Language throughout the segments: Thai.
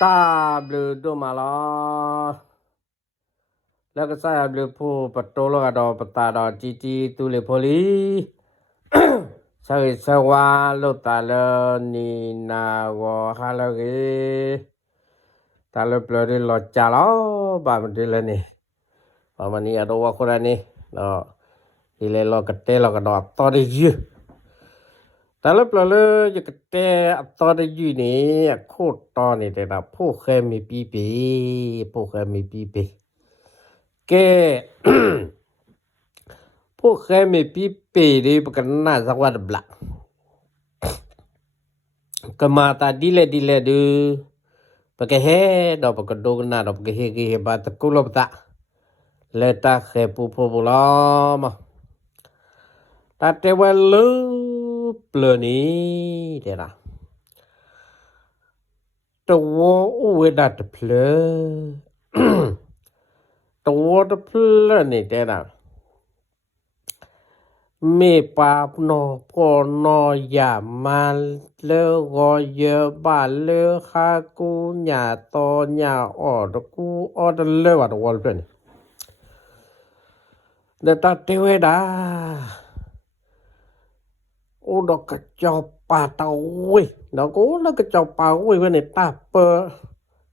table do mala la ka sa ble po patolo ka do patado titi tu le poli sa sa wa lo ta le ni na wo ha le ge ta le ple de lo cha lo ba ma de le ni ba ma ni ado wa ko ra ni no ile lo ka te lo ka do to de ji ta le ple le je ka te to de ji ni ko to ni de da po khe mi pi pi po khe mi pi pi ke พวกแค่ไม่ปีปีดีประกันน่าสักวันบลักก็มาตาดีเลยดูประกันเฮดอกประกันโดกันน่าดอกประกันเฮบาตะกุลบตะเลตาแค่ปูปูบุลอมาตาเทวันลูเปลนี้เดี๋ยวนะตัวอูเวดัดเพลตัวดัดเพลนี่เดี๋ยวนะมีปาปนอพอนอยามาเลกอยบาเลคากูญาตอญาออดกูออดเลวัดวอลเพิ่นเดตาเทเวดาโอดอกกะจอปาตาโอยดอกโอแล้วกะจอปาโอยเพิ่นนี่ตาเป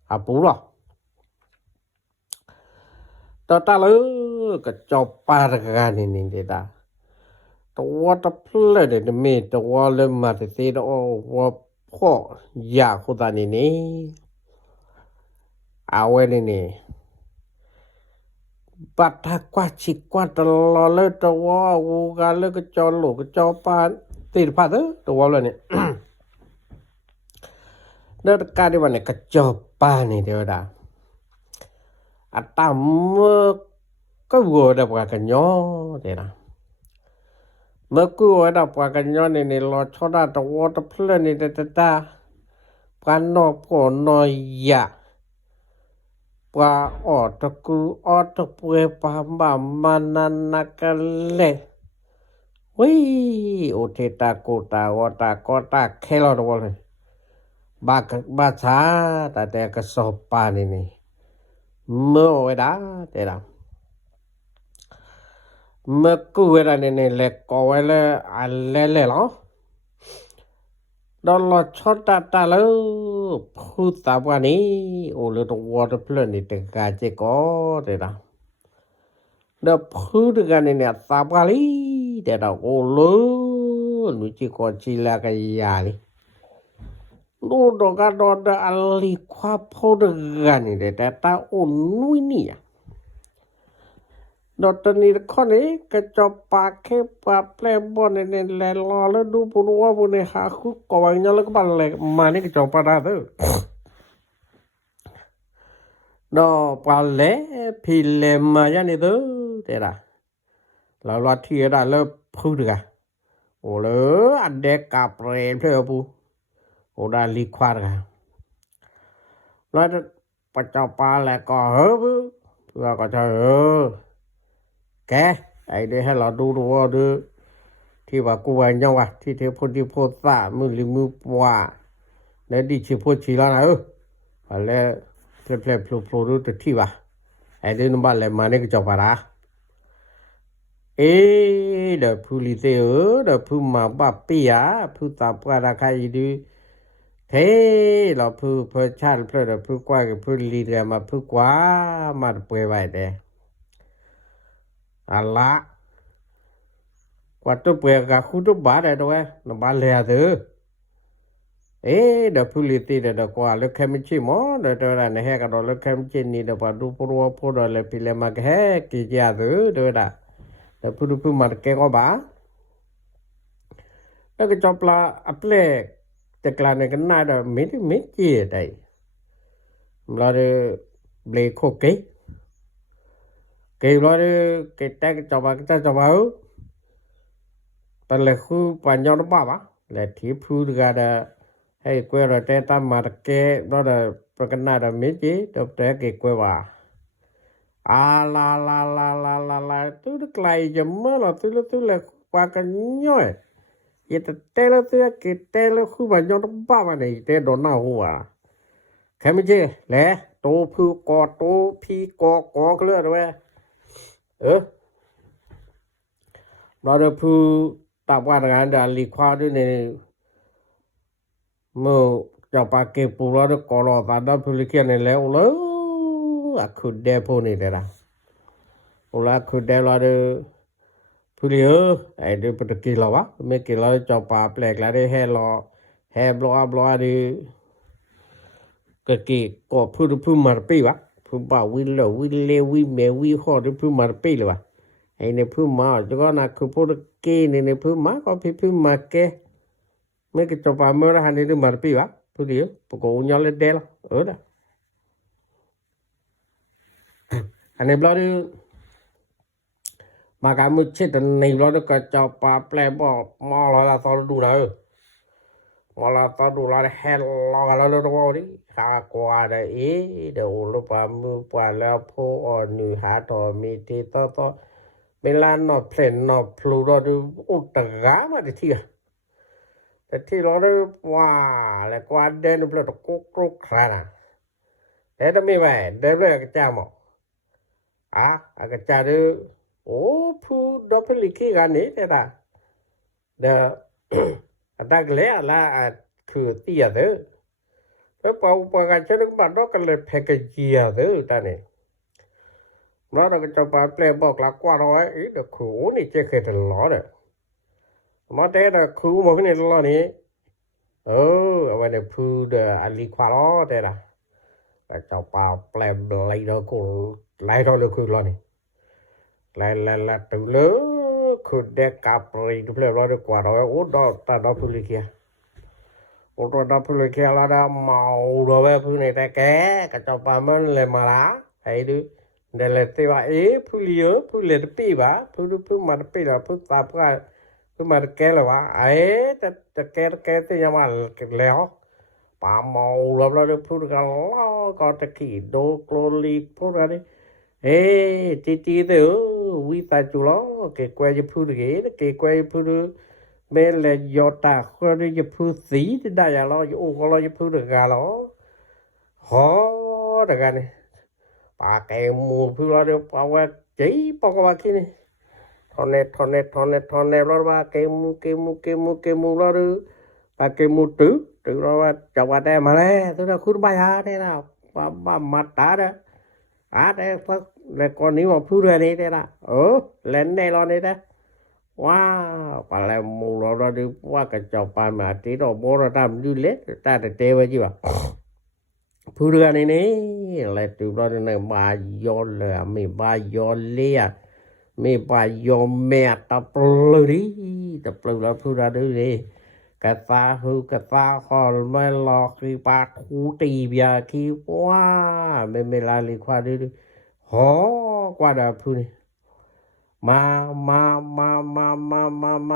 อาปูหรอตาตาเลยกะจอปาตะกะนี่เดตาตัวตะเพลเดนเมตัวเลมาตะซีดอวพ่อยาคุตานี่เอาไว้นี่ปัตตากว่าชิกว่าตลอเลยตัวอูกาเลยก็จอลูกก็จอปาติดพาเด้อตัวเลยนี่ เด้อการที่วันนี้ก็จอปานี่เด้อดาอัตตามก็วัวดะกันย่อเด้อนะเมื่อกูว่าดับว่ากันย้อนนี่รอชอดาตะวอตะเพลนี่ตาปานนอกพ่อนอยยะปาออตะกูออตะเปปาบามานันนักเลวิโอเทตาโกตาวตากอตาเคลอดวอลบาษาแต่ก็สอบปานี่เมื่อเวลาเด้อเมื่อกูเวลาเนี่ยเล็กก็เวลาอะไรเลยเหรอดอลลาร์ช็อตตาแล้วพูดตามวันนี้โอ้เลยต้องวอเตอร์เพลนนี่แต่การเจ๊ก็เดี๋ยวนะเดี๋ยวพูดกันเนี่ยตามวันนี้เดี๋ยวโอ้เลยนุ่จิก็จีละกันยาลิดูดอกกันดอดอะไรคว้าพูดกันนี่แต่ตาโอ้นุ่ยนี่ดอตนี่ข้อนี้กระจอบปากแค่ปากแปลบอลเนี่ยแลรอแล้วดูปุ่นว่าปุ่นเนี่ยหาคุกก่อนยังแล้วก็บันเลยมานี่กระจอบปาได้เด้อดอปาเล่พิเลมายันนี่เด้อเดี๋ยวนะเราลัดที่ได้แล้วพูดกันโอ้เลยอันเด็กกับเรนเพื่อปูโอ้ได้ลิควาดกันแล้วปะจอบปาแล้วก็เฮ้อเพื่อก็จะแกไอ้เด้ให้เราดูดูที่ว่ากูว่ายังว่าที่เทพูดที่พูดซะมือลิมือปัวแล้วดิชิพูดชีแล้วนะแล้วเพลโผล่ดูแต่ที่ว่าไอ้เด้นบ้านเลยมาเนี่ยก็จบปะละเดอพูลิเตเดอพูมาบ้าปียะพูตาปะราคาอีดูเทเราพูชาติเดอพูกว่ากับพูลีเดมาพูกว่ามาป่วยไว้เด้Allah waktu pega kudu bada doe no bale ade da puliti da kwa le kemichi mo da ne he ka do le kemichi ni da pa du pro po do le pile ma he ki ja de da pudu pu mar ke ko ba da ka chopla aple te kla ne kan na da mi chi dai la de ble ko ke cái đó cái tay cái cho bà ta là khu bàn nhau nó bảo là thiếp phu ra là hay quay rồi tay ta mà cái đó là cái này là mấy chứ đập té cái quay bà la tôi được lại chấm là tôi là qua cái nhoi vậy ta tay là cái tay là khu bàn nhau nó bảo này tay đó nào hùa แค่ไม่ใช่แหละโตผู้กอโตพี่กอกอก็เลยเว้ยเราได้ผู้ตับว่างานดาลีควาด้วยในเมื่อเจ้าปาเก็บปูเราได้กอรอตาดผู้ลิเกียนในแล้วเลยคือเดพนี่เด้ล่ะโอลาคือเดเราได้ผู้เดียวไอ้เดี๋ยวปตะกี้เราวะไม่กี่เราเจ้าปาแปลกแล้วได้แห่รอแห่บลอดิก็กี่ก็ผู้มาปีวะผู้บ่าววิลเลวิเมวิขอได้ผู้มาปีเลยวะไอ้เนี่ยผู้มาจะก็น่ะคือผู้เกเนี่ยผู้มาก็ผู้มาเกไม่ก็จะปาเมื่อหันนี่มาปีวะผู้เดียวปกติยอลเดลล่ะอันนี้บลอดมากามุชิดในบลอดก็จะปาแปลบอกมอละตอนดูนะมอละตอนดูละเฮลลอละดูดิหากว่าได้เดี๋ยวลูกปามือปาแล้วผู้อ่อนอยู่หาต่อมีที่ต่อเวลานอเพลนนอพลูรอดูอุตกามาดิที่แต่ที่เราได้ว่าแล้วกว่าเดินเปล่าตะกุกครานะแต่ถ้าไม่ไหวเดินเลยก็จ้าหมอก็จ้าดูโอ้ผู้ดอเพลิกี้กันนี่แต่ละเดี๋ยวดักเลี้ยละคือเตี้ยเด้อเพราะปกันจะต้องบัดดอกกันเลยแพกเจียเด้อตานี่เราก็จะไปเปลบอกละกว่าร้อยเดี๋ยวคูนี่จะเคยตลอดเด้อมาแต่เดี๋ยวคูมาขึ้นในตลอดนี้วันนี้พูดอันลีควาล้อแต่ละแต่จะไปเปลไล่เราคูไล่เราเลยคือล้อนี่ไล่ตัวเลยคือเด็กกับไปดูเปลเราดีกว่าเราโอ้ดอตาดอพูลิเกียโอ้ดอพูลิเกียเราได้เมาเราแบบพูนี่แต่แกก็จะไปมันเลยมาละไอ้ดูเดี๋ยวเลยที่ว่าผู้เลี้ยผู้เลี้ยปีบ้าผู้มาปีละผู้ตาผู้มาแกเลยวะแต่แกที่ยังมาแล้วป่าเมาเราได้พูดกันล้อก็ตะกี้โดโกลลีพูดอะไรจีเด้อวิตาจุล้อเกกวยจะพูดเกกวยพูดเมลยอตาคนจะพูดสีได้ยังล้อโอ้ก็ล้อจะพูดกันล้อฮอแต่กันนี่ปาแกมูพูดเราเดี๋ยวปาว่าจีปากว่าขี้นี่ทอนเน็ตเราว่าเกมูเราดูปาเกมูตื้อเราว่าจะว่าได้มาแล้วตัวเราคุณบายาได้นะบ้ามาตาเด้อได้พักแล้วก่อนนี้ว่าพูดอะไรได้ละเล่นได้รอได้นะว้าวปาแล้วมูเราดูว่ากันจบไปมาที่เราโบราณทำดูเล็กแต่เตะไว้จีว่าพูดอะไรนี่แล้วตัวเราเนี่ยบายอนเลยไม่บายอนเลยไม่บายอนแม่ตะปลุดิตะปลุแล้วพูดอะไรดิกะตาหูกะตาคอไม่หลอกคือปากหูตีเบียคิดว่าไม่ลาลีควาดิหอกว่าดาพูดม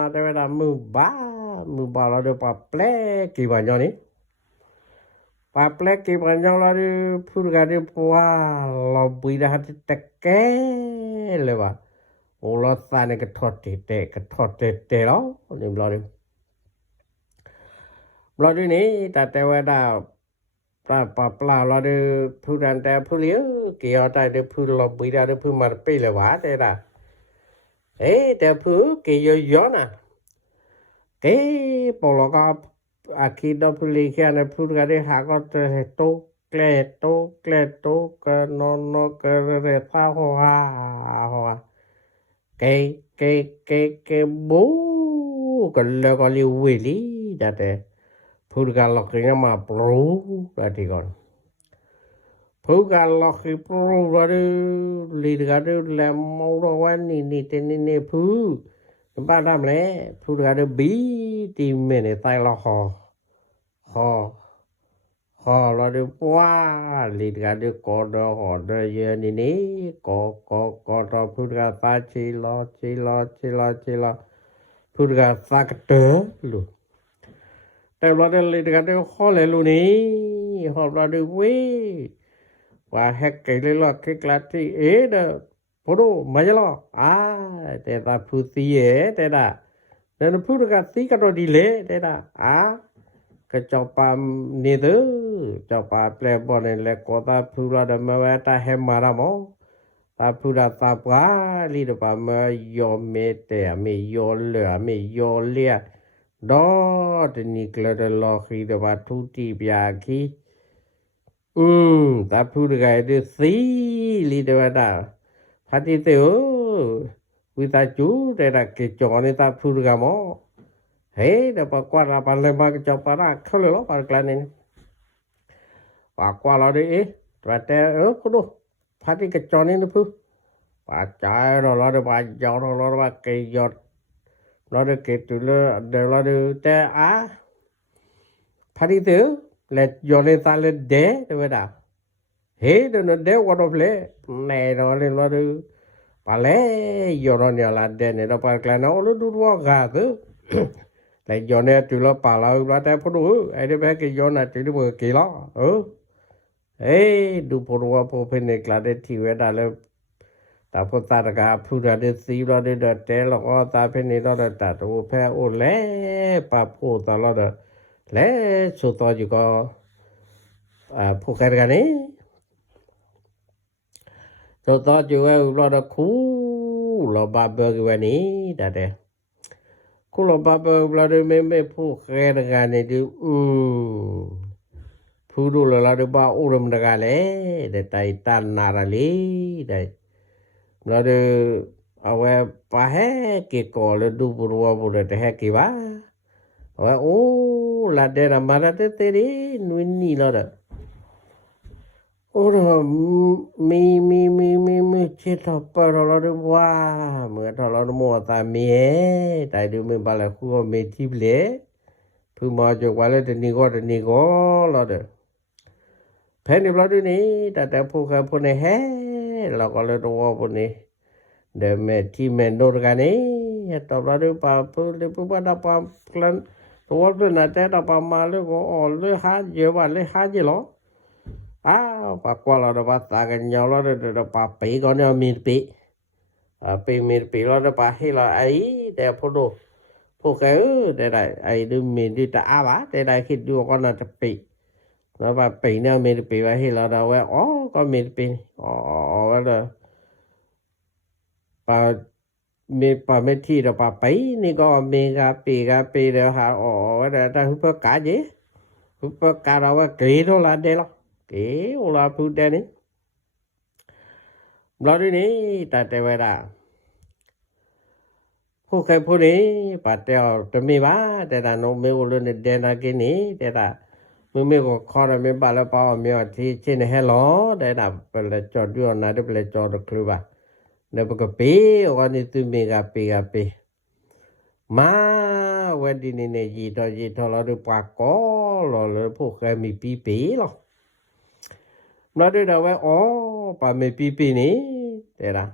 าแต่เวลามือบ้าเราเดี๋ยวปาแปลกี่วันย้อนนี้ปาแปลกี่วันย้อนเราเดี๋ยวพูดกันเดี๋ยวว่าเราบุยได้หัดตะแกเลยวะโอ้เราสานก็ทอดเตะแล้วนี่เราเดี๋ยวนี้แต่เวลาปลาเราเดี๋ยวพูดกันแต่พูดเลี้ยวเกี่ยวแต่เดี๋ยวพูดเราบุยได้เดี๋ยวพูดมาปีเลยวะแต่ละแต่พูดเกี่ยวย้อนนะปลอกอาคิดพูดเลี้ยงพูดกันได้หาก็จะโตเกลกันนอนกันเรื่องท่าหัวบูกันแล้วก็เลี้ยววิลีแต่พูดกันหลอกยังมาปลูได้ที่ก่อนพูดกันหลอกปลูได้ลีดกันได้แล้วมองว่านี่พูดบ้านทำเลยพูดกันได้บีทีมเนี่ยตายละหอเราได้ว่าลีดกันได้กอดหอได้เยอะนี่กอเราพูดกันตาชิลอพูดกันสักเตอลูแต่เราได้ลีดกันได้ข้อเลยลูนี่หอบเราได้เว้ว่าแฮกเกลือเกกลาที่เด้อพอดูมาจะรอแต่ตาพูดสีแต่ละนั่นพูดกันสีกันดีเลยแต่ละ ก็เจ้าปานี่เด้อเจ้าปาแปลบ่นี่แลก็ตาผู้ละดมาว่าตาแฮมาราหมอตาผู้ละตาปาลีดปามายอเมเตเมยอเลเมยอเลียดอตนี่กลดลอขีดบาทุติปยาคีตาผู้ละไกดสีลีดวาดาพาติเตโอวิตาจูเตระเกจอนี่ตาผู้ละหมอHey, dapat kuara palembang ke Jepara, kalau lo par klan ini. Pak kuala deh, ternyata kudu pati kecon ini pu. Pacai lo de pajau lo de kejot. Lo de ketule de lo de te a. Pati tu, let jole tale de beda. Hey, de no de what of le. Ne lo de pale yoron ya la de ne dapat klan lo du wa ga tu. Lại do này tụi nó bảo là ra tay phụ nữ ai đấy bé cái do này tụi nó vừa kỳ lo ê đủ phụ nữ phụ bên này là để thì về đã là ta phụ ta đã gặp phụ nữ để xí lo để đợt té là có ta bên này nó đã ta tụi bé ô lẽ bà phụ ta lo đó lẽ số to chỉ có phụ cái này số to chỉ có lo đó cú lo bà bơ cái này đã đấy Kulo baba blade meme pu kere gane du Pudu la de ba urum de gale de tai tan narali de blade awe pa he ke ko le du purwa bude de he ki ba awe o la de na mara te teri nuini la de Ora mi chết thọ lo de wa mưa thọ lo mo ta mi e tai du mi ba la khu mi thi ble phu ma jo wa le de ni go lo de phe ni lo de ni ta ta phu ka phu ne he lo ko le do phu ni de me ti me no ga ni ta lo de pa phu de phu ba da pa plan to de na ta da pa ma le go o le ha je wa le ha je lo pa qua là ba ta cái nhau lo de pa pi có nó mi pi pi mi pi lo de pa hi là ấy de phu do phu cái de dai ai du mi đi ta ba de dai khit du con là pi nó ba pi nó mi pi ba hi là đâu á có mi pi đó pa mi thi da pa pi ni có mi ga pi de ha de ta hu pa cả gì hu pa cả đâu cái đó là de lo cái ola pu de ni blari ni ta te wa da phu kai phu ni pa te to mi ba te da no me wo ne de na ke ni te da me ko kho da me ba la pa me thi chin he lo te da pe le cho du na de pe cho do klu ba ne pa ko pe o ni tu me ga pe ma wa di ni ne ji to lo de pa ko lo phu kai mi pi lo Nó đi đâu vậy? Bà mẹ pi ní. Thế là.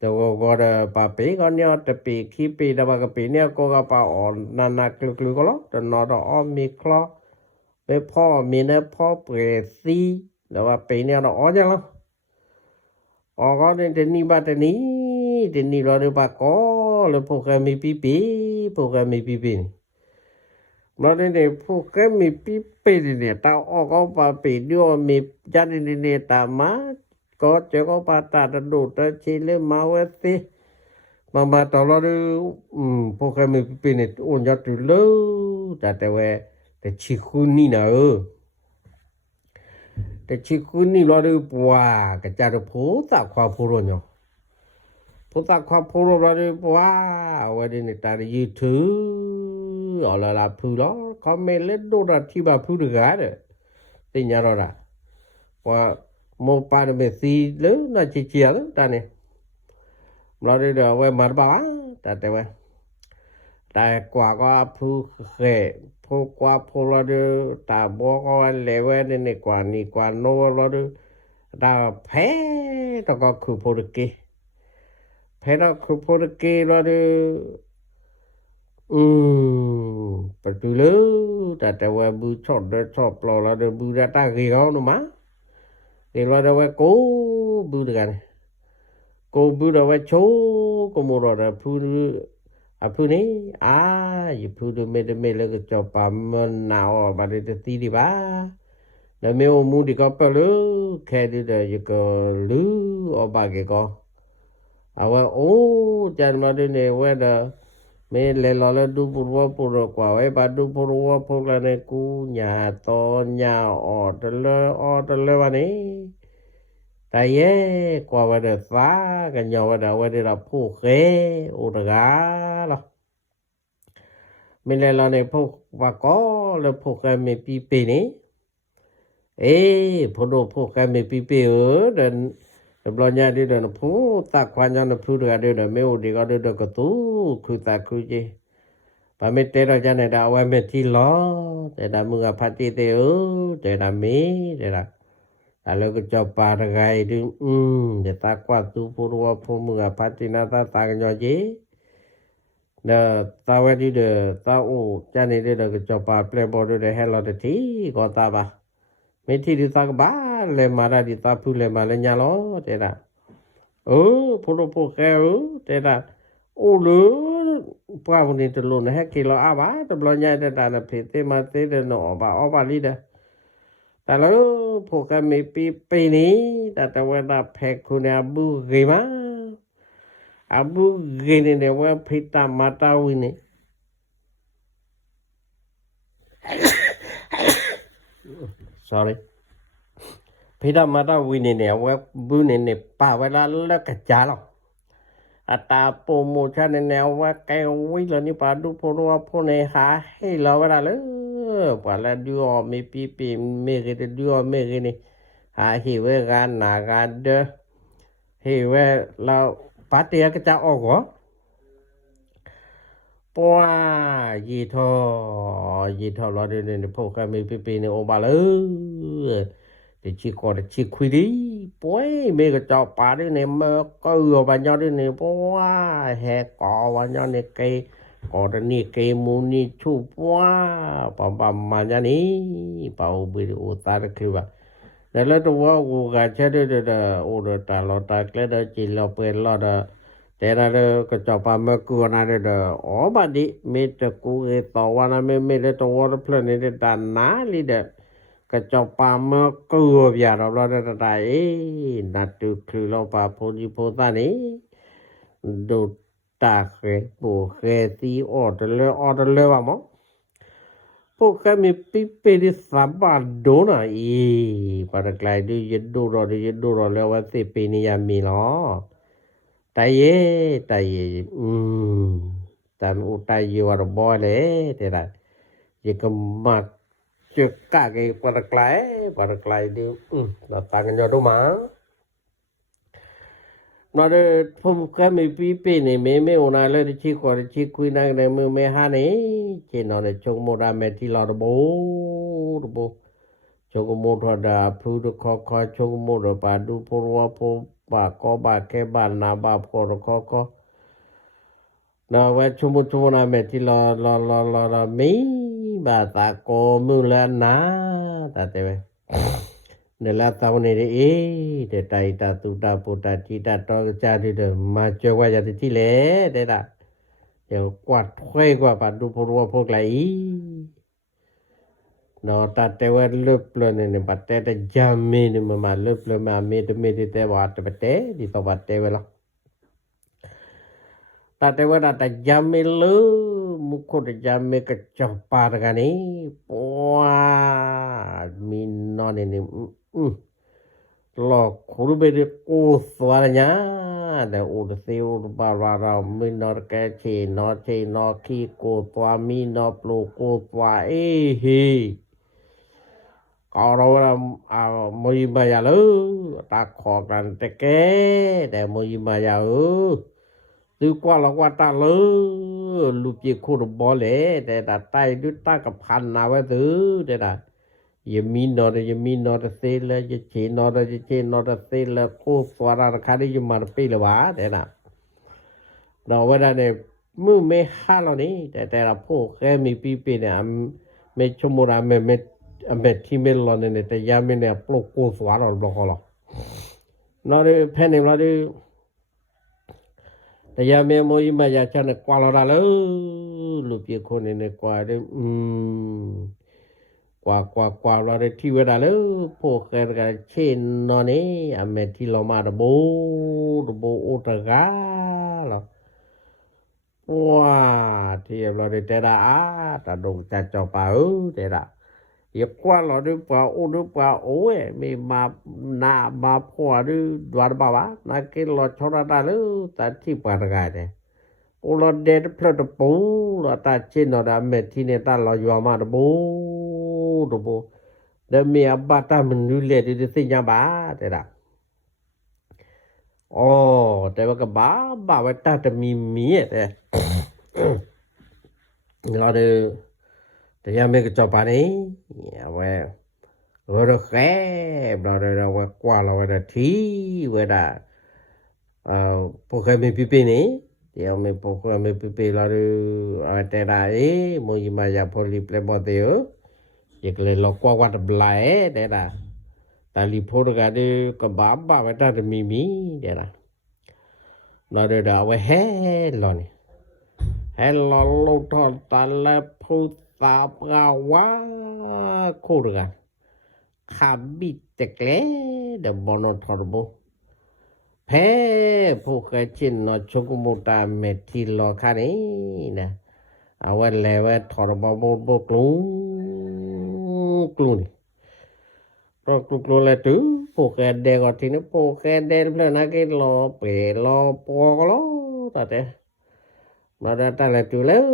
Tôi có bà pi con nhau tập pi khi pi đâu bà cái pi nhau cô gặp bà nana klu có lắm. Tôi nói đó mi klo. Vớiพ่อ mi nèพ่อ bề si. Đó bà pi nhau đó chứ lắm. Có đến ní bà đến ní rồi bà có. Rồi phụ cái mi pi. Nó đây này phụ cái mi pi này tao có bà pi đưa mi gia đình này ta má có chứ có bà ta đã đủ ta chỉ lên máu ấy thì mà tao lo đi phụ cái mi pi này ổn cho từ lâu ta tao về để chỉ khun ni nào để chỉ khun ni lo đi qua cái cha được phụ ta khoa phụ rồi nhở phụ ta khoa phụ rồi lo đi qua về đây này ta đi thứ ở là phu đó có mấy lên đồ ra thì bà phu được gái đấy thì nhà rồi à và một ba đứa messi lớn là chỉ chia đó ta này nó đi được về mặt bá ta thế vậy tại quả có phu khề phu qua phu lo đi ta bỏ có lệ về nên này quả nô lo đi ta phé ta có khu phu được kia phé đó khu phu được kia lo đi Betul tak tahu bu chod lo la de bu data gigau no ma. De lo da ko bu de gan. Ko bu da cho ko mo da pu ni you put the me le cho pa mon now ba de ti di ba le me o mu di ko pe lu ke di de you go lu o ba ke ko awa o jan ma de ne we da me le lo le du pu ro kwa we ba du pu ro pu la ne ku nya to nya o de le ba ni ta ye kwa wa de fa ka nyo wa da we de la pu ke o da ga lo me le lo ne pu wa ko le pu ka me pi pe ni pu do pu ka me pi pe o den blo nya de de pu ta kwa nya na pu da de me o de ga de ko tu khu ta khu ji ba me te ra ja ne da wa me ti lo te da mu ga pha ti te o te da me te da Kalau kecoba regai di de ta kwa tu purwa phu ga patina ta ta nyo ji na ta wa di de ta o cha ni de kecoba ple bo de hello de ti ko ta ba me ti di ta ba le ma ra di ta phu le ma le nya lo te da phu phu ke o te da o lu pa bu ni de lo na he ki lo a ba de blo nya de da na phe te ma te de no ba o ba li deแต่แล้วพวกกันมีปีนี้แต่ว่าได้แพ้คุณอาบูเกมาอาบูเกเนี่ยว่าพิตามาตาวิน sorry พิตามาตาวินเนี่ยว่าบุญเนี่ยป่าเวลาเลิกกระจายแล้วอัตราโปรโมชั่นเนี่ยว่าแกวิลนี่ป่าดูพวกเราพวกเนี่ยหาให้เราเวลาเลยPala dua me pipi me ke dua me ke ni ha hiwe kan na ga de hiwe la patia ke ta o ko pwa yi tho lo de ne pho ka me pipi ne o ba le de chi ko de chi khui di poi me ke ta pa de ne me ko ba nya de ne pwa he ko wa nya ne ke có đợt này cái môn này chụp quá bầm mà nhà ní bảo bị ô ta được kêu à để lấy đồ quá ô gà chết được ô được ta lo ta cái đó chỉ lo bền lo đó để ra được cái chọc bầm mà cua na được ở bạn đi mẹ được cua cái tàu na mẹ lấy tàu vào plan này được đàn ná đi được cái chọc bầm mà cua bây giờ lo được đại nát được kêu lo bà phô ta ní đồ ta ke po ke ti order wa mo po ka mi pipe di saba dona para klai du yedo ro le wa se pe ni ya mi lo ta ye tam u ta ye wa bo le te da ye ka ma che ka ke para klai du la ta nyo do ma nó de phum ka mi pi ni me ona le chi ko chi kui na ne me ha ni che no de chong mo da me ti lo bo chong mo da phu de kho chong mo da ba du pho wa pho ba ko ba ke ba na ba pho ko na wa chong mo na me ti lo mi ba ta ko mu la na ta te we Nela tahu ni de tai ta tu ta pu ta chi ta to cha di de ma che wa ya ti le de da yo kwat khoi kwa pa du pu ro phok lai no ta te wa lup lo ne pa te ta jam me ni ma lup lo ma me te wa te te di to ba te wa lo ta te wa ta jam me lu mu ko de jam me ka cha pa ga ni wa mi no ni lo khuru be de ko swara nya de o de se o ba ra mi no ke che no ki ko twa mi no plo ko twa he ko ro ra mo yi ma ya lu ta kho kan te ke de mo yi ma ya tu qua la qua ta lu lu pi ko ro bo le de da tai du ta ka phan na wa tu de da Yamin no de sela je che no de sela ko swara ka de yumar pe la ba de na no wa da ne mu me ha lo ni de ra pho ke mi pi ne me chomura me ti me lo ne te ya me ne plo ko swara lo ko lo no de phe ne lo de แต่ยาเมโมยมายาชนะกว่าละเลยลูกพี่คนนี่กว่าได้กว่าเราได้ที่เวลาเลยพวกแกก็เช่นนอนี่อเมที่เรามาระโบอุตกาล่ะว้าที่เราได้แต่ละตาดงจัดจอปาแต่ละอย่ากว่าเราด้วยป่าโอ้ยมีมานามาพัวด้วยดวานบาวะนักกินเราชนะได้เลยแต่ที่ปานกายเนี่ยโอเราเด็ดเพลดปูเราตาเช่นเราเมที่เนี่ยตาเราอยู่มาระโบเดมีอับบาตามันดูเลดิสิญาบาแต่ละอ๋อแต่ว่าก็บ้าไว้ตาจะมีแต่เราเดแต่ยังไม่ก็จบปานนี้เว้ยเราแค่เราว่ากว่าเราได้ที่เวลาพวกเขาไม่ปีนี่เดี๋ยวไม่พวกเขาไม่ปีเราเอาแต่ได้มวยมายาพอลิเปลบ่เดียวอยากเลยเรากว่าวัดบลายได้ล่ะตาลิโพดก็ได้ก็บ้าไว้ตาจะมีได้ล่ะเราได้เอาไว้ให้เรานี่ให้เราลงทอนตาละพุทธาปราวาโคดกันขาบิดตะเกลเดบอนทอร์โบแพ้พวกไอ้ชินนอชกุมุตาเมทิลอคานี่นะเอาไว้แล้วไว้ทอร์โบกลูนี่ก็กลูแล้วตู้พวกไอ้เด็กก็ทีนี้พวกไอ้เด็กเพลนักกินรอเปรอปอกรอตัดเด้เราได้ตาแล้วตู้แล้ว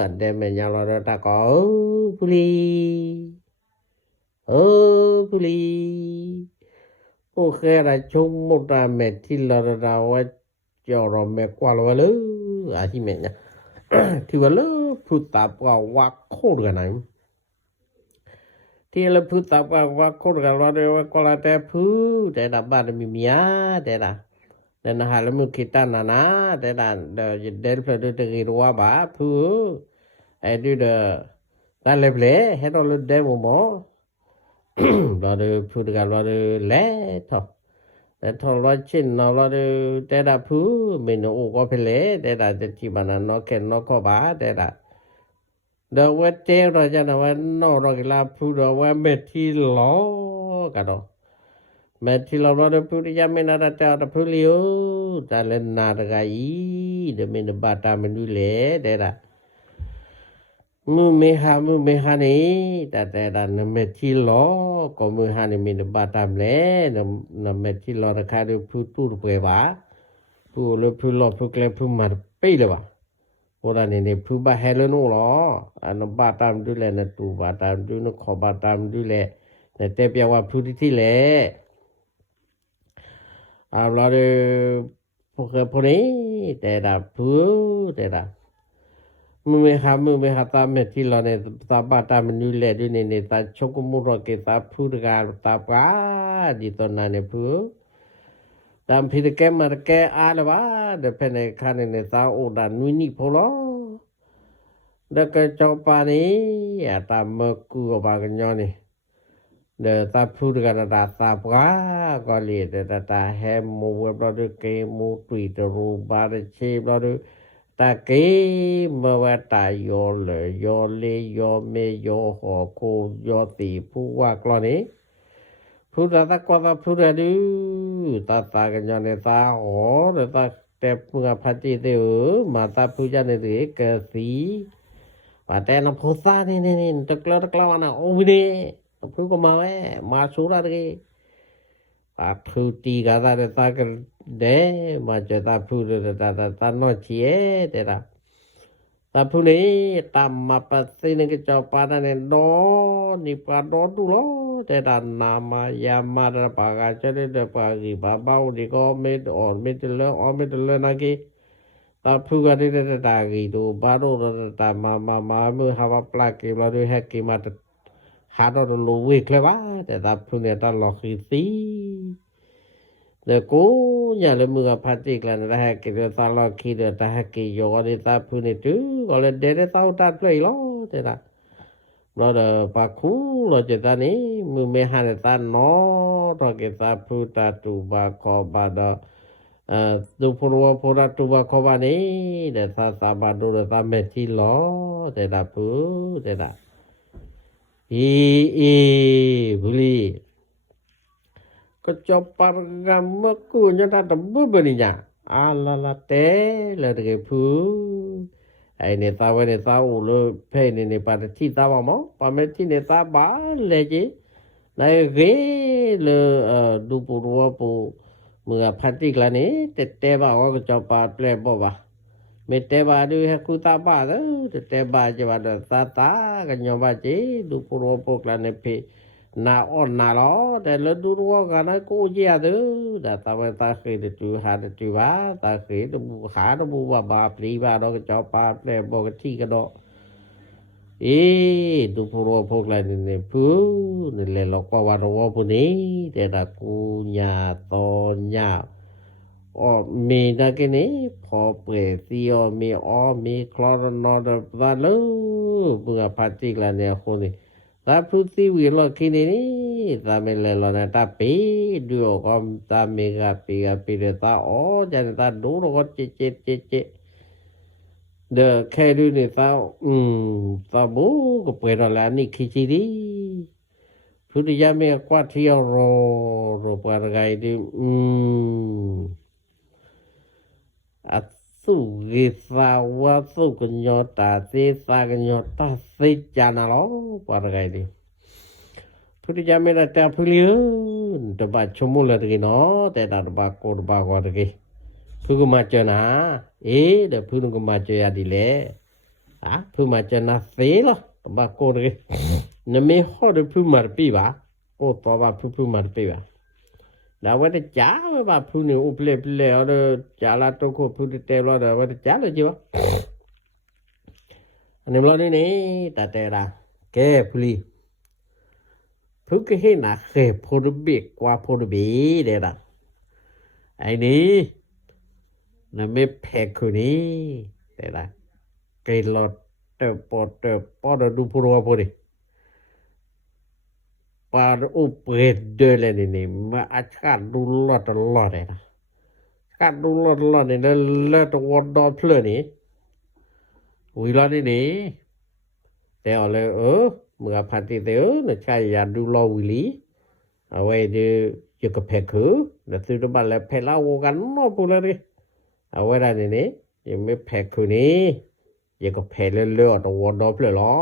อันเดมันยังเราได้ตาก็ปุลีปุลีโอเคได้ชมมุตาเมทิลเราว่าจอรอเมกว่าเราเลยอาที่เมเนี่ยที่ว่าเลยพุทธาปว่าโคตรกันไหนที่เราพุทธาปว่าโคตรกันเราได้ว่าก็ละแต่พูแต่ดับบ้านมีเมียแต่ละแต่นะฮะแล้วมึงคิดตานาแต่ละเดินเพลิดตะกี้ว่าบ้าพูไอ้ดูเด้อตาเล็บเล่ให้เราเดินหมอเราได้พูดกันเราได้เล่ทอแต่ทอเราชินเราได้แต่ละพูไม่นโอ้ก็เพลแต่ละจะที่บ้านนอแค่นอก็บ้าแต่ละเดี๋ยวว่าเจ้าเราจะนะว่านอเรากีฬาพูดว่าเมที่ล้อกันเนาะเมที่เราได้พูดยังไม่น่าจะจะพูดเลี้ยวแต่เล่นนาตะไกเดี๋ยวไม่นบาตามันดูเล่แต่ละมือเมหานี่แต่นเมที่ล้อก็มือหานี่มีนบาตามแลนเมที่ล้อราคาดูพูดตู้เปว่าพูเลยพูล้อพูแกลพูมาไปเลยว่ะโอรานี่พูบาเฮลโนล้ออันบาตามดูแลนะตูบาตามดูนขอบาตามดูแลแต่เปียว่าพูที่แลเราได้พวกพวกนี้แต่ละพูแต่ละมือไม่หาตาเมที่เราเนี่ยตาบาตามันอยู่แลดูนี่ตาชกมุรกตาพูดกันตาปาดิตอนนั้นเนี่ยพูตามพิดแกมาแกอาละวะเดเป็นในคันในตาโอดานุนี่พอลอเดกเจ้าปานี่ตามมกูบากันยอนี่เดตาพูดกันตาปาก็เลยตาแฮมมูเวบลอดเกมูทวีตรูบาร์เชบลอดตาเกมว่าตายโยเลยโยโยเมโยหอโคโยตีผู้ว่ากลอนี้ผู้ตาก็ตาผู้ดูตากันยอนตาหอตาแต่ผู้พันจิเตอมาตาผู้จันเดเกสีว่าแต่นพุทธานี่ตะกล้านะโอ้นี่ผู้ก็มาแม่มาสุราตะกี้ปาผู้ตีกาตาตากันเดมาจะตาผู้ตาโนชีเอแต่ละตาผู้นี้ตามมาปัสสินึกเจ้าปานันโดนี่ปาโดตุโลแต่ดานามายามาดปากาจะได้ปากีบาบาวดิก็ไม่อ่อนไม่จะเลอะไม่จะเลอะนักกี้ตาผู้กันได้ตากีดูบาโดตามาเมื่อหาว่าปลากีเราด้วยแฮกกีมาหาเราลูวิกเลยวะแต่ตาผู้เนี่ยตาหลอกสีเด็กกูอย่าเลยมือพัดจีกันนะฮะกิเดตาลอคีเดตาฮะกิโยกดิตาพูนิจูก็เลยเดเดตาอุตาเพลย์ล้อเจตาเราเดปากคูเราเจตานี้มือไม่หันตาโนเราเกตาพูตาตูบาคอบาด ดูพรัวพระตุวะขวานี้เดซาซาบาดูซาเมติลอเดดาปูเดดาอีบุลีก็จบปารกรรมกูญาตะบุบนิญาอาลาลาเตละเดพูไอเนตาเวเนตาอุลเพเนเนปาติตาวามอปาเมติเนตาบาเลจิไนเกเลดูปุรัวปูมือพัติกละนี่เตบาว่าก็จบปาเปลบ่บาเมเตบาดูให้กูตาบาเตบาจะว่าตาตากันยบาจิดูปุรัวปูกละเนเพนาอ่อนนาลอแต่ละดูรัวกันนะกูเจียดแต่ตาเวตาเคยจูหาจูว่าตาเคยดูขาดูว่าบาปรีบาดอกจอปาเปลบอกที่กระดอดูพวกพวกอะไรนี่พูนี่แหละเราก็ว่าเราพวกนี้แต่ละกูญาตอนญามีนักนี้พอเปิดซีอมีมีคลอรนอดบาลูเมื่อพัติกละเนี่ยคนนี้ตาพูดที่วิโรคินีนี่ตาเมลลนะตาปีดูก็ตาเมกาปีเดตาจันตาดูก็เจเดแค่ดูนี่ตาตาบูก็เปิดแล้วนี่คิจิดีพุทธิยามกว่าเที่ยวโรปารไกดิอัสุกิสาวะสุกญอตาเสสากญอตาเสจานาลอปารไกดิพุทธิยามได้แต่พุลิตบะชมุลตะกิเนาะแต่ตาบะโกบะกอตะกิพุกมาเจนะเดพุกมาเจยาดิเลพุมาเจนะเสลบะโกตะกินเมฮอดพุมาปีบาโอตอบะพุมาปีบาดาวะจ้าว่าพุนี่อุเปเลเอาเดจาลาโตโคพุเตลอดาวะจ้าเลยจิวะอันนี้มลอนี่ตาเตราแกพุลีพุกเฮนะเคโพดบิกว่าโพดบีเดราไอ้นี่นะเมเพคุนี่เดราเกลอเตปอดดูพรัวพอดิปาอุเปเดเลยนี่มาอาชาดูลอดเลยนะการดูลอดนี่แล้วตัวดอเพลนี่วิลานี่แต่เอาเลยเมื่อพันติเตนะใช่ยาดูลอวิลีเอาไว้ดูจะกับเพคือแล้วซื้อมาแล้วเพลากันเนาะพูดเลยเอาไว้ได้นี่ยังไม่เพคือนี่ยังกับเพเรื่อยๆตัวดอเพลล้อ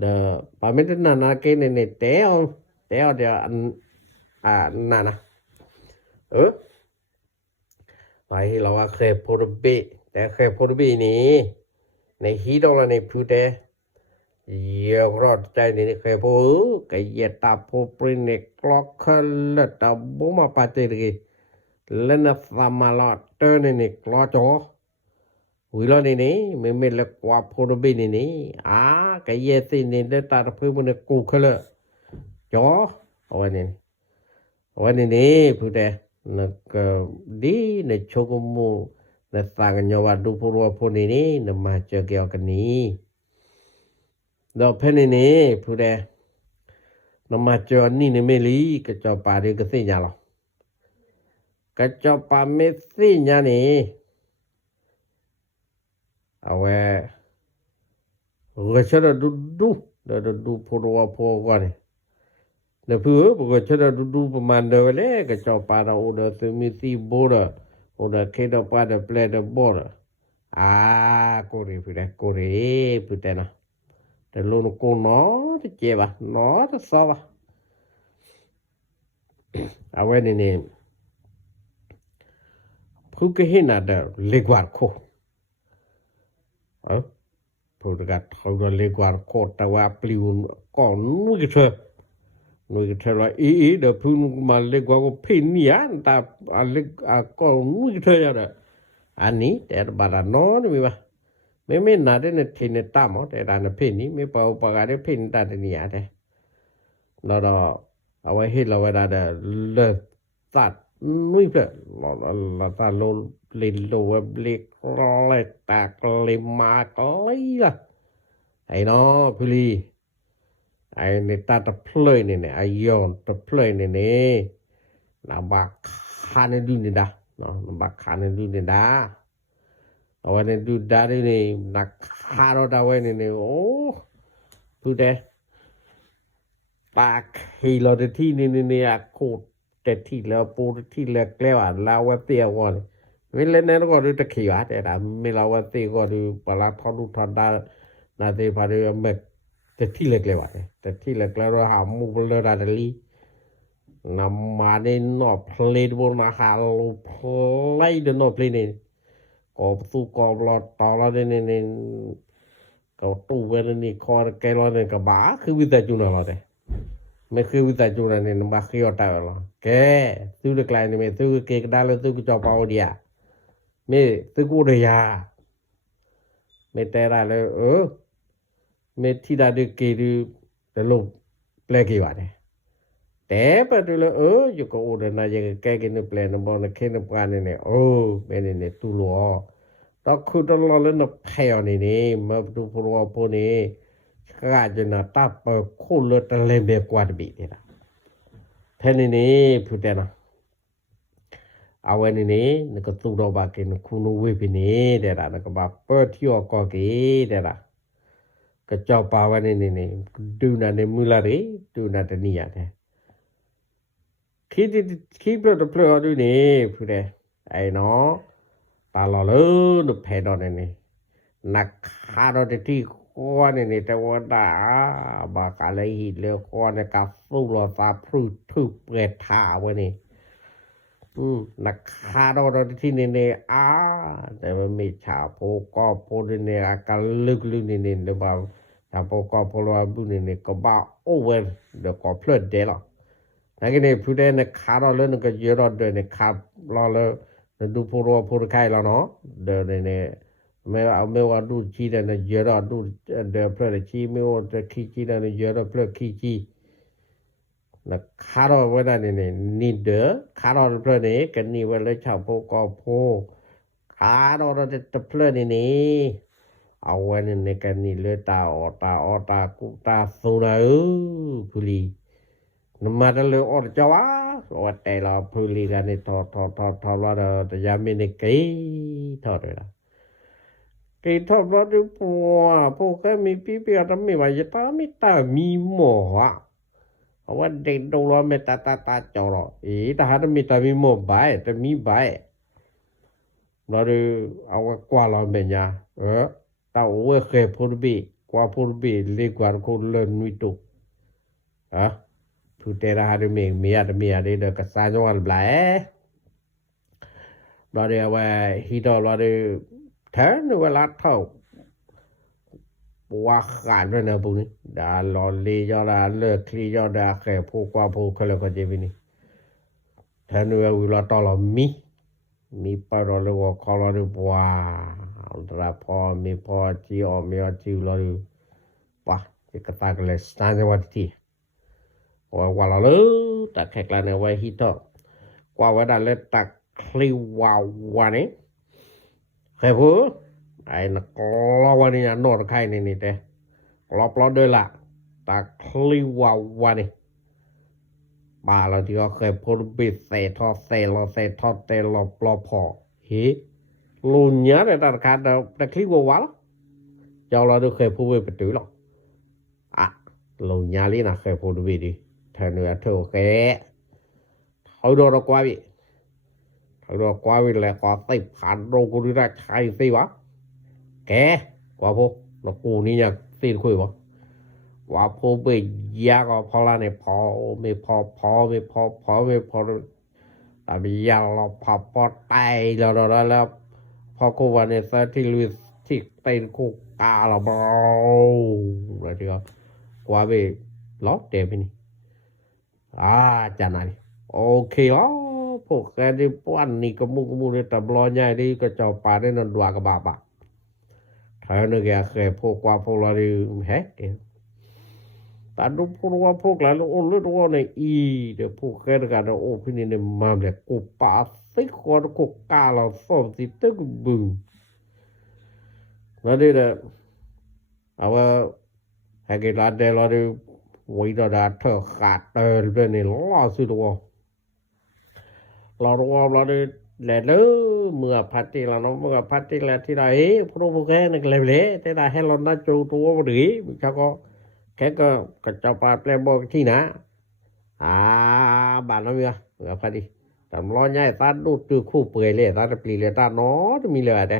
เดปาเมตนานาเกนี่เตอเดี๋ยวนานะไปเราว่าเคยโพดบีแต่เคยโพดบีนี่ในฮีดอลในพูดแต่เยอะรอดใจนี่เคยพูดก็เยตาโพปรินเนกล็อกเคลตาบุมาปาเตรีเลนสามาลอดเตอร์นี่กลอจอวิลนี่ไม่เล็กกว่าโพดบีนี่ก็เยตินี่เดตาพูดมันกูเคลจอเอาไว้นี่พูดแต่นักดีในโชกมูในต่างกันยาวดูพรัวพนี่นมาเจอเกี่ยวกันนี้ดอกเพนนี่พูดแต่นมาเจอนี่ในเมลีก็จอปาดีก็สิญาหรอก็จอปาเมสิญานี่เอาไว้ก็จะดูพรัวพก่อนเดี๋ยวเพื่อบอกว่าฉันดูประมาณเดิมเลยก็จอปาเราโอเดอร์สมิธีโบร์โอเดอร์เคดปาเดอร์เพลเดอร์บอร์โกรีพูดแต่นะแต่ลูกกูน้อที่เจ็บน้อที่สอบเอาไว้นี่พูดก็เห็นนะเดอเล็กกว่าโคพูดกันเขาเล็กกว่าโคแต่ว่าปลิวก่อนนู้นก็เถอะnoi che c'era da più male qua pinian ta alle con lui che era anni der barano mi va me na de ne tine tamo de da ne pini me pa pagare pin ta de ni ate noเอาไว้ให้เราเวลาเลตัดนุ้ยเปล่าเราตัดโลลินโลเล็กอะไรตากลิมาอะไรล่ะไอ้น้อพี่ลีไอ้ในตาตะเพลยนี่ไอ้ย้อนตะเพลยนี่นาบากคาในดูนี่ดา เนาะบักขานดูนี่ดาเอาไว้ในดูดานี่นักคาเราดาไว้นี่โอ้พูดได้ปากให้เราได้ที่นี่อะโคตรแต่ที่แล้วปูที่เล็กแล้วลาวเตียก่อนเวลานั้นก็ดูตะขี้ว่าแต่ละไม่ลาวเตียก็ดูปลาทอดทอดดานาเตพาเรือเมกแต่ที่เล็กเลยว่าแต่ที่เล็กแล้วหามูเลยดาลีนำมาในนอเพลย์บนมาหาลูเพลย์ดนอเพลย์นี่ก็สู้ก็รอต่อแล้วนี่ก็ตู้เวลนี่คอแกรอนี่ก็บ้าคือวิจัยจุนแล้วเด้ไม่คือวิจัยจุนนี่บ้าคืออตาแล้วแกสู้เล็กๆนี่ไม่สู้เกกดาแล้วสู้ก็จอปาวเดียไม่สู้กูเดียไม่แต่ละเลยไม่ที่ดาดูเกดูแต่ลูกเปลกี่ว่าเด้แต่ปะดูแล้วอยู่ก็โอเดนะยังแกกินเปลนบ่นะเคนปานนี่แม่นี่ตุลัวตอคือตลอดแล้วนะแพวนี่มาดูพวกพวกนี้ก็จะนะตาเปิดคู่เลือดเลเบกว่าดบีนี่ล่ะแท้นี่พูดแต่นะเอาไว้นี่ก็สู้ดอกบากินคุณเวพินี่เด้ล่ะก็บาเปิดที่ออกก็กีเด้ล่ะก็จอปาไว้นี่ดูนะในมือละดิดูนะตะนี่อ่ะคิดเปล่าดูนี่พูดได้ไอ้เนาะตาลอเลยนุแพดอนนี่นักคาดที่ก้อนนี่แต่ว่าดาบากอะไรหิเลก้อนในกาฟูรอซาพรูทุบเปทาไว้นี่นักคาดที่นี่แต่ว่ามีชาโปก็โพดนี่อาการลึกนี่เดี๋ยวว่าชาโปก็โพลว่าบุนี่ก็บ้าโอเวอร์เดี๋ยวก็เพลิดเดล่ะนั่นก็นี่พูดได้ในคาดอเลยนึกก็เยอะรอดด้วยในคาดรอเลยดูพวกพวกใครแล้วเนาะเดินเนี่ยไม่ว่าดูชีได้นะเยอะรอดดูเดินเพลิดชีไม่ว่าจะขี้ชีได้นะเยอะรอดเพลิดขี้ชีนะคาดอไว้ได้นี่เด้อคาดอเพลิดนี่กันนี่ว่าเลยชาวพวกก็พวกคาดอจะเพลิดนี่เอาไว้ในกันนี่เลยตากุตาสูนะพุลีนมาได้เลยอดจ้าว่าแต่ละพุลีกันนี่ทอว่าจะยามินกีทอเลยล่ะกีทอว่าดูปัวพวกก็มีปีๆทำไม่ว่าจะตาไม่ตามีหมอเอาว่าเด็กดูแล้วไม่ตาจอรอถ้าหามีตามีหมอใบแต่มีใบเราดูเอากว่าเราเป็นยาตาโอ้เคยพูดบีกว่าพูดบีเรียกว่าคนเล่นวิตุพูดแต่ละหาดูมีอะไรเด็กก็สายจังหวะแบล้เราเรียกว่าฮิตเราเรียกแทนเวลาเท่าว่าขาดด้วยนะพวกนี้ดาลอลียอดาเลิกคลียอดาแค่พวกว่าพวกเขาเลยก็จะวินี่แทนเวลาต่อเรามีปะเราเลยว่าเขาเราดูว่าเราพอมีพอจีอมีจีเราดูว่าจะกระตากเลยสถานจังหวัดที่ว่าเราเลยแต่แขกลาในไว้ฮิตกว่าว่าได้เลยตักคลีวาวานี่แค่พูดไอ้นักลอวันนี้นอนใครนี่แต่กลอบล้อด้วยละตักคลีวาวานี่บาเราที่ก็เคยพูดบิดเศษทอเศษเราเศษทอเตลอปลอพอลุนเนี้ยในตาขาแต่คลีวาวาล่ะเจ้าเราดูเคยพูดไปตื้อหรอกลุนเนี้ยลี่นะเคยพูดไปดิเธอเนื้อเธอโอเคเขาโดนเรากว่าพี่เขาโดนกว่าพี่เลยก็ติดผ่านโรกูได้ใครสิวะแกว่าพวกเรากูนี่อยากตีคุยวะว่าพวกไปยากพอละเนี่ยพอไม่พอแต่ไม่ยากเราพอตายแล้วพอกูวันนี้ซะที่ลุยที่เต้นกูกาเราเบาอะไรที่ก็กว่าไปล็อกเต็มนี่จานนั้นโอเคพวกแกที่ป้อนนี่ก็มุเลยแต่บลอใหญ่ดีก็จอปาได้นันดัวกับบาปถ้าเนื้อแกเคยพวกว่าพวกเราดีแต่ดูพวกว่าพวกเราโอ้เลือดว่าในเดี๋ยวพวกแกกันโอ้พี่นี่เนี่ยมาแบบกูปาสิคนกูกาเราสอบสิตึกบึงนั่นเด้อเอาว่าให้กินร้านเดเราดูไว้ดาเธอขาดเตอร์เลยนี่ล้อสุดว่าเราดู แล้วเด้อเมื่อพัดติแล้วเนาะเมื่อพัดติแล้วที่ใดพวกพวกแกนึกเลยแต่ได้ให้เราน่าจูตัวบ่ดีเขาก็แกก็จะปาแปลบอกที่นะบ้านเราเมื่อพัดติตำร้อนใหญ่ตาดูดคือคู่เปื่อยเลยตาปลีเลยตาน้อมีเลยแต่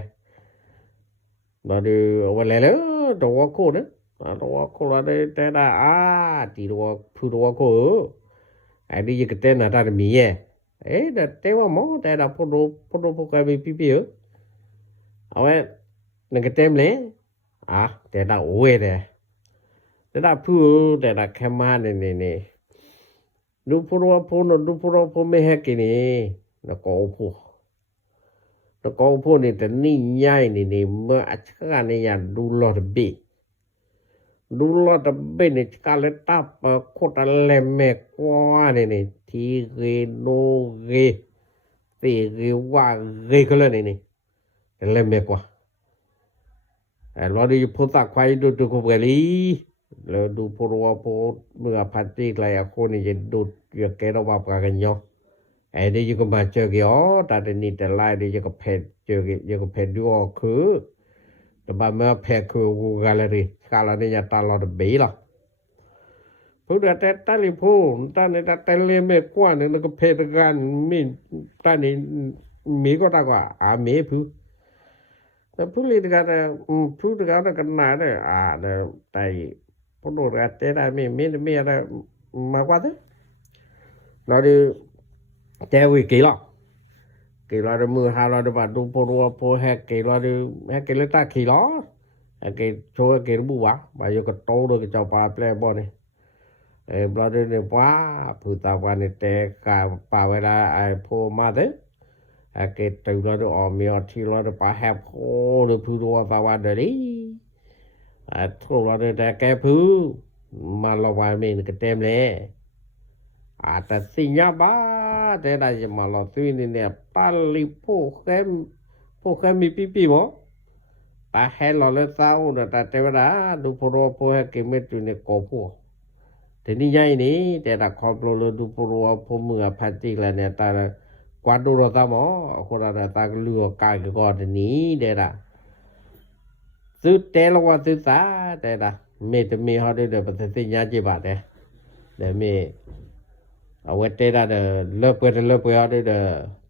เราดูวันแล้วตัวโคนะตัวโคละได้แต่ได้ตีตัวผู้ตัวโคไอ้ดิจะเต้นน่ะตามีda tewa mo da podo ka bi pipi awe nang temle da owe da pu da khama ne du puro po me hakini na ko pho ni da ni nyai ni ma achka ne ya du lo be ni ka le tap ko ta le me kwa niทีเรโนเรเตเรวาเรก็เลยนี่เล่มเมกว่าเราดูพุทธควายดูคุบกะลีแล้วดูพรัวพเมื่อพันติหลายคนนี่จะดูเยอะแกเราว่าปกันยอไอ้นี่ก็มาเจอกี่แต่นี่แต่ไล่นี่จะก็เพจเจอกี่ก็เพจดูคือแต่บางเมื่อเพจคือกูกาลรีกาลนี่จะตลอดปีหรอพูดแต่ตาลิพูตานี่แต่เลี้ยงไม่กว่าเนี่ยก็เพดกันมีตานี่มีก็ตากว่ามีพูแต่พูดเลยกันพูดกันนาเนี่ยเนี่ยแต่พูดแต่ได้ไม่อะไรมากกว่าเถอะเราดูเจ้าวิกี่หรอกกี่เราดูมือหาเราดูบัดดูพูดแฮกกี่เราดูแฮกกี่เลือดตาขี้ล้อแฮกกี่โชว์กี่บัวบางอย่างก็โตด้วยกับเจ้าป่าแปลบอลนี่brother ne pa puta pa ne te ka pa wela ai pho ma de ke tu lo do o mi o thi lo do pa have ko do phu do ta wa de li tho lo de ta ke phu ma lo wa me ne ke tem le ta sin ya ba de da je ma lo tu ni ne pa li pho ke mi pi mo pa he lo le sa u da ta te wa da do pho ke me tu ne ko phoทีนี้ใหญ่นี่แต่ละครอบครัวดูปรัวพมือพันติแล้วเนี่ยแต่กวาดดูเราตาหมอคนละตาเลือกกายก่อนนี้เด้ละสุดแต่ละวันสุดสาแต่ละเมตมีเขาได้เดินไปสิญญาจีบาทเด้เมเอาไว้แต่ละเลิกเปิดเขาได้เดิน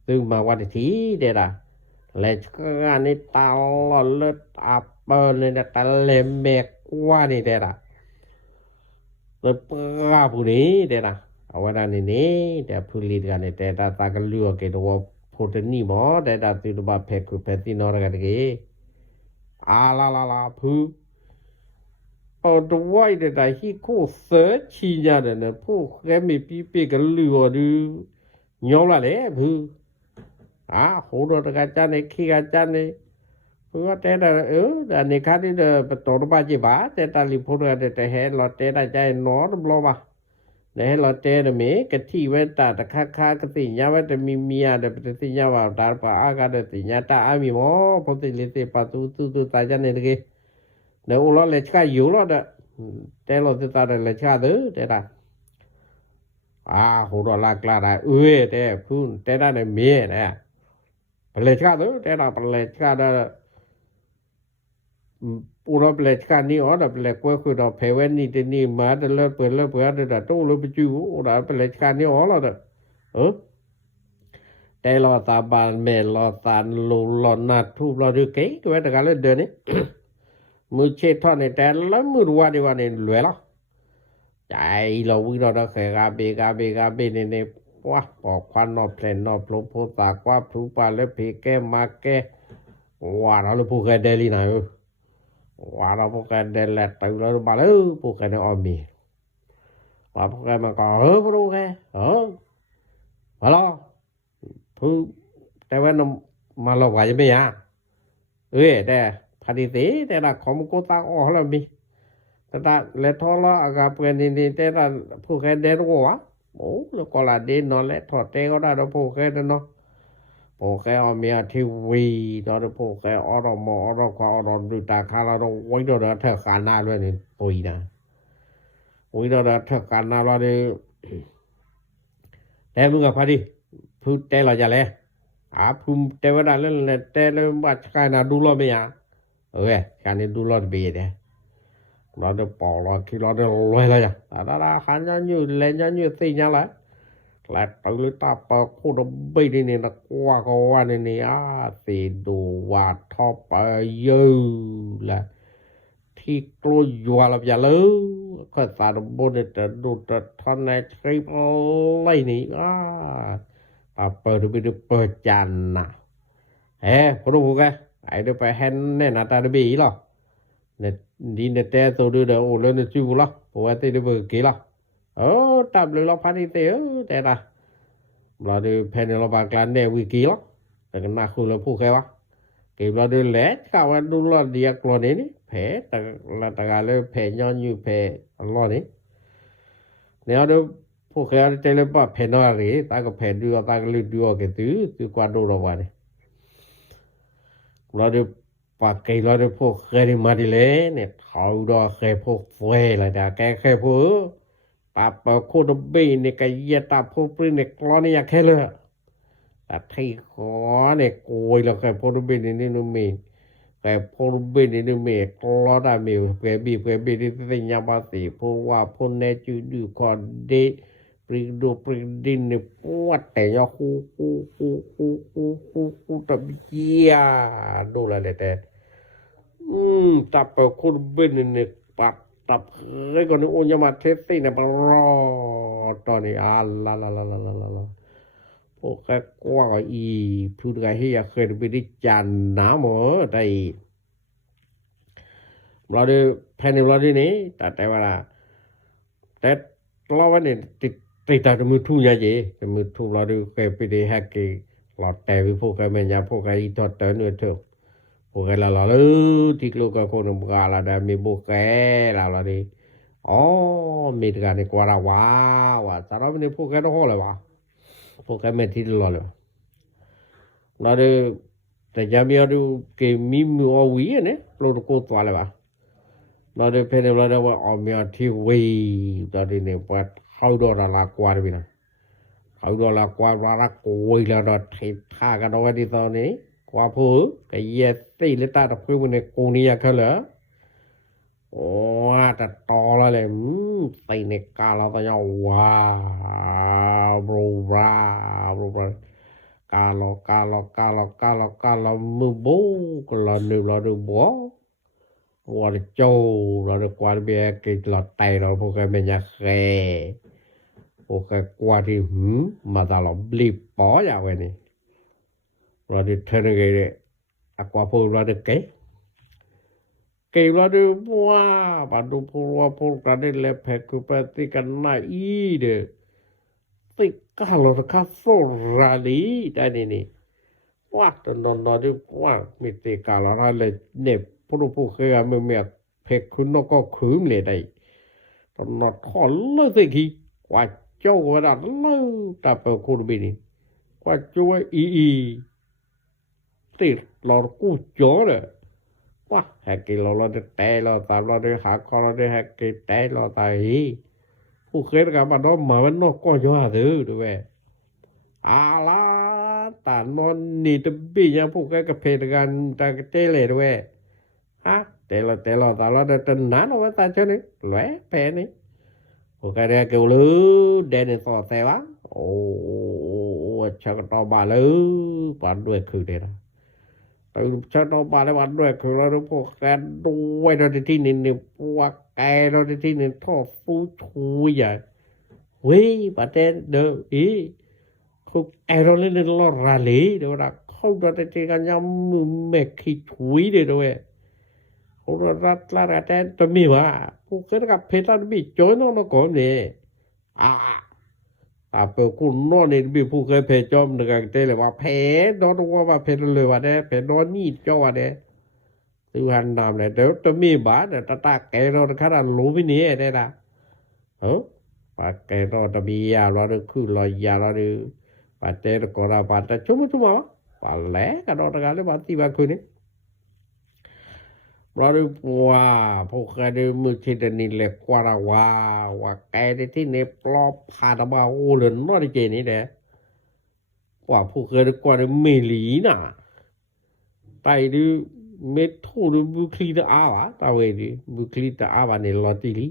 ซึ่งมาวันที่เด้ละและงานนี้ตาเลิศอับเปิลเลยนะตาเล่มเมกว่านี่เด้ละแล้วปราผู้นี้เด้นะเอาไว้ด้านนี้แต่ผู้ลีดกันแต่ตากันเลือกกันว่าพูดนี่หมอแต่ตาติดบาเพกคือเพตินอร์กันกี่ลาผู้เอาตัวไว้แต่ที่คู่เสิร์ชชี้ยาเนี่ยผู้แกมีปีกันเลือกดูย้อนละเลยผู้โหดกันจันเนี่ยขี้กันจันเนี่ยเพราะแต่อันนี้ข้าที่ประตูบ้านจีบ้าแต่ตาลิพูดแต่เห็นเราแต่ได้ใจน้อมลงมาแต่เห็นเราแต่เนี่ยกะที่ไว้ตาแต่ข้ากะติญาไว้แต่มีเมียแต่เป็นติญาว่าตาปะอากาศติญาตามีหมอพอติลิติปะตูตาจันเนี่ยกี่เดี๋ยวเราเลยช่วยอยู่แล้วแต่เราจะตาเลยช่วยเด้อแต่ละโหเราลากลาได้แต่พูดแต่ได้เนี่ยเมียเนี่ยเลยช่วยเด้อแต่ละเลยช่วยเด้อปูเราเปลชกันนี่เปลกว่าคือเราเพเวนนี่ที่นี่มาแต่เลิกเปิดแต่ตู้เราไปจูเราเปลชกันนี่เราแต่เราตาบานเมลเราตานลูหลอนนัดทูบเราดูเก๋ก็ว่าแต่การเล่นเดินนี่มือเช็ดท่อในแต่แล้วมือรัวดีว่าเนี่ยรวยแล้วใจเราวิ่งเราเคยกาเบเนี่ยว่าปอกควันนอเพลนนอพลุโพตากว่าพลุปลาเล็บผีแก้มาแก้ว่าเราเลยพูดกันเดลี่นะว่าเราพวกกันเดินแหลกตื่นแล้วมาแล้วพวกกันเอามีว่าพวกกันมาก่อพวกกันมาแล้วผู้แต่ว่ามาเราไหวไหมแต่พันธุ์สีแต่ละของมันก็ตั้งอ๋อแล้วมีแต่ละทอละอากาศเป็นนี่แต่ละพวกกันเดินหัวแล้วก็ละเดินนอนและถอดเตะก็ได้แล้วพวกกันเนาะพวกแกเอาเมียทีวีตอนพวกแกอรมอรควาอรดูตาคาราเราไว้เดี๋ยวเธอการนาด้วยนี่ปุยนะไว้เดี๋ยวเธอการนาเราดิแต่มึงกับพอดีพูดแต่เราจะเลย ภูมิเทวดาเล่นแต่เล่นว่าใครน่ะดูรอดไม่ยาการนี้ดูรอดเบียดเราได้ปอกเราคิดเราได้รวยแล้วจ้ะแต่ละขันยันอยู่เล่นยันอยู่สี่ยันละและตื่นตาปอกคู่ดบีนี่นะกว่าก็ว่านี่สีดูว่าทอปเยอะละที่กลัวยัวละอย่าเลยก็สารบนแต่ดูแต่ท่อนในคลิปอะไรนี่เปิดไปดูเปิดจันนะพอรู้กันไอ้เดี๋ยวไปเห็นเนี่ยนะตาดูบีหรอเนี่ยดีเนี่ยแต่ตัวดูเดี๋ยวโอ้เลยเนี่ยจูบหรอเพราะว่าที่ดูเบอร์กี่หรอตับเลยเราพันธุ์เต๋อแต่ละเราดูเพนเราบางกลางเนี่ยวิกี่หรอแต่ก็น่าคุยเราพูดแค่ว่าเก็บเราดูแลข้าวดูเราเดียกเราเนี่ยนี่แผลแต่ละตะการเลยแผลย้อนอยู่แผลเราเนี่ยเนี่ยดูพวกเขาจะเล่นแบบแผลน้อยหรือตาก็แผลดูตาก็ลืมดูกันตื้อกว่าดูเราว่าเนี่ยเราดูปากเกยเราดูพวกเคยมาดีเลยเนี่ยเขาดูเคยพวกเฟ้อะไรแต่แกเคยพวกปาปโคดบีเนี่ยก็เยตาพวกปริเนี่ยกลอนี่อยากแค่เลยแต่ที่ขอเนี่ยโกยแล้วเคยพวกบีนี่นุ่มมีแต่พวกบีนี่นุ่มมีกลอได้มีเคยบีนี่สิ่งยาบาสีเพราะว่าพวกเนี่ยจูดูคอนเดปริดูปริดินเนี่ยปวดแต่ยาคูตะเบียดูแลแต่ตับเปคนเป็นเนี่ยปัดตับเฮ้ยก่อนนี้โอนยามาเทสซี่เนี่ยปรอตอนนี้ลาพวกแกกว่าอีพูดไงให้อยากเคยไปได้จันน้ำหมอได้เราดูแผ่นเราดูนี้แต่ว่าแต่เราวันนี้ติดแต่มือทุ่งยาเย่แต่มือทุ่งเราดูเคยไปได้แฮกเกเราแต่ไปพวกแกแม่ยาพวกแกอีทอดเตอเนื้อเถอะพวกเราที่ลูกก็คนมุกาลาได้มีบุกแกเราดิมีการในกว่าว่าแต่เราไม่ได้พวกแกต้องห่อเลยวะพวกแกไม่ที่เราเลยเราดิแต่จะมีอะไรqueมีเอาวีเนี่ยเราดูโคตรว่าเลยวะเราดิเพนเราดิว่ามีที่วีตอนนี้เนี่ยว่าเขาดูเราละกว่าด้วยนะเขาดูละกว่ารักโวยแล้วเราทิท่ากันเอาไว้ที่ตอนนี้กว่าผู้ก็เย็ดตีเลตาตะคุยมันในกูนี่อยากเหรอแต่ต่อแล้วเลยตีในกาเราตะยาว้าวบรูบรากาเรามือบูก็เราหนึ่งเราดูบ่ว่าโจเราดูกว่าเบียกิเราไตเราพวกแกเป็นยาแค่พวกแกกว่าที่มาตาเราบลีปออย่างไว้นี่เราดูเท่านั้นเลยกว่าพวกเราดูque lo de boa pa do por cadê le peco pati kana ide ti kalo ka forali tani ni what non de what mi ti kalo ra le ne pu ke me peco no ko khum le dai no thol le ti ki wa cho wa da lo ta pe ko bi ni wa cho ti lo ku cho leว่าแฮกกี้เราได้แต่เราตามเราได้หาคอเราได้แฮกกี้แต่เราตายผู้เคยกับมันน้องมามันนอกก็ย่อซื้อด้วยล่ะแต่นอนนี่ตะบี้ยังผู้เคยกับเพจกันแต่เจเลยด้วยแต่เราตามเราได้ตันนั้นเอาไว้ตาเช่นนี้แหละแพ้นี้ผู้เคยได้เกี่ยวลือเดินต่อแต่ว่าชักต่อบาลือปานด้วยคือเด็ดฉันเอามาในวันด้วยคือเราพวกแกด้วยเราที่นี่พวกแกเราที่นี่ท่อฟูชูใหญ่เฮ้ยประเทศเด้อคือแอร์เราเล่นลอราลีเดี๋ยวเราเข้าเราที่กันยำมือเมฆขี้ถุยเดี๋ยวด้วยเขาเราละแต่ตัวมีว่าพวกแกกับเพชรเรามีโจนเราก่อนเนี่ยเปิดคุณนอนนี่มีผู้เคยเพจจอมหนึ่งกันเตเลยว่าเพจนอนว่าเพจเลยว่าเนี่ยเพจนอนนี่จ้าว่าเนี่ยตัวหันนำเลยเดี๋ยวจะมีบ้านแต่ตาแกนอนขนาดรู้วินี่ได้ละปากแกนอนจะมียาเราดูคือลอยยาเราดูปากเจอก็เราปากแต่ชุ่มปากแหลกกันนอนกันเลยปากที่บางคืนนี้เราดูว่าพวกแกดูมือที่เดนิเล็กกว่าว่าแกที่เนี่ยปลอบผ่านมาโอ้เหลือนนอที่เจนี่แหละ ว่าผู้เคยกว่าเมลีน่ะไปดูเมโทรบุคลีตอาวะตาเวดิบุคลีตอาวะนี่ลอติลี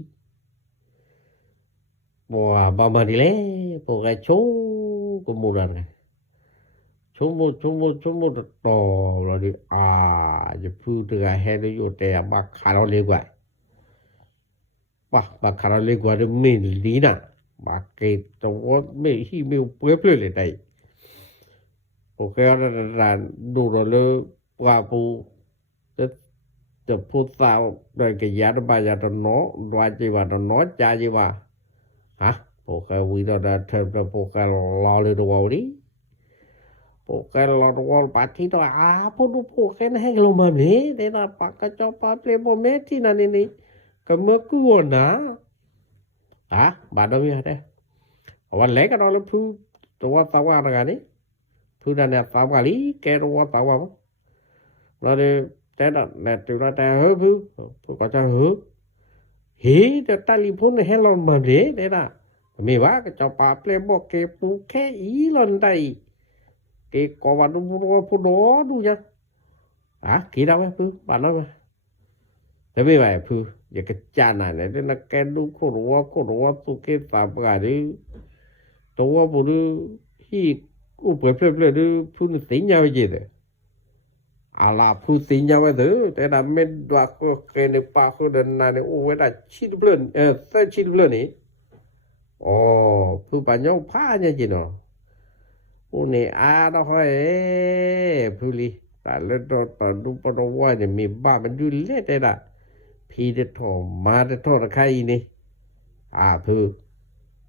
บ่บามาดิเลโปกะโชก็มูดันชมโมตอลอดิจะพูดกะเฮดอยู่แต่บักคาราเลกว่าบักคาราเลกว่าเมลีน่ะบักเกตวเมฮีเมเปเเลยได้โอเคนะดูเลยว่าผู้จะพูดสาวโดยกะยาบายาตโนดวาจิวาตโนจาจิวาฮะโอเควิดาเธอโปกะลอเลยดวดิโปกะลอดวอลปาทิตพูดโปกะนะให้ลงมานี่เดนะปากกะจอปาเปลโบเมตินะนี่ก็เมื่อกูนะบาดมีฮะวันเล็กก็นอนพูดตัวตาวานะกันนี่พูดเนี่ยตาวาลีแกตัวตาวาแล้วเดแต่ละตัวแต่ผู้ก็จะแต่ตาลิพนให้ลอนมาเด้เด้น่ะมีว่าก็จะปาเปลบ่เกปูแค่อีลอนได้เกก็ว่าดูผู้ดอดูจ้ะกี่ดาวผู้บาดแล้วแต่ไม่ไหวผู้อย่ากระจาน่ะเนี่ยนะแกดูโครัวสุเกตาปกาดิตัวผู้ดูที่อุปเปลดูผู้สิญญาไปจิเด้ala pusinya wadu tena medwa ko kene pa ko dan nane o weda chidblun sa chidblun ni pu banyo pha nya ji no o ne a da hoi puli ta le do pa du pa do wa ni mi ba man du le te da phi de tho ma de tho da khai ni pu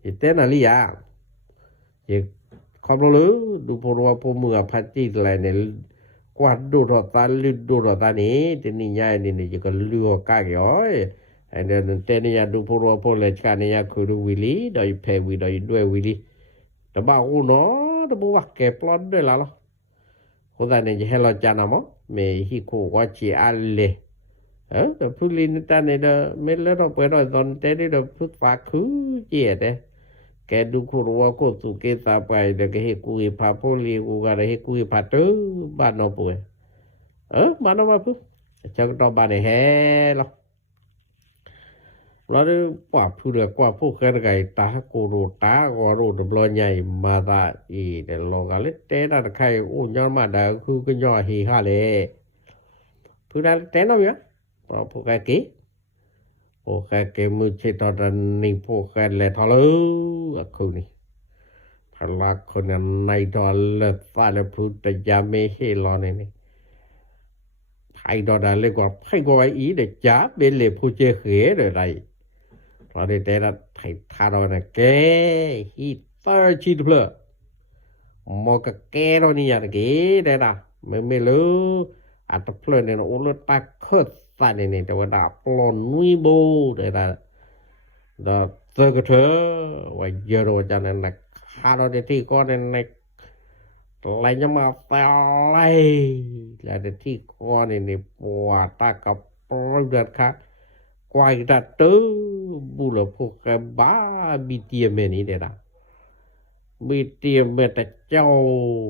ite na li ya ye khom lo du po ro po mu pha chi lai neกว่าดูรตาลิดูรตานี่ที่นี่ยายนี่จะก็ลือกากย่อยอันเดนเตนี่ยาดูพรัวพเลชกานี่ยาคือดูวิลีโดยเพวิโดยด้วยวิลีแต่บ่าวเนาะแต่บ่ว่าแกปลอดด้วยล่ะคนตานี่จะให้เราจานามเมฮิโคว่าจิอัลเลแต่ผู้ลินตานี่เด้อเมลเราเปิดดอยตอนเตนี่เด้อพุทธาคือเจียเด้แกดูครัวก็สุเกตาไปเด็กเฮกุยพาโพลีกูกะเฮกุยพาเตบ้านนอป่วยบ้านนอมาปุ๊จักตอบ้านเฮล่ะแล้วปอดผู้เดือกว่าผู้เคยไก่ตากูรูตาก็รู้ตบลอยใหญ่มาตาอีเดลอกะเลเตน่ะใครโอ้ย้อนมาได้คือก็ย่อฮีฮาเลยผู้นั้นเตนเอาอยู่ผู้ไก่กี่โอเคมือชิตอดันนี่พวกแกเลทอลคือนี่พลักคนนั้นในดอลเลฟาเลพุตยาเมเฮลอนนี่ไพ่ดอดันเลยกว่าไพ่กว่าอีเดจ้าเบลเลผู้เจเขยเลยไรตอนนี้แต่ละไพ่ทารอนะแกฮีเตอร์ชิดเพลมอกะแกรอนี่อย่างเก๋ได้ละไม่รู้อัตเพลเนี่ยโอ้ลตาเคิดซานี่แต่ว่าดาปลอนนุยโบได้ละดาเซอร์กเธอว่าเยอะโรจันนักคาร์ดที่ก็ในอะไรจะมาแซวไล่แล้วที่ก็ในปวดตากับปลอยเดือดค่ะกวายดัดเตอบุรุษพวกบ้าบีเตียเมนี่เด้อบีเตียเมแต่เจ้า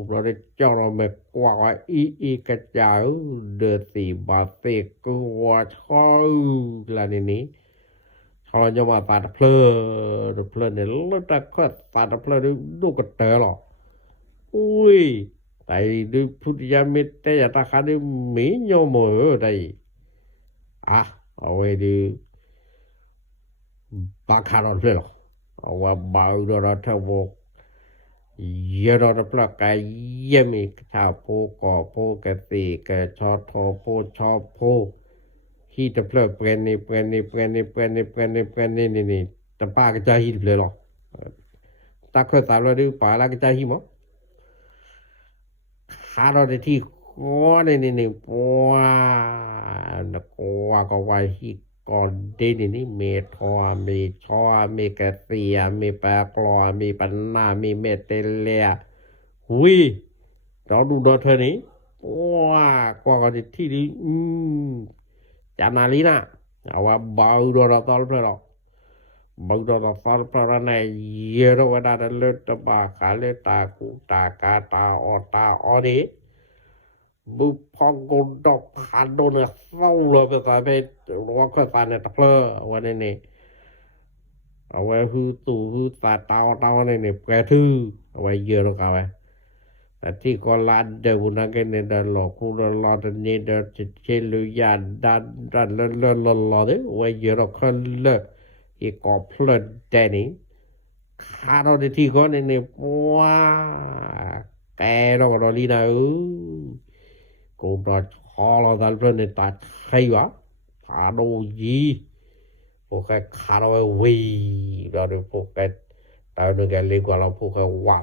เราได้เจ้าเราเมกว่าอีกระจายเดือดสีบาเสกกลัวชอยแล้วนี่เขาจะมาปาดเพลินเนี่ยแล้วแต่ก็ปาดเพลินดูกระเตอหรออุ้ยแต่ดูพุทธยามิแต่ยาตาคาดูมีโยมได้เอาไว้ดูบาคารอนเพลหรอเอาว่าบาอุดรธานีเยอะเราพลักไก่เยี่ยมีชาวโพก่อโพกติกชอทอโพชอโพฮีตเพลเปรนนี่นี่แต่ป้าก็จะฮีตเพลหรอตาเคยสามเราดูป่าแล้วก็จะฮีมั้งขาเราได้ที่ก้อนนี่ว้านักว่าก็ว่าฮีก่อนเดนี่เมทอเมชอเมกะเซียเมปากลอเมปันนาเมเมเตเลียหุยเราดูดอเธอนี้ว้ากว่ากันที่ดีจานาลีนะเอาว่าเบาดอเราตอนเพลหรอก บางดอกฟอลพระในเยรวดาเลตบาคาเลตากูตากาตาออดีบุพองกุดอกพันโดนเฝ้าเลยไปก็ไปรอค่อยฟันตะเพลวันนี้เอาไว้ฮือตู่ฮือตาตานี่แปรทื่อเอาไว้เยอะแล้วกันไว้แต่ที่ก็ลานเดบุนักเนเดหลอกกูรอดนี่เดเจลุยาดันลอเด้ไว้เยอะแล้วคนเลิกอีกก็เพลินแดนี่ขาเราได้ที่ก็นี่ว้าแกเราก็รอลีนะกูรอคอเราดันเพลินในตาใครวะพาโดยีพวกขาเราวีเราดูพวกตอนนึงเรียกว่าเราพวกว่า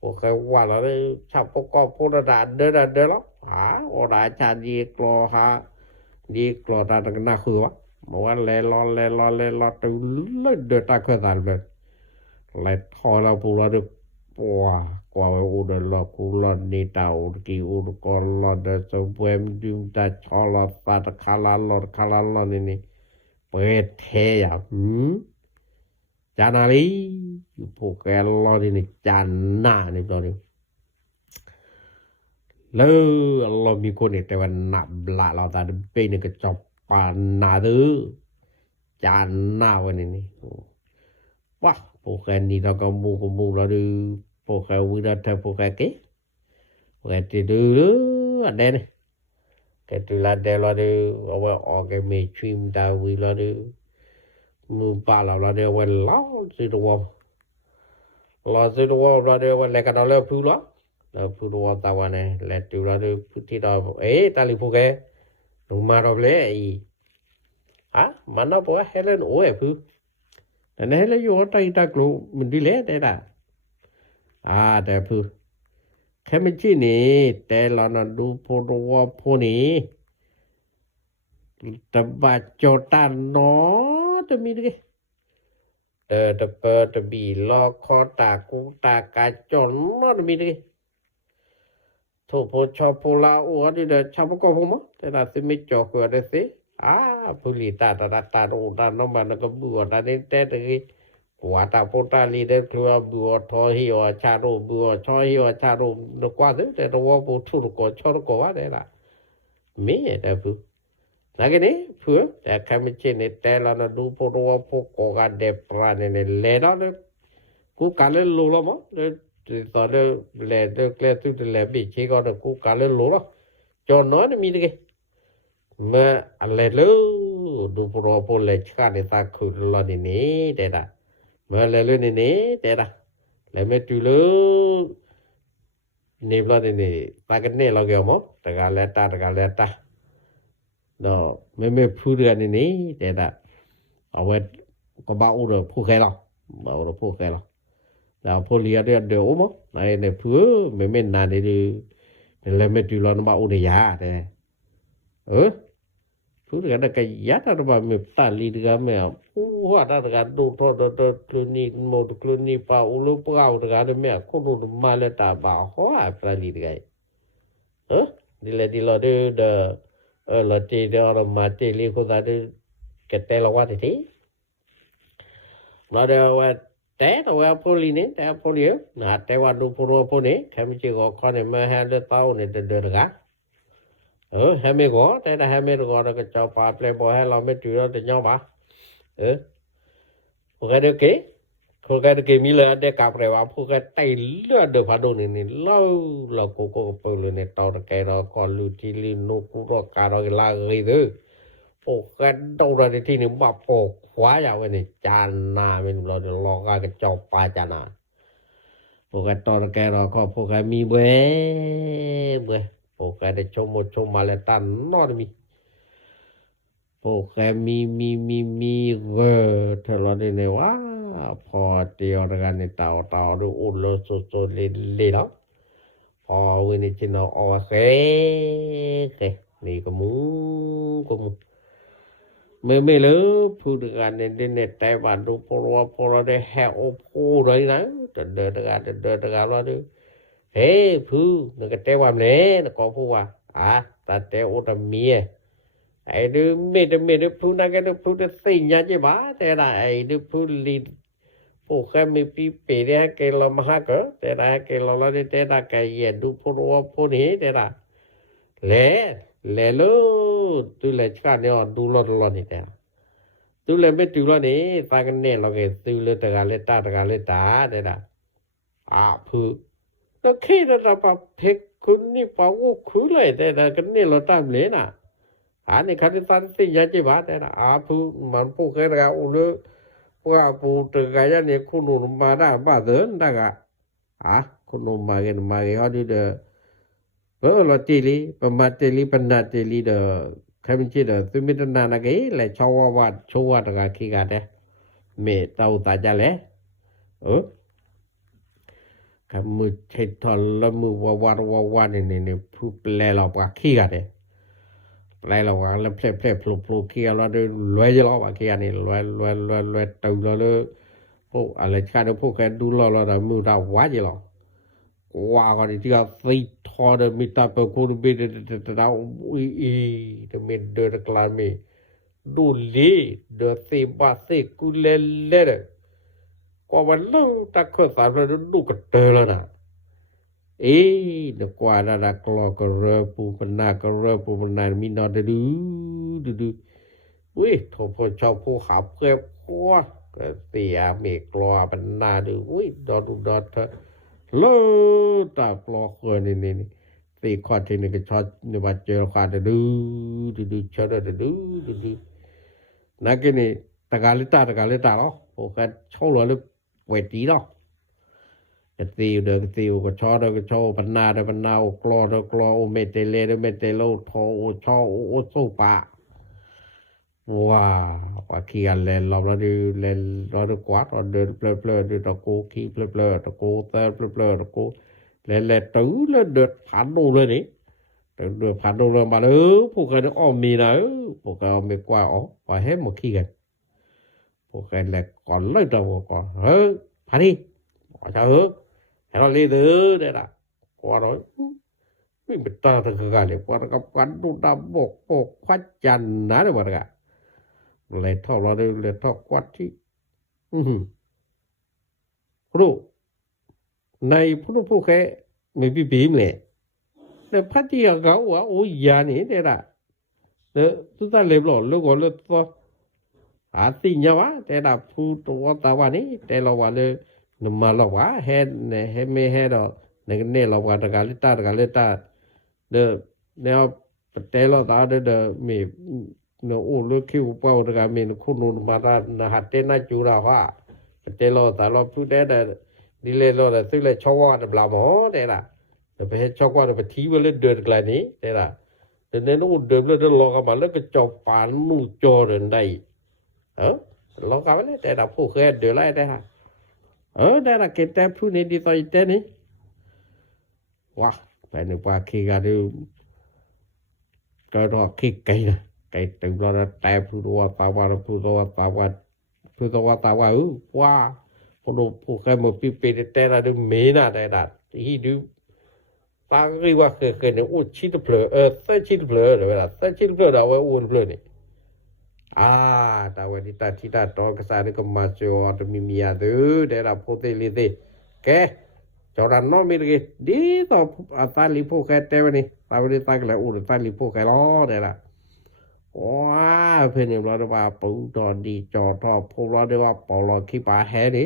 พวกว่าเราได้ชับพวกก็พวกดาเดินแล้วหาโอดาชาดีกลัวหาดีกลัวตาตะน่าคือวะบอกว่าเลรอตัวเดินตาคือตาเลยเลทอเราพูดเราดูปัวกว่าอุดรกูรอนี่ตาอุกีอุดกอลอดสมเวมจุมตาชอลอตาคาลาลอนี่เปิดเทอ่ะจานาลีพวกลอนี่จานหน้านี่ตอนนี้แล้วเรามีคนเนี่ยแต่ว่านับละเราตาเป็นนี่ก็จบปานนาดื้อจานหน้าวันนี้ว้าพวกนี่เราก็มูเราดูพวกวิรัตพวกเก๋พวกที่ดูอันเด่นแกตุลาเดเราดูเอาไว้ออกแกมีชิมดาวิเราดูมือปาเราดูว่าล้อสิตัวเราดูว่าเล็กกันเราพูดแล้วพูดว่าตาวันนี้เล็กตุลาดูที่เราตาลิพวกลงมาเราเลยมันเอาไปเฮเลนโอ้ยพูดแต่เฮเลนอยู่ที่ตากลูมันดีเลยได้แต่พูดแค่ไม่ใช่นี่แต่เรานั่นดูพูดว่าพูดนี่แต่บาดจอตันเนาะจะมีดิแต่เปิดจะบีลอคอตากูตากาจนเนาะจะมีดิถูกพอชอบพูลาโอ้ดิเดชอบก็ผมแต่ละสิไม่จอก็ได้สิผู้ลีตาโอ้ตาน้องมันก็บัวตาเนี่ยแต่ที่หัวตาพูตาลีเดินครัวบัวทอหิวชาโรบัวชอหิวชาโรนกว่าแต่ตัวบัวทุรกชอรกว่าได้ละมีแต่ผู้นักนี่เพื่อแต่ใครไม่เช่นแต่ละนั่นดูพวกว่าพวกโกกันเดปราเนี่ยเล่นแล้วกูการเล่นรู้แล้วมั้งตอนเล่นตุ้งเล่นบีชีก็กูการเล่นรู้แล้วจนน้อยนี่มีดิเมื่ออะไรรู้ดูพวกเล่นกันในตาคุยแล้วนี่เด็ดเมื่อเล่นนี่เด็ดเล่นไม่ดูรู้นี่แล้วนี่ตากันนี่เราเกี่ยวมั้งแต่การเล่นตาđó mấy phu đường này nè để đã ở bên có bao rồi phu khai lo là phu lia đều mà này phu mấy nà đi lên mấy chú lo nó bao để giá thế phu được cái giá đó mà mình ta li được mà hoa đó cái đồ thôi một cluni bao lu bao được cái mẹ con đồ mà là ta bảo hoa ta li được cái đi lo được là thì đó mà thì liên quan tới cái tên là gì thế nó đều té rồi poly này té poly nè té qua đủ poly cái mình chỉ có con này mà hai đứa tao này được cả hai mấy gõ té là hai mấy gõ là cái cho pa playboy hay là mấy chuyện đó thì nhau ba cái đó cái mi là để cặp rồi vào cái tay lừa được phá đồ này lâu là cô bự này tao là cái đó còn lưu chi lưu nô cú đó cả đó cái là cái thứ cái đâu ra thì nó bập khóa vào cái này chán na mình lo cái chọc pa chán na cái tao là cái đó có cái mi bê cái để cho mà là tan nó mi cái mi gờ thật là đây này quáพอเดียวกันในเต่าดูอุ่นโลโซเลยเนาะพอวันนี้จะนอนโอเคนี่ก็มูไม่เลยพูดกันในแต่บ้านดูพอเราได้แหวพูดเลยนะเดินกันเราดูเฮ้พูดนึกแต่วันนี้ก็พูดว่าแต่อุตมี ไอ้ดูเมดพูนักก็พูดสิ่งอย่างจะบ้าแต่ละไอ้ดูพูดลีพวกเขาไม่ปีเปรียกเรามาฮักแต่ละเกลเราเนี่ยแต่ละก็ยันดูพูดว่าพูดนี้แต่ละเล่ลูดูเล่ชกันเนี่ยดูรอนี่แต่ดูเล่ไม่ดูรอนี่ตากันเนี่ยเราเกดูเล่ตะกาเล่ตาแต่ละพูแล้วแค่ระดับเพกคุณนี่ป่าวคุยเลยแต่ละกันเนี่ยเราตามเลยนะนี่คันตันสิยาจิบาแต่ละพูมันพูดแค่ละอุลว่าพูดตะกายเนี่ยคุณนุ่มมาได้บ้าเดินได้กะคุณนุ่มมาเกเขาดูเด้อเราตีลีประมาณตีลีปัญญาตีลีเด้อใครเป็นชื่อเด้อสุมิตนานะเกเลยชาววัดตะกาขี้กาเด้เมตาอุตาจะเลยมือใช้ทอนละมือวานี่ผู้แปลเราปากขี้กาเด้แปลเราว่าแล้วเพลพลูขี้เราได้รวยจะเราปากขี้นี่รวยตัวเราเลยพวกอะไรกันพวกแกดูเราได้มือเราว่าจะเราว่ากันที่ก็สิทอดมิตาเปกูบิดเราเดเมเดอร์กลามีดูลีเดสิบาสิกุเลเลก็วันลงตะขอสารดูกเตอแล้วนะเดกว่าดากลอกเรปูปนามีนอดดูทอพอชอบผู้ขับเก็บคัวก็เสียเมกลอปนาดูดอโลตาปลอกนี่สี่ข้อที่นี่ก็ชอบในว่าเจอข้อดูชอบดูนักนี่ตะกาลิตาเนาะโอเคชอบเลยเวทีเนาะก็ตีเดินตีก็ชอบปนากลอโอเมเตโลโทชอโอโซปะว้าว่าขี้กันเล่นเราดูเล่นเราดูกวาดเราเดินเพลอดูตะโกขี้เพลอตะโกเตอเพลอตะโกเล่นตื้อแล้วเดือดผ่านดูเลยนี่เดือดผ่านดูเลยมาเลยพวกกันอ้อมมีนะพวกกันไม่กว่าปล่อยให้หมดขี้กันพวกกันแหละก่อนเลยตัวก่อนพานี่บอกจะให้เราเลี้ยงได้ละกว่าเราไม่เป็นตาตะกันเลยกว่ากับกันดูดำบกควัดจันนะเดี๋ยวบอกกันเลยท่อเราเลยท่อกวัดที่รู้ในผู้แค่ไม่บีมเลยแต่พัทยาเขาว่าโอ้ยยานี่เด้ล่ะสุดท้ายเลยหล่อลูกก็เลยต่อสิ่งวะแต่ละผู้ตัวตาวานี่แต่เราว่าเลยนมาเราว่าเฮ็ดไม่เฮ็ดเนี่ยเราว่าตะกาลิตาเด้อแนวแต่เราตาเด้อมีno ulu ki upau daga min kunun mara na hatena jura wa te lo ta lo pu de ni le lo da su le chowa de bla mo de la de be chowa de thi we le de kla ni de la de ne no de le lo ka ma le ka chop pan nu cho de dai lo ka le de la pu khe de la de ha de la ke te pu ni di toi te ni wa pe ni pa ki ga du ka ro ki kai na cái từng lo tay phụ đồ tao qua qua phụ cái một pi te là được mấy nè đây là thì du ta cáiว่าเคยเนี่ยชิดเพลชิดเพลrồi làชิดเพลđóว่าอ้วนเพลนี่ตาวันนี้ตาที่ตาตอกษานี่ก็มาจอดมีอ่ะเด้อพอเตลิเตแกจอดันน้อมีเลยดีต่อตาลิโพแกเตวนี่ตาวันนี้ตาก็แล้วตาลิโพแกล้อเด้อล่ะว้าเพื่อนเราได้ว่าปูตอนดีจอทอพวกเราได้ว่าปอลขี้ปลาแห่ดิ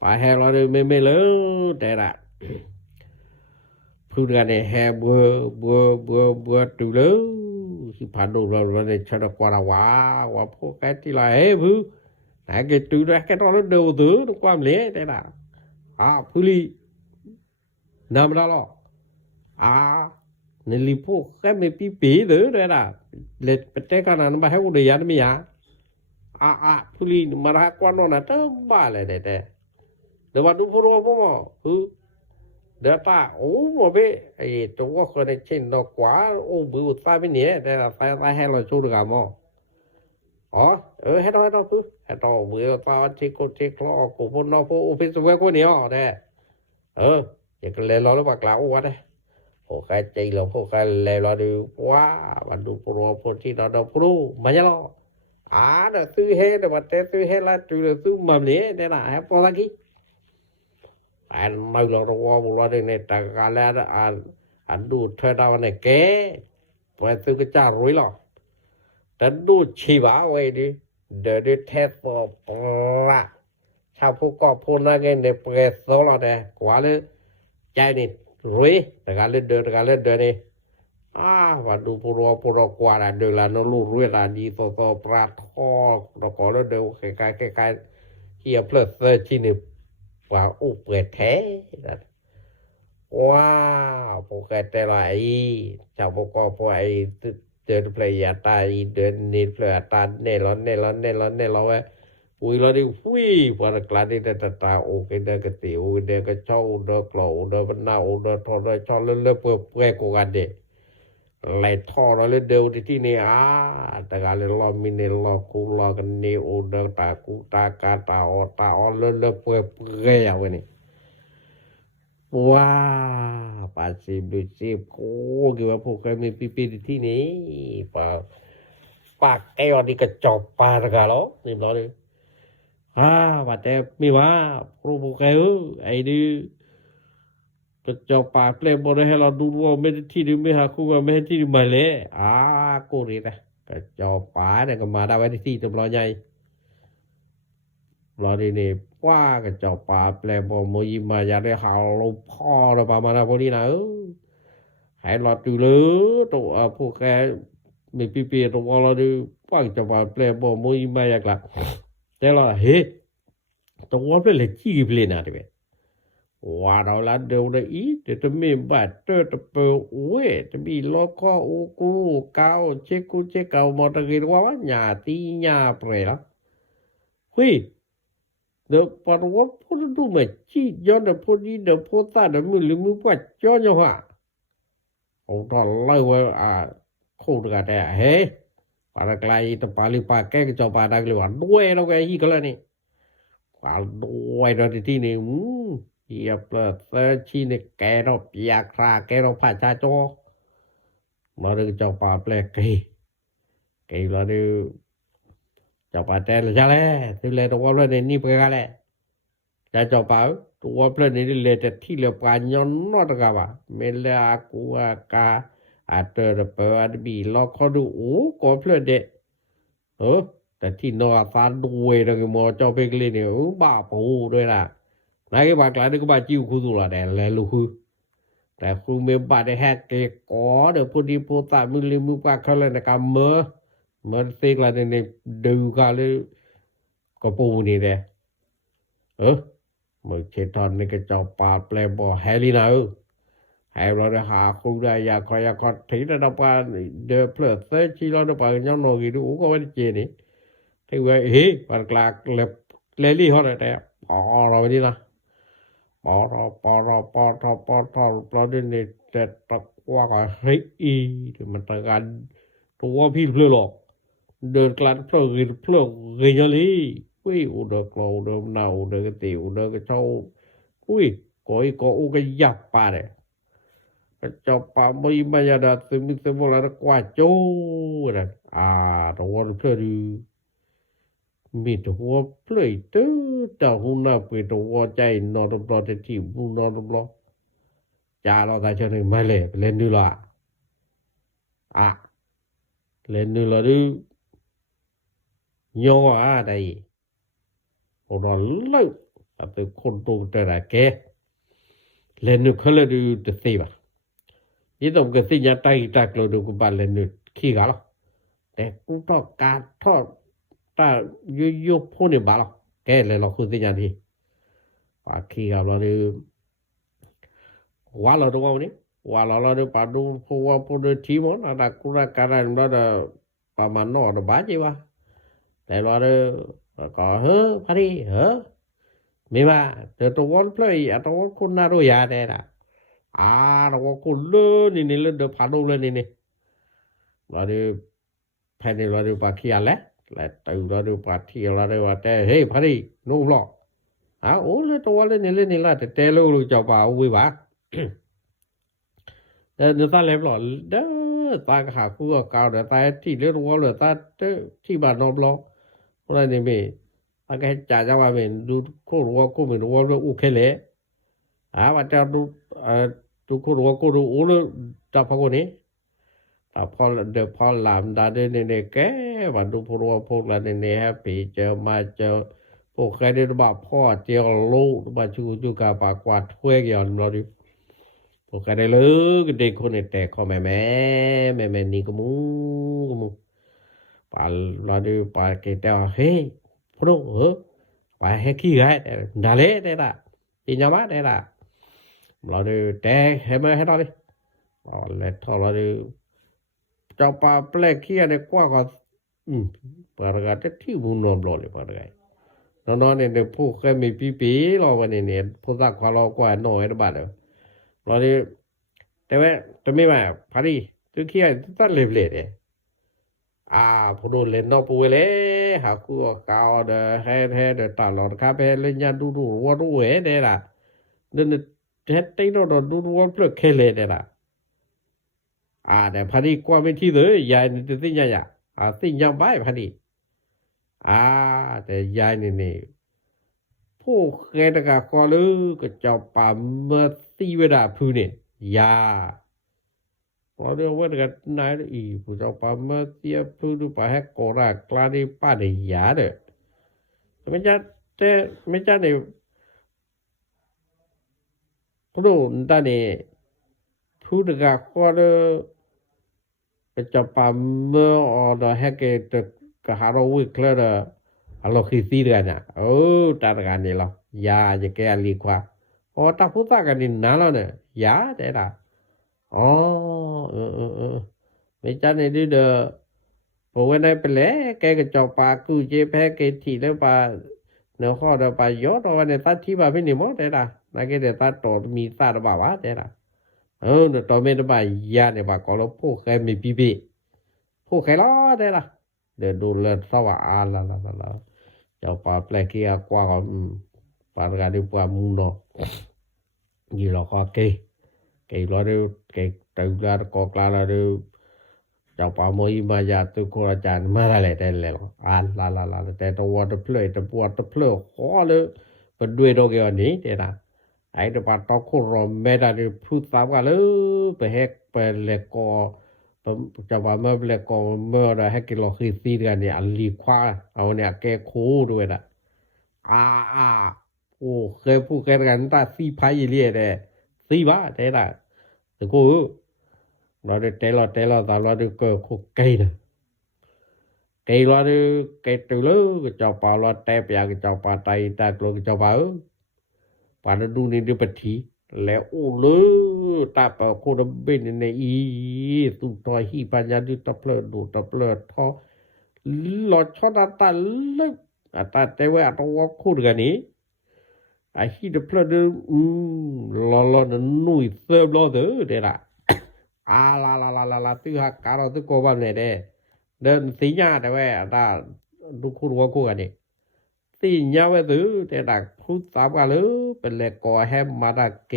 ปลาแห่เราได้ไม่เลยแต่ละพูดกันเนี่ยแห่บัวดูเลยสิผ่านดูเราได้ชนะกว่าว่าพวกแกที่ไรพื้นแต่แกดูได้แกเราเดือดตัวความเลี้ยแต่ละผู้ลีนำเราในลิพวกแค่ไม่ปีเลยล่ะเล็ดไปแต่กันนั้นมาให้อุดยันไม่ยาผู้ลีมาหากวนน่ะเต้บ้าเลยแต่เดี๋ยวดูพวกเราพวกเดี๋ยวป้าบ่เบ้ไอ้ตัวคนในเช่นดอกกว่าบือตายไม่เนี่ยแต่ตายให้เราสู้กันมั้งให้เราคือให้เราบือตายที่คนที่คลอกูพวกน้องพวกออฟฟิศเวกคนนี้แต่อย่างกันเลยเราแล้วว่ากล่าวว่าได้ พวกใจเราพวกเลยเราดูว่ามันดูโปรโพที่เราโปรมันจะรอเดซื้อเฮ็ดบัดแต่ซื้อเฮ็ดละจุซื้อมันนี่ได้ล่ะพอสักกี่อันไม่เราว่าบุรุษในตะกาแล้วอันดูเธอดาวเนี่ยแกไปซื้อก็จะรวยหรอแต่ดูชีวะไว้ดิเดี๋ยวดูเทสปละชาวผู้ก่อผู้นั่งเงินในเปรสโซเราเนี่ยกว่าเลยใจนี่รวยตะกาเล่นเดินนี่ว่าดูปุโรกว่าเดินละนลูรวยละดีโซปราทอเราขอแล้วเดินคล้ายเฮียเพลสที่นี่ว่าเปิดแท้ว้าวพวกแต่ละชาวพวกก็พวกเดินเพลยตาเดินนี่เพลยตาเนลอนอุ้ยเราดิฟุ้ยพอละกลาดนี่ตาโอเคเดินกติโอเดินก็เช่าเดินกล่าวเดินบันนาโอเดินทอเดินช่อเลื่อนเปื่อยกูกันเด็ไหลท่อเราเลยเดินที่นี่แต่การเลยเรามีเนี่ยเรากูเรากันนี่โอเดินตากูตากาตาอเลื่อนเปื่อยเอาไว้นี่ว้าปาสิบิสิโอ้กี่ว่าพวกมีปีที่นี่ปากแก้วนี่ก็จอบปาตะกาล้อนี่ล้อเลยว่าแต่มีว่าพวกแกไอ้ดิก็จอบปาเปลบ่ได้ให้เราดูว่าไม่ได้ที่นี่ไม่หาคู่ว่าไม่ให้ที่นี่มาเลยกูนี่นะก็จอบปาเนี่ยก็มาได้ไว้ที่ตำรอใหญ่รอนี่ว่าก็จอบปาแปลบ่มยิมาอย่าได้หาเราพ่อแล้วประมาณนั้นพวกนี้นะให้รอดูเลยตัวพวกแกมีปีๆตัวเราดูว่าจอบปาแปลบ่มยิมาอยากละแต่ละตัวเปเลยจี้เปลนะดิว่าเราละเดียวได้แต่จะมีบัตรจะเปิดจะมีโลกข้อกูเก้าเช็คเก่าหมดเลยว่าหน้าตีหน้าเปล่าเดี๋ยวปะว่าพูดดูไหมจี้ย้อนเดี๋ยวพูดนี้เดี๋ยวพูดตาเดี๋ยวมือว่าย้อนยังฮะตอนเล่าว่าโคตรกันแต่ปาไกลแต่ปาลิปาแกก็จอปาดักเลยว่าด้วยเราไงอีกแล้วนี่ปาด้วยเราที่นี่เฮียเปิดชีนี่แกเราเปียกราแกเราผ่าชาโจมาเรื่องจอปาแปลกไกเราดูจอปาแต่ละจ้าเลยที่เลยตัวเราเนี่ยนี่เปกันเลยจะจอปาตัวเราเนี่ยเลยแต่ที่เราปานย้อนนอตกันว่าเมลากูกาเตอร์เปิดบีล็อกเขาดูก็เพลินเด็แต่ที่นอฟานด้วยนะก็มอจอเปกเลยเนี่ยบ้าปูด้วยล่ะนายก็บากลายก็บาจิ้วคุตุละแต่แล้วลูกแต่ครูเมบาได้แฮกเกกอเดี๋ยวพอดีโปตามือลิมือปากเขาเลยนะครับเมื่อสิกละเนี่ยดูกันเลยก็ปูนี่แหละเมื่อเชตอนนี่ก็จอปาแปลบ่แฮลีนาให้เราได้หาครูได้อยากคอยถึงระดับว่าเดือเพลิดที่เราได้ไปย้อนโนกิดูก็ไม่ได้เจนี่ที่ว่าปากลากเลลี่เขาแต่เราไปนี่นะปอเราได้เนี่ยแต่ตะว่าก็ที่มันตะการตัวพี่เพลิดหรอกเดินกลางเพลิดเยลี่อุดกลาวเดิมเนาเดินกติวเดินกระเช้าก็ก็ยับป่าเลยจอปาไม่มายาดาซึมิสโมลาตะกว่าโจ้นั่นตัวเพลิดมีตัวเพลิดแต่หุ่นน่ะเป็นตัวใจนอนรอแต่ที่หุ่นนอนรอจ่าเราแต่เช่นไม่เลยเล่นดูละเล่นดูละดูย่อได้เราเลิกแต่คนตัวแต่ละแกเล่นดูเขาเลยดูแต่สิบยี่ต้องก็สิญญาไตตากเราดูกูบาเล่นดูขี้กันหรอแต่กูต้องการทอดถ้ายุพูดนี่บาลแกเลยเราคือสิญญาทีขี้กันเราดูว่าเราดูว่านี่ว่าเราดูปาดูพวกพูดทีมอนada kurang karang ada pamano ada baje wa แต่เราก็พอดีไม่ว่าแต่ตัววันเพลย์ตัวคนน่ารู้ยาได้ละเราคนเล่นนี่เล่นเดือดพันเลยนี่เราดูแผ่นเราดูปากเขียนแล้วตื่นเราดูปากเขียนเราดูว่าแต่พอดีนู่นหรอกเลยตัวเล่นนี่ละแต่ลูกจะป่าวิ่งบ้า nó ta lém lọ đó ta hạ khu ở cao để ta chỉ lên ruộng rồi ta chỉ bà nó lo hôm nay mình ta cái trả cho bà mình du khu ruộng của mình ruộng rồi ok lẽ và cho du khu ruộng của du uống rồi tập vào này tậpพอlàm đã đến này cái và du khu ruộngพวกlà này happy chờ mà chờ พวกใครได้บ่พ่อเจียวลูกบ่จูกาปากวาดถ้วยยอนเราดิพวกใครได้เลยเด็กคนนี้แต่ขอแม่นี่ก็มูปาเราดิปาเกตเฮ้พวกไปให้ขี้ไห้ดาเลได้ล่ะอีหยังมาได้ล่ะเราดิแต่ให้มาให้เราดิแล้วทอเราดิจะปาแปลกขี้ได้กว่าก็ปารากะที่มุนนอมรอเลยปารากะน้องๆเนี่ยผู้เคยมีปีๆรอวันนี้เนี่ยผู้สักความรอกว่าน้อยนะบัดเราดิแต่ว่าจะไม่มาพอดีตึกขี้ตั้งเล็บๆเนี่ยผู้โดนเล่นนอกปูเลยหากูกาวเด้อให้เด้อตลอดครับให้เล่นยาดูว่ารู้เด้ล่ะเดินเฮ็ดติโนดูว่าเปลือกเคเลเด้ล่ะแต่พอดีกว่าไม่ที่เลยยายนี่สิญญาสิญญาไปพอดีแต่ยายนี่ผู้เคยตะกะก็เลยก็จอบป่าเมื่อตีเวลาพูนี่ยาพอเรียกว่ากันนายอีผู้จอบป่าเมื่อเสียพูดูป่าให้กอรากลาได้ป้าได้ยาเด้อไม่จะนี่รู้ตานี่ผู้ตะกะก็เลยก็จอบป่าเมื่ออให้เกตก็หาเราวิเคราะห์เราคือสีเดือนน่ะตากันนี่ล่ะยาจะแก้ลีกว่าตาผู้ตากันนี่นาแล้วเนี่ยยาได้ล่ะไม่จันนี่เด้อพอวันนั้นไปแล้วแกก็จอบปากกูเจแพ้แกที่แล้วปาเนาะข้อเด้อปายอดวันนี้ตัดที่บ่าไม่นี่หมดได้ล่ะนะแกได้ตัดต่อมีซาดบ่าวได้ล่ะเนาะต่อเมนบ่ายาเนี่ยบ่าก็เราผู้เคยมีปีผู้เคยรอได้ล่ะเดี๋ยวดูเลยสว่าละเจ้าป่าแปลกที่กว่าปานกันดีกว่ามุนยี่หลอกเกรอดูเกตึกลาก็กลาลาดูเจ้าป่ามอยมายาตุโคอาจารย์มาอะไรได้แล้วลาแต่ตัวตะเพลตะปวดตะเพลขอเลยก็ด้วยดอกอย่างนี้เด้ล่ะไอ้ตะปาตอโครแม่ได้พูดตามกันเลยไปแฮกไปเลก็จะว่าเมื่อแล้วก็เมื่อได้ให้กินเราคือซีเดือนเนี่ยลีควาเอาเนี่ยแก้โคด้วยน่ะเคยพูดกันตาซีพายเรียได้ซีบ้าได้ล่ะแต่กูเราได้แต่เราตาเราได้ก็คุกไก่น่ะไก่เราได้ไก่ตือเลยก็เจ้าป่าเราแต่ปยาก็เจ้าป่าไตตากลก็เจ้าป่าป่าดูนี่ดิปฏิแล้วเลยตาเปาโคดเบนในสุตอยฮีปัญญาดิตะเพลิดดูตะเพลิดทอหลอดชอดตาลึกตาแต่ว่าตัวคูดกันนี้ไอ้ฮีตะเพลิดลอนุ่ยเสิร์ฟรอเด้อเด้ล่ะลาตื้อหักการเราตื้อโกบ้านเนี่ยเดินสีหญ้าแต่ว่าตาดูคูดว่าคู่กันนี่สีหญ้าไว้ตื้อแต่ดักพูดตามกันเลยเป็นแลกอแฮมมาดักเก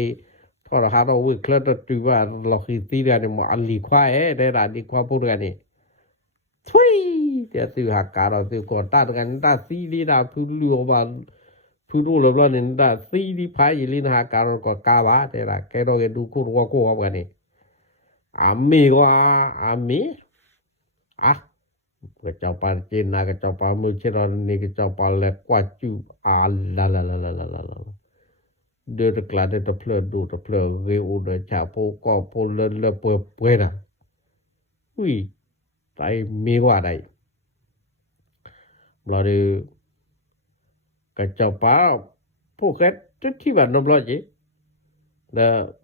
ทอดหาเราวิเคราะห์ตัวว่าเราคือสีเดือนเนี่ยมันลีควายได้ละลีควายพูดกันนี่ทุยแต่ตื้อหักการเราตื้อก่อนตากันตาสีลีดาพูดลัวว่าพูดรู้แล้วเนี่ยตาสีลีพายลีนหาการเราก็กาบาแต่ละแกเราดูคูดว่าคู่กันนี่ami ke capa Cina ke capa Mucira ni ke capa le kwacu la de klade de pleur du de pleur ge u de chapo ko po le pue da ui tai mi wa dai lo de ke capa po ke ti ba no blo ji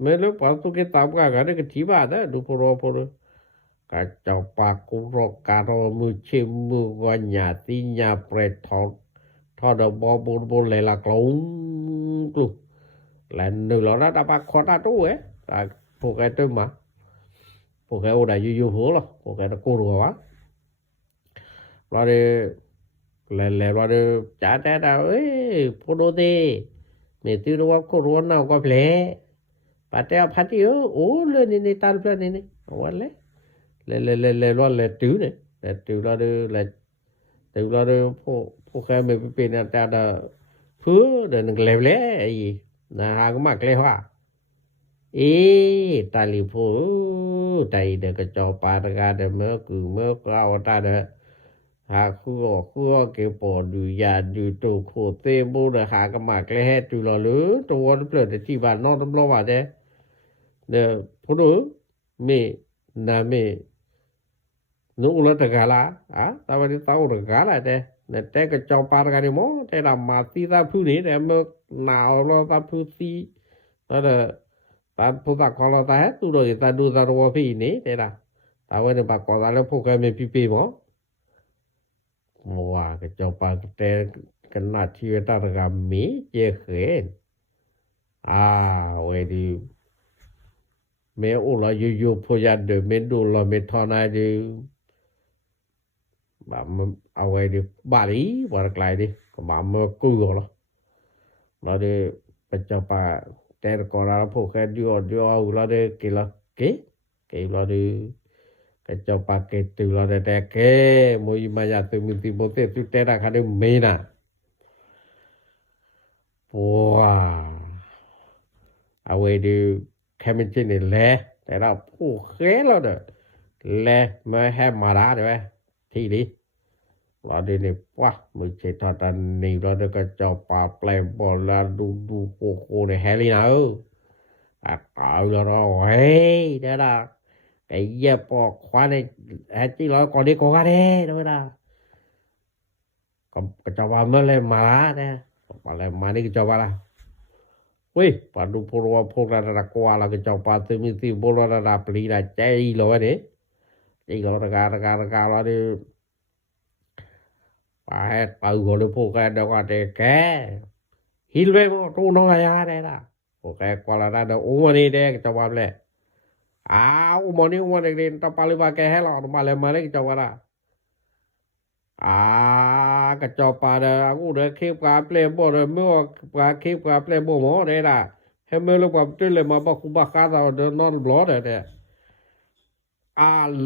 मैं लोग पालतू के ताम का गाने के ठीक बात है दुपरो का चौपा कुरो कारो मुछे मुगन्या तिन्या प्रेट थो द बो ले la clue là nửa lọ đó đã bác khó đã đủ ấy là phụ cái tôi mà phụ cái ô đại yu hứa lo phụ cái nó cô rùa quá rồi lè rồi trả trả đâu ấy phụ đô tê mẹ tiêu đâu có rùa nào có lẽ Pate phati o le ni tal plan ni wala le lo le tu ne le tu lo de po kha me pe na ta da phu de le le ai na ha ko mak le hwa ta li phu tai de ka cho pa da ga de me ku me ka wa ta de ha khu ke po du ya du to kho te bo de ha ka mak le he tu lo lu to wa de de ti ba no de lo wa de de phu do me na me no ulo ta gala ta ba ta o ga la de ne te ka cho pa ga ni mo te da ma ti ta phu ni de me na lo ta phu si ta de ta phu ta ko lo ta he tu do ta du ta ro phi ni te da ta wa ne ba ko la le phu ka me pi pi mo wa ka cho pa te ka na thi ta ga mi je khe we di me o la yu phu ya de me do lo me tho na de baเอาไว้ดิบาลีบ่ไกลดิก็บ่มากูก็แล้วดิปัจจปาแต่ก็ละพวกแค่อยู่แล้วดิกิละเกแล้วดิปัจจปาเกตุแล้วแต่เกมวยมายาตุมิติโมเตตุแต่ละคันเมนะว้าเอาไว้ดิแค่มันจินี่แลแต่ละผู้เคแล้วเด้อแลมาให้มาดาเด้อที่ดิเราได้เนี่ยว่ามือเจตตอนนี้เราได้ก็จะปาแปลบอลดูโคในแฮร์รี่นะเอาแล้วเฮ้ยเด้อนะไอ้เหี้ยปอกคว้าในแฮร์รี่เราก่อนนี้ก็กันเด้อนะก็จะว่าเมื่อไรมาละเนี่ยอะไรมานี่ก็จะว่าละเว้ยปาดูพวกเรากว่าเราก็จะปาตึมิติโบราณราปลีได้ใจเราเนี่ยใจเราตะการเราดิpa tau gole po ka da ka te ke hilwe mo tu no ya de la po ka kwala da do o ni de ka wa le o mo ni de ta pa le ba ke he la ma le ma le ka wa la ka cho pa da ku de ke ka play bo de mo ka ke ka play bo mo de la he me lo pa tu le ma ba ku ba ka da de non blo de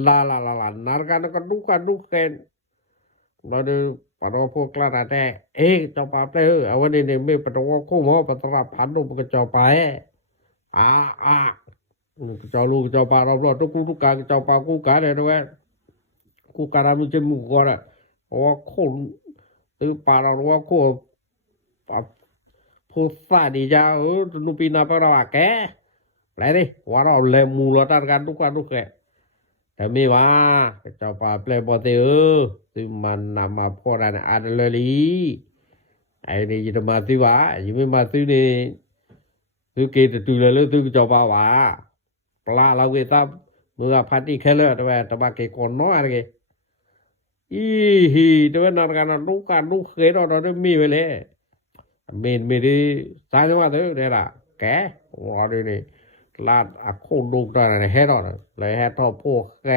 la nar ka du keเราดูปะโรพวกละแต่จอปาเตอเอาวันนี้ไม่ปะโรคู่หมอปะตราพันลูกก็จอไปจอลูกจอปาเราทุกการจอปากูกาได้ด้วยกูการมันจะมุกก่อนว่าคนตือปาเราว่าโคผู้สาดีจ้านุปีนาปะเราแกไรดิว่าเราเลมูลตัดกันทุกแกแต่ไม่ว่าจอปาเปลบอเตซึ่งมันนำมาพอรันอันเลยไอ้นี่จะมาซื้อว่ายังไม่มาซื้อนี่ซื้อเกตตุเลยซื้อจอปาว่าปลาเราเกตับเมื่อพัดที่แค่เลยแต่ว่าเกคนน้อยอะไรแต่ว่านาฬิกาลูกเคยเราได้มีไว้เลยไม่ได้สายว่าเถอะเดี๋ยวละแกว่าดีนี่ลาดคนลูกตอนนั้นเฮ็ดเลยเฮ็ดทอพวกแก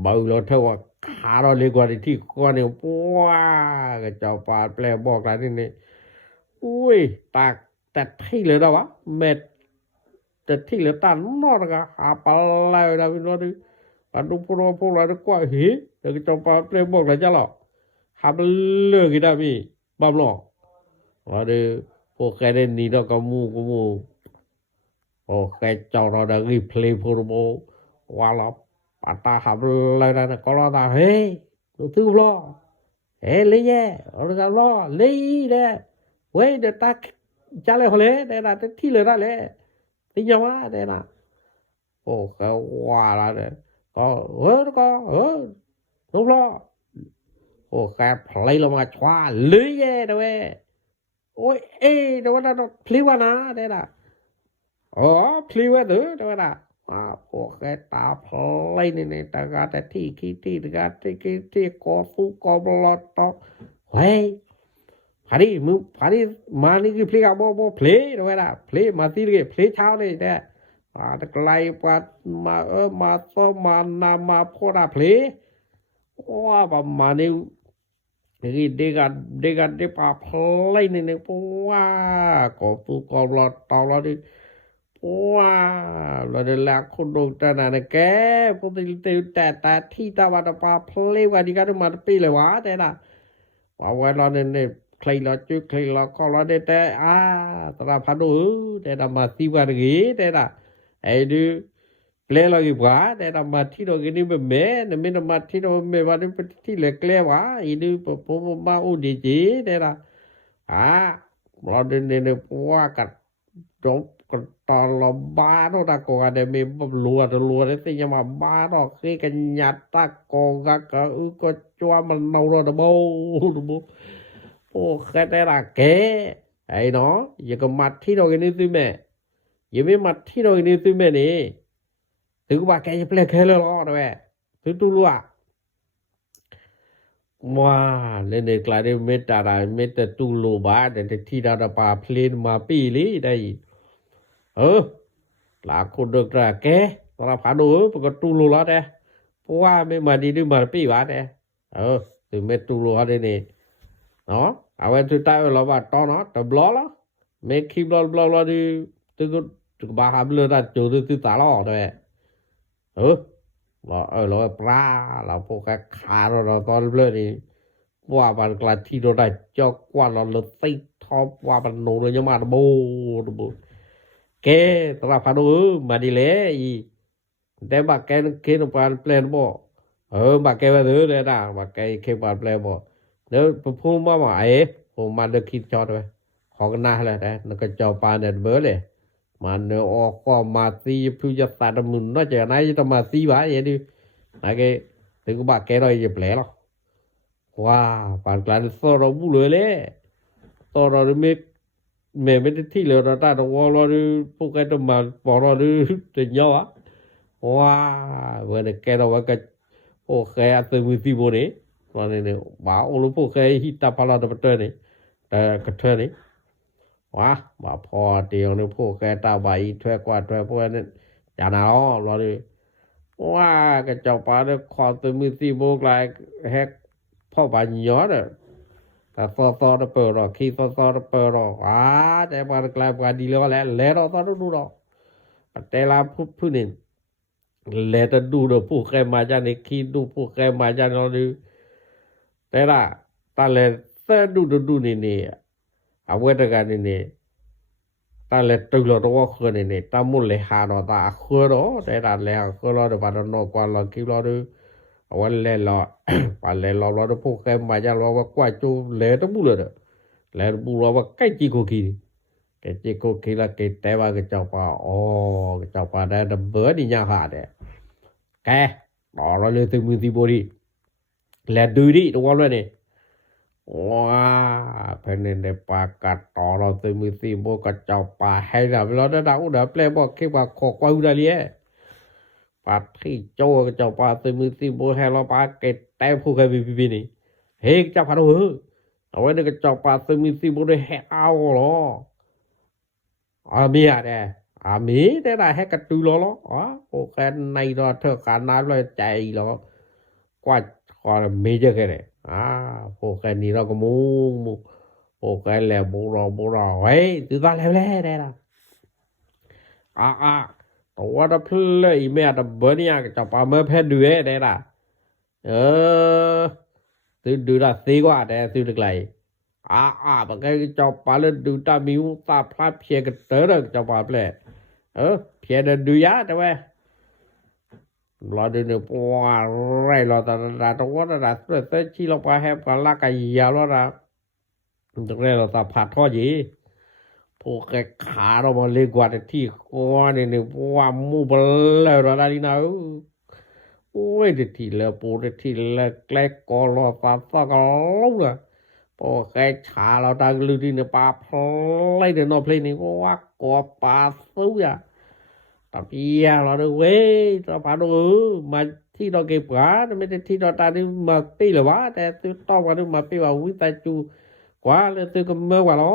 เบาเราเท่าว่าขาเราเลยกว่าที่ก้อนเนี่ยว้าก็เจ้าปาแปลบอกแล้วนี่อุ้ยตากแต่ที่เหลือแล้ววะเม็ดแต่ที่เหลือตันนอดก็หาปลาแล้วนะพี่น้องดิปันดูพวกเราดีกว่าเฮ้ยแต่ก็เจ้าปาแปลบอกแล้วจ้ะหรอหาเลือกกี่ได้มีบ้าหรอกว่าดิพวกแกได้นี่เราก็มูแกเจ้าเราได้รีเพลย์พวกเราว่าเราปาตาหาเลยนะก็เราได้เฮ้ยดูตื้อล้อเลยแย่เราจะล้อเลยเด้เว้ยเดี๋ยวตาจะเลยเขาเลยเดี๋ยวนะที่เลยได้เลยที่ยังว่าเดี๋ยวนะก็ว่าแล้วเดี๋ยวก็ดูล้อแกเพลย์ลงมาชว้าเลยแย่ด้วยโอ้ยเดี๋ยวว่าเราพลิ้วนะเดี๋ยวนะพลิ้วเด้อเดี๋ยวนะพวกแกตาพลายนี่ตากาแต่ที่ตากาที่กอฟูกอบลอตเฮ้ยพาดิมานี่คือพลีกับบ่เพลย์ด้วยนะเพลย์มาตีเลยเพลย์เช้าเลยแต่แต่ไกลปัดมาซ้อมนามาพอดาเพลย์ว่าประมาณนี้เด็กปาพลายนี่ว่าก็ฟูกอบลอตเราดิ ว้าเราได้ละคนดงตานะแกพวกติแต่ที่ตะวันปาเพลว่าดีกันมาปีเลยวะแต่ละว่าไว้เราเนี่ยใครเราจุใครเราก็เราได้แต่ตราพันดูแต่ละมาที่วันนี้แต่ละไอ้ดูเปลเราอีกว่าแต่ละมาที่เรากินนี่แบบแม่เนี่ยไม่มาที่เราไม่ว่านี่เป็นที่เล็กเล็กวะไอ้ดูผมมาอุดีจีแต่ละเราเนี่ยว่ากันจบกันตอนเราบ้านเราตะโกกันเดมีรัวได้สิยังมาบ้านเราคือกันยัดตะโกกันก็ก็จัวมันเราเราโบโอ้แค่แต่ละแกไอ้เนาะอย่าก็มัดที่เรากินนี่สิแม่อย่าไม่มัดที่เรากินนี่สิแม่นี่ถึงว่าแกจะเปลี่ยนแค่เลยหรอด้วยถึงตัวรัวว้าเล่นกลายเป็นเมตาได้เมตตุโลบาแต่ที่ดาปาเพลนมาปีลีได้หลาคนเดกระแกตราผาดูปกตุโลละเด้เพราะว่าไม่มาดีด้วยมาปีวะเด้ถึงเมตุโลได้นี่เนาะเอาไว้สุดท้ายเราว่าตอนนั้นแต่บล็อกแล้วเมคคีบล็อกดิตึกบาหาเบลอได้จูตึกตาล้อด้วยเราปลาเราพวกแกขาเราตอนเบลอนี่ว่ามันกลายที่เราได้จอกกว่าเราเลยติดท็อปว่ามันโนเลยยังมาโบแกตราพาดูมาดีเลยแต่บักแกนเคนปานเพลนบ่บักแกว่าเลยนะบักแกเคนปานเพลนบ่เดี๋ยวพูดมาไอ้ผมมาเดคิดจอดไว้ขอกันหน้าแหละแต่แล้วก็เจ้าปานเนี่ยเบอเลยมันเนออกก็มาซีผู้จะตัดมึงน่าจะไหนจะมาซีวะอย่างนี้ไอ้แกถึงบักแกเราจะแผลหรอว้าปานกลางสอเราบุเลยสอเราไม่ได้ที่เหลือเราตาตรงเราดูพวกแกต้องมาบอกเราดูจะย่อว้าเมื่อแกเราว่าก็โอเคตัวมือที่บนนี้วันนี้บ้าโอ้ลูกพวกแกฮิตาพาราตะเตอร์นี่แต่กระเทอนี่ว้าบ้าพอเดียวนี่พวกแกตาใบถ้วยกว่าถ้วยพวกนั้นจานาเราดูว้าก็เจ้าป่าเนี่ยขอตัวมือที่โบกลายแฮกพ่อบานย้อนแต่ซอๆเปิดหรอกขี้ซอๆเปิดหรอกแต่ปานกลายปานดีแล้วเราตอนดูหรอกแต่ละผู้นี่แล้วดูเด้อผู้แกมาจากนี่ขี้ดูผู้แกมาจากเราดูแต่ละตาเลยเสดูนี่เอาไว้ตะกันนี่ตาเลยตุลอว่าคือนี่ตามุเลยหาเนาะตาคือเนาะแต่ละแล้วคือเราได้ปานนอกกว่าเราคิดเราดูวันเล่นเราปานเล่นเราได้พวกแกมาจากเราว่ากว่าจูเล่ตะบุเลยแล้วบุเราว่าใกล้จีโกกีแกจีโกกีละแกแต่ว่าก็เจ้าป่าก็เจ้าป่าได้เบิดนี่ยาหาเด้แกเราเลยตึงมือที่บริแล้วดูดิตัวเลยนี่ว้าเพิ่นได้ปากัดต่อเราตึงมือที่บ่ก็เจ้าป่าให้เราได้ดาวเด้อแปลบอกคิดว่าขอกว่าอยู่ได้เลยปัดที่โจเจ้าป่าตึงมือที่บ่ให้เราปาเกตแต่ผู้เคยบีนี่เฮ้เจ้าพาดูเอาไว้ก็เจ้าป่าตึงมือที่บ่ได้ให้เอาหรอมีเด้มีแต่ได้ให้กระตุยหรอโอเคในรอเธอการน้ำเลยใจหรอกว่าขอมีเยอะแค่ไหนโอเคนี่เราก็มูโอเคแล้วบุรอเฮ้ยตื่นตาแล้วได้ละตัวเราเพลย์แม่ตะเบเนี่ยก็จะปาเมื่อเพชรด้วยได้ละตื่นดูละสีกว่าแต่ตื่นไกลบางแกจะปาเลยดูตามิวตาพลาดเพียกันเตอร์จะปาเพลเพียเดินดูยะแต่ว่าเราเดินปัวไรเราตาตรงว่าตาเสื้อที่เราไปแฮปกันลากยาวแล้วนะตรงนี้เราตาผัดทอดยีพวกแกขาเรามาเลี้ยงกว่าที่ก้อนนี่ปัวมูบเลยเราได้นะโอ้ยที่เลยปูที่เลยแกล้กอเราตาสักลูกอะพวกแกขาเราตาลือที่เนี่ยปลาพลายเดินนอเพลนี่ว่ากอปลาซื้ออะtapi yaเราดูเว้ยเราพาดูมาที่เราเก็บกว่าไม่ได้ที่เราตานี่มาปีหรือวะแต่ซื้อต้องกันมาปีว่าวิตาจูกว่าเลยซื้อก็เมื่อกว่าล้อ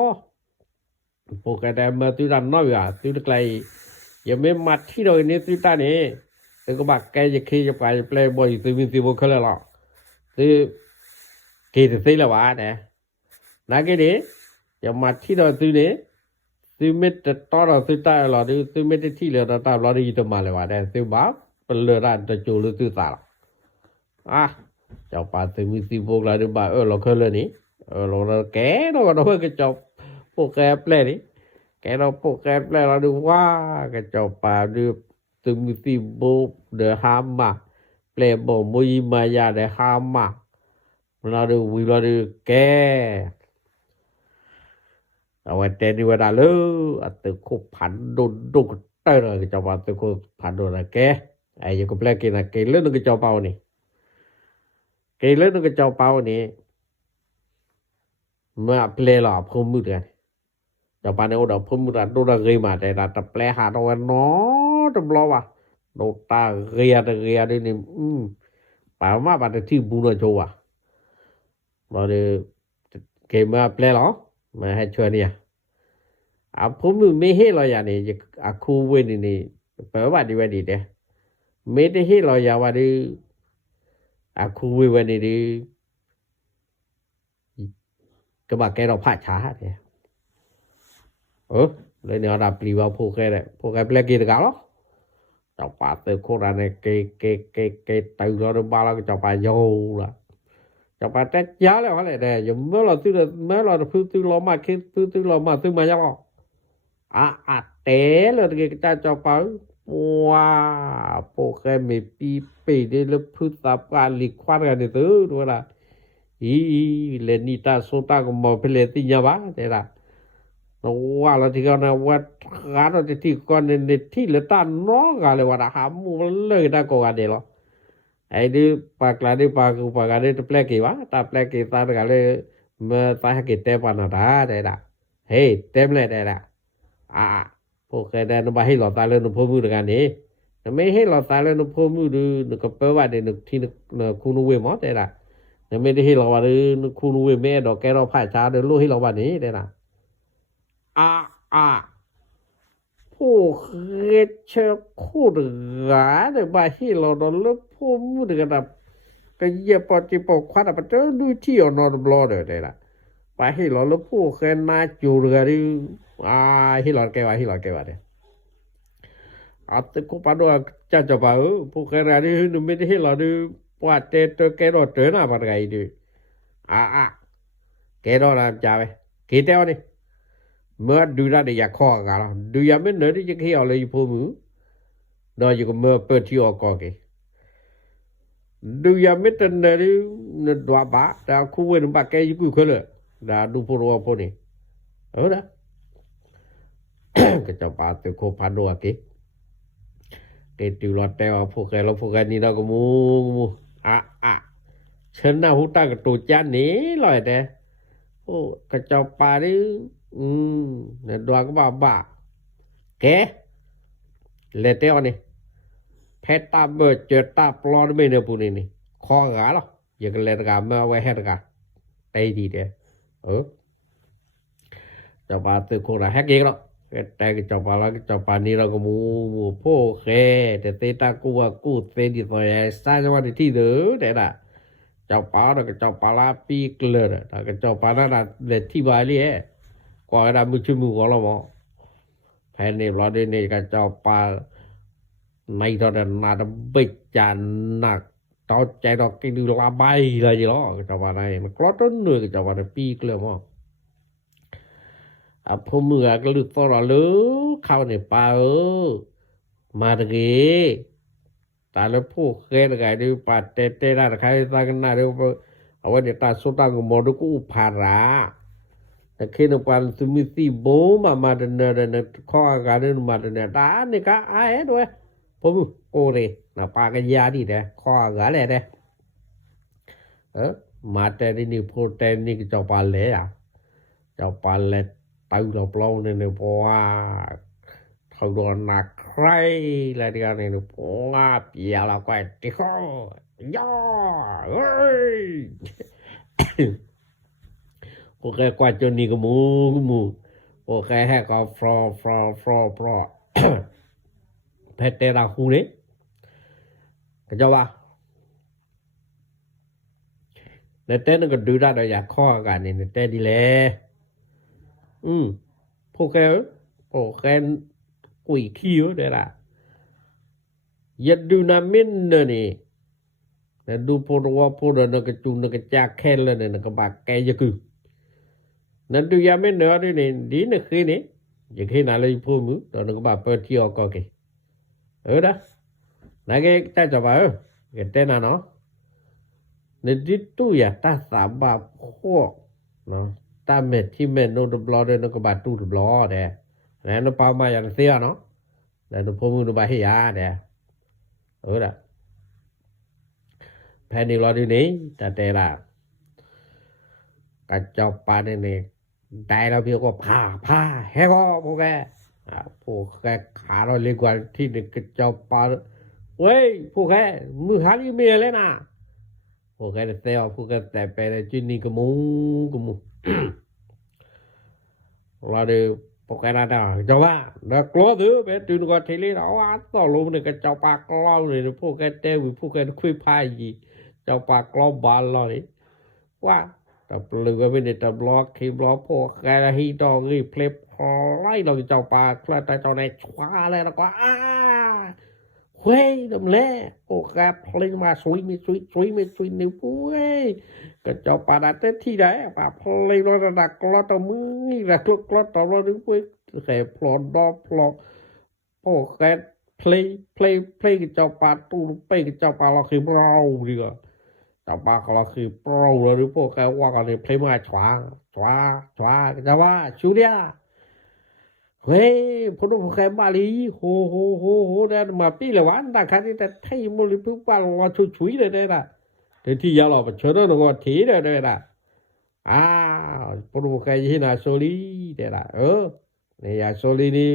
พวกแกแต่เมื่อซื้อดันน้อยอ่ะซื้อไกลยังไม่มาที่เราเนี่ยซื้อตานี่ซื้อก็บักแกจะขี้จะไปเปลย์บอยซื้อมีซื้อบุคคลเลยหรอซื้อกี่ซื้อแล้ววะเนี่ยนักกี่ดิยังมาที่เราซื้อเนี่ย ซื้อเม็ดแต่ตอซื้อตาหลอดซื้อเม็ดที่เหลือตาหลอดอีตมาเลยว่าได้ซื้อบาเป็นเลอร้านตะโจหรือซื้อตาอ่ะเจ้าป่าซื้อมี10พวกละดิบ่าเราเคยเลยนี่เราแก่เราก็เก็จอบพวกแกแปลนี่แกเราพวกแกแปลเราดูว่าก็เจ้าป่าดูซื้อมี10พวกเดหามาแปลบ่มุยมายาได้หามาเราดูวิเราดูแกเอาไว้แต่นี่ว่าได้เลยอัตคุพันโดนดุกเตอร์ก็เจ้าป่าตึกพันโดนแกไอ้ยังก็แปลกินนะแกเล่นก็เจ้าเป่านี่แกเล่นก็เจ้าเป่านี่เมื่อเพลย์หล่อพมืดกันเจ้าป่าเนี่ยโดนพมืดโดนเรียมาแต่ละตะแปลหาตะวันน้อตะบลอว่ะโดตาเรียด้วยนี่ป่ามาป่าที่บุญโจว่ะเราเดเกมมาแปลหรอมาให้ช่วยเนี่ยผมไม่ให้เราอย่างนี้คูเวนี่แปลว่าดีว่าดีเด้ไม่ได้ให้เราอย่าว่าดีคูเวนี่ดีก็บอกแกเราพลาดช้าเนี่ยเลยเนี่ยเราปลีว่าพวกแกเนี่ยพวกแกแปลกี่ตะกาหรอเจ้าป่าเตอโคราเนี่ยเกตื่นเราบ้าเราเจ้าป่าโยล่ะเจ้าป่าแต่ยาแล้วอะไรเนี่ยอย่าเมื่อเราซื้อเมื่อเราซื้อเรามาคิดซื้อเรามาซื้อมายังหรอเตะเลยที่เจ้าป่าว้าพวกแกไม่ปีได้แล้วพึ่งตับการลิควันกันเนี่ยตื้อดูนะเลนิตาโซตาก็มาเพลติญาบ้าแต่ละว่าเราที่เขานะว่าการเราที่ก่อนในที่เลตาน้องกันเลยว่าหามูเลยได้ก็กันเดียวไอ้ดิปากลาดิปากกันดิแปลกี่วะตาแปลกี่ตากันเลยเมื่อตากี่เต็มปันนะได้ละเฮ้เต็มเลยได้ละพวกแกได้นบให้หลอดตาเลยนพมือกันนี่ไม่ให้หลอดตาเลยนพมือดูนก็แปลว่าเดี๋ยวที่คุณเวมอได้ละยังไม่ได้ให้เราว่าคุณเวแม่ดอกแกเราผ่าช้าเดี๋ยวรู้ให้เราว่านี้ได้ละผู้เคยเชื่อคู่เหลือเดี๋ยวบ่าให้เราโดนเลิกพูดมือเดือดก็เยี่ยปอจิปอควัดแต่เจอดูที่อ่อนบลอเดี๋ยวได้ละไปให้เราเลิกผู้เคยน่าจูเรือดิให้เราแกว่าให้เราแกว่าเนี่ยแต่กูปาดูจ้าจะป่าผู้เคยอะไรนี่ไม่ได้ให้เราดูว่าเตะแกรอเจอหน้าปะไงดิแกรอแล้วจ้าไปกี่เท่านี่เมื่อดูได้อยากข้อกันดูยังไม่เนอะที่จะให้เอาเลยพูมือดอยก็เมื่อเปิดที่ออกก็กี่ดูยังไม่ตันเนอะที่ดัวบ้าแต่คู่เวรบ้าแกยิ่งกู้ขึ้นเลยดาดูพูรัวพูนี่นะก็จะป่าตัวโคพันดัวกี่ติวรอดแต่ว่าพวกแกเราพวกแกนี่เราก็มูฉันน่ะหูตากับตัวจานนี้ลอยแต่กระจอกป่านี่เนี่ยดวงก็บ้าแกเลเตอนี่เพชรตาเบิดเจอตาปลอดไม่เนี่ยปุ่นนี่คอกะหรออย่างเลตกามาไว้ให้ตกาไอ้ดีเด้จะป่าตึกโคราแฮกเองหรอแต่ก็เจ้าป่าแล้วเจ้าป่านี้เราก็มูโพเคแต่เตตากูเตดิตัวใหญ่สร้างจังหวัดที่เด้อแต่ละเจ้าป่าแล้วก็เจ้าป่าลาปีเกลือแล้วก็เจ้าป่านั่นเด็ดที่บายเลยกว่าได้มือชื่อมือของเราหมอแผ่นนี้เราได้เนี่ยก็เจ้าป่าในตอนนั้นน่าจะบิดจานหนักต่อใจดอกกินดูลาใบอะไรอย่างเงี้ยเจ้าป่าในมันกลอดต้นเหนื่อยกับเจ้าป่าในปีเกลือหมอพอเมื่อก็ลึกฟอร์ลือเข้าในป่ามาตะกี้ตาแล้วผู้เคยไงดูป่าเตะได้ใครตากันหน้าดูเอาไว้เดี๋ยวตาสุดตาก็มองดูกูพาราแต่คือนปันสมิติโบมาเดินข้อการเดินมาเดินตาเนี่ยก็ไอ้ด้วยผมโอเรนะปากยาดีเด้ข้อการเลยเด้มาแต่นี่พูดแต่นี่ก็จะปาเลยเจ้าปาเลยตื่นเราเปล่าเนี่ยเพราะว่าเขาโดนหนักใครอะไรที่กันเนี่ยเพราะว่าเปียเราก็ติข้อย่อโอเคกว่าจนนี่ก็มูโอเคให้ก็ฟรอเพชรเตราคูนี่ก็จะว่าในเต้นก็ดูได้โดยอยากข้อกันนี่ในเต้นดีแลพวกแก โอ้แกนกุยคิวได้ล่ะยัดดูนามินนี่แต่ดูพอว่าพอเนกจุนกจักแค่เลยเนี่ยก็บากแกจะคือนั่นดูยามินเนอนี่ดีนะคือนี่จะคือนาเลยพูมือตอนก็บากเปิดที่ออกก็เกนะนายแกจะจะว่าแกเต้นนะเนาะนี่ดิตู้ยาตาสามบาพวกเนาะตาเม็ดที่เม็ดโนดบลอเดนก็บาตู้ดบลอเด้แล้วนปามาอย่างเสียเนาะแล้วนพมือนบาเฮียเด้นะแพนิลอดูนี่แต่เตล่ะกระจอกปานี่ได้แล้วพี่ก็พาเฮ้ก็พวกแกพวกแกขาเราเรียกว่าที่นี่กระจอกปาเว้ยพวกแกมือหาลิเมียเลยนะพวกแกเสียพวกแกแต่ไปจินนี่กมูเราดูพวกแกน่าจะจะว่าแล้วกลัวถือไปตื่นก่อนทีนี้เราต่อลงในกระจอกปากกล้องเลยพวกแกเต้พวกแกคุยพายยีเจ้าปากกล้องบาลเลยว่าแต่ปลือไปในตะบล็อกคีบล็อกพวกแกฮีดองรีเพลย์พอไล่เราเจ้าปากแล้วแต่เจ้าในชวาเลยแล้วก็เฮ้ยดำแล่พวกแกเพลงมาสวยไม่นิ้วปุ้ยก็เจ้าปากแต่ที่ไหนปากเพลงเราดักกล้อตะมือดักกล้อตะเรานิ้วปุ้ยแค่พลอดดอกพลอพวกแกเพลงเจ้าปากตู้เพลงเจ้าปากเราคือเราดีกว่าแต่ปากเราคือโปรหรือพวกแกว่ากันเลยเพลงมาชวาจะว่าชูเดียเฮ้ยพวกแกมาลีโหได้มาปีละวันแต่ครั้งนี้แต่ไทยมลิปุ๊บว่าเราชุยเลยได้ล่ะแต่ที่ยาเราไปเชิญเราก็ทีได้ล่ะพวกแกยี่นาโซลีได้ล่ะเนี่ยยาโซลีนี่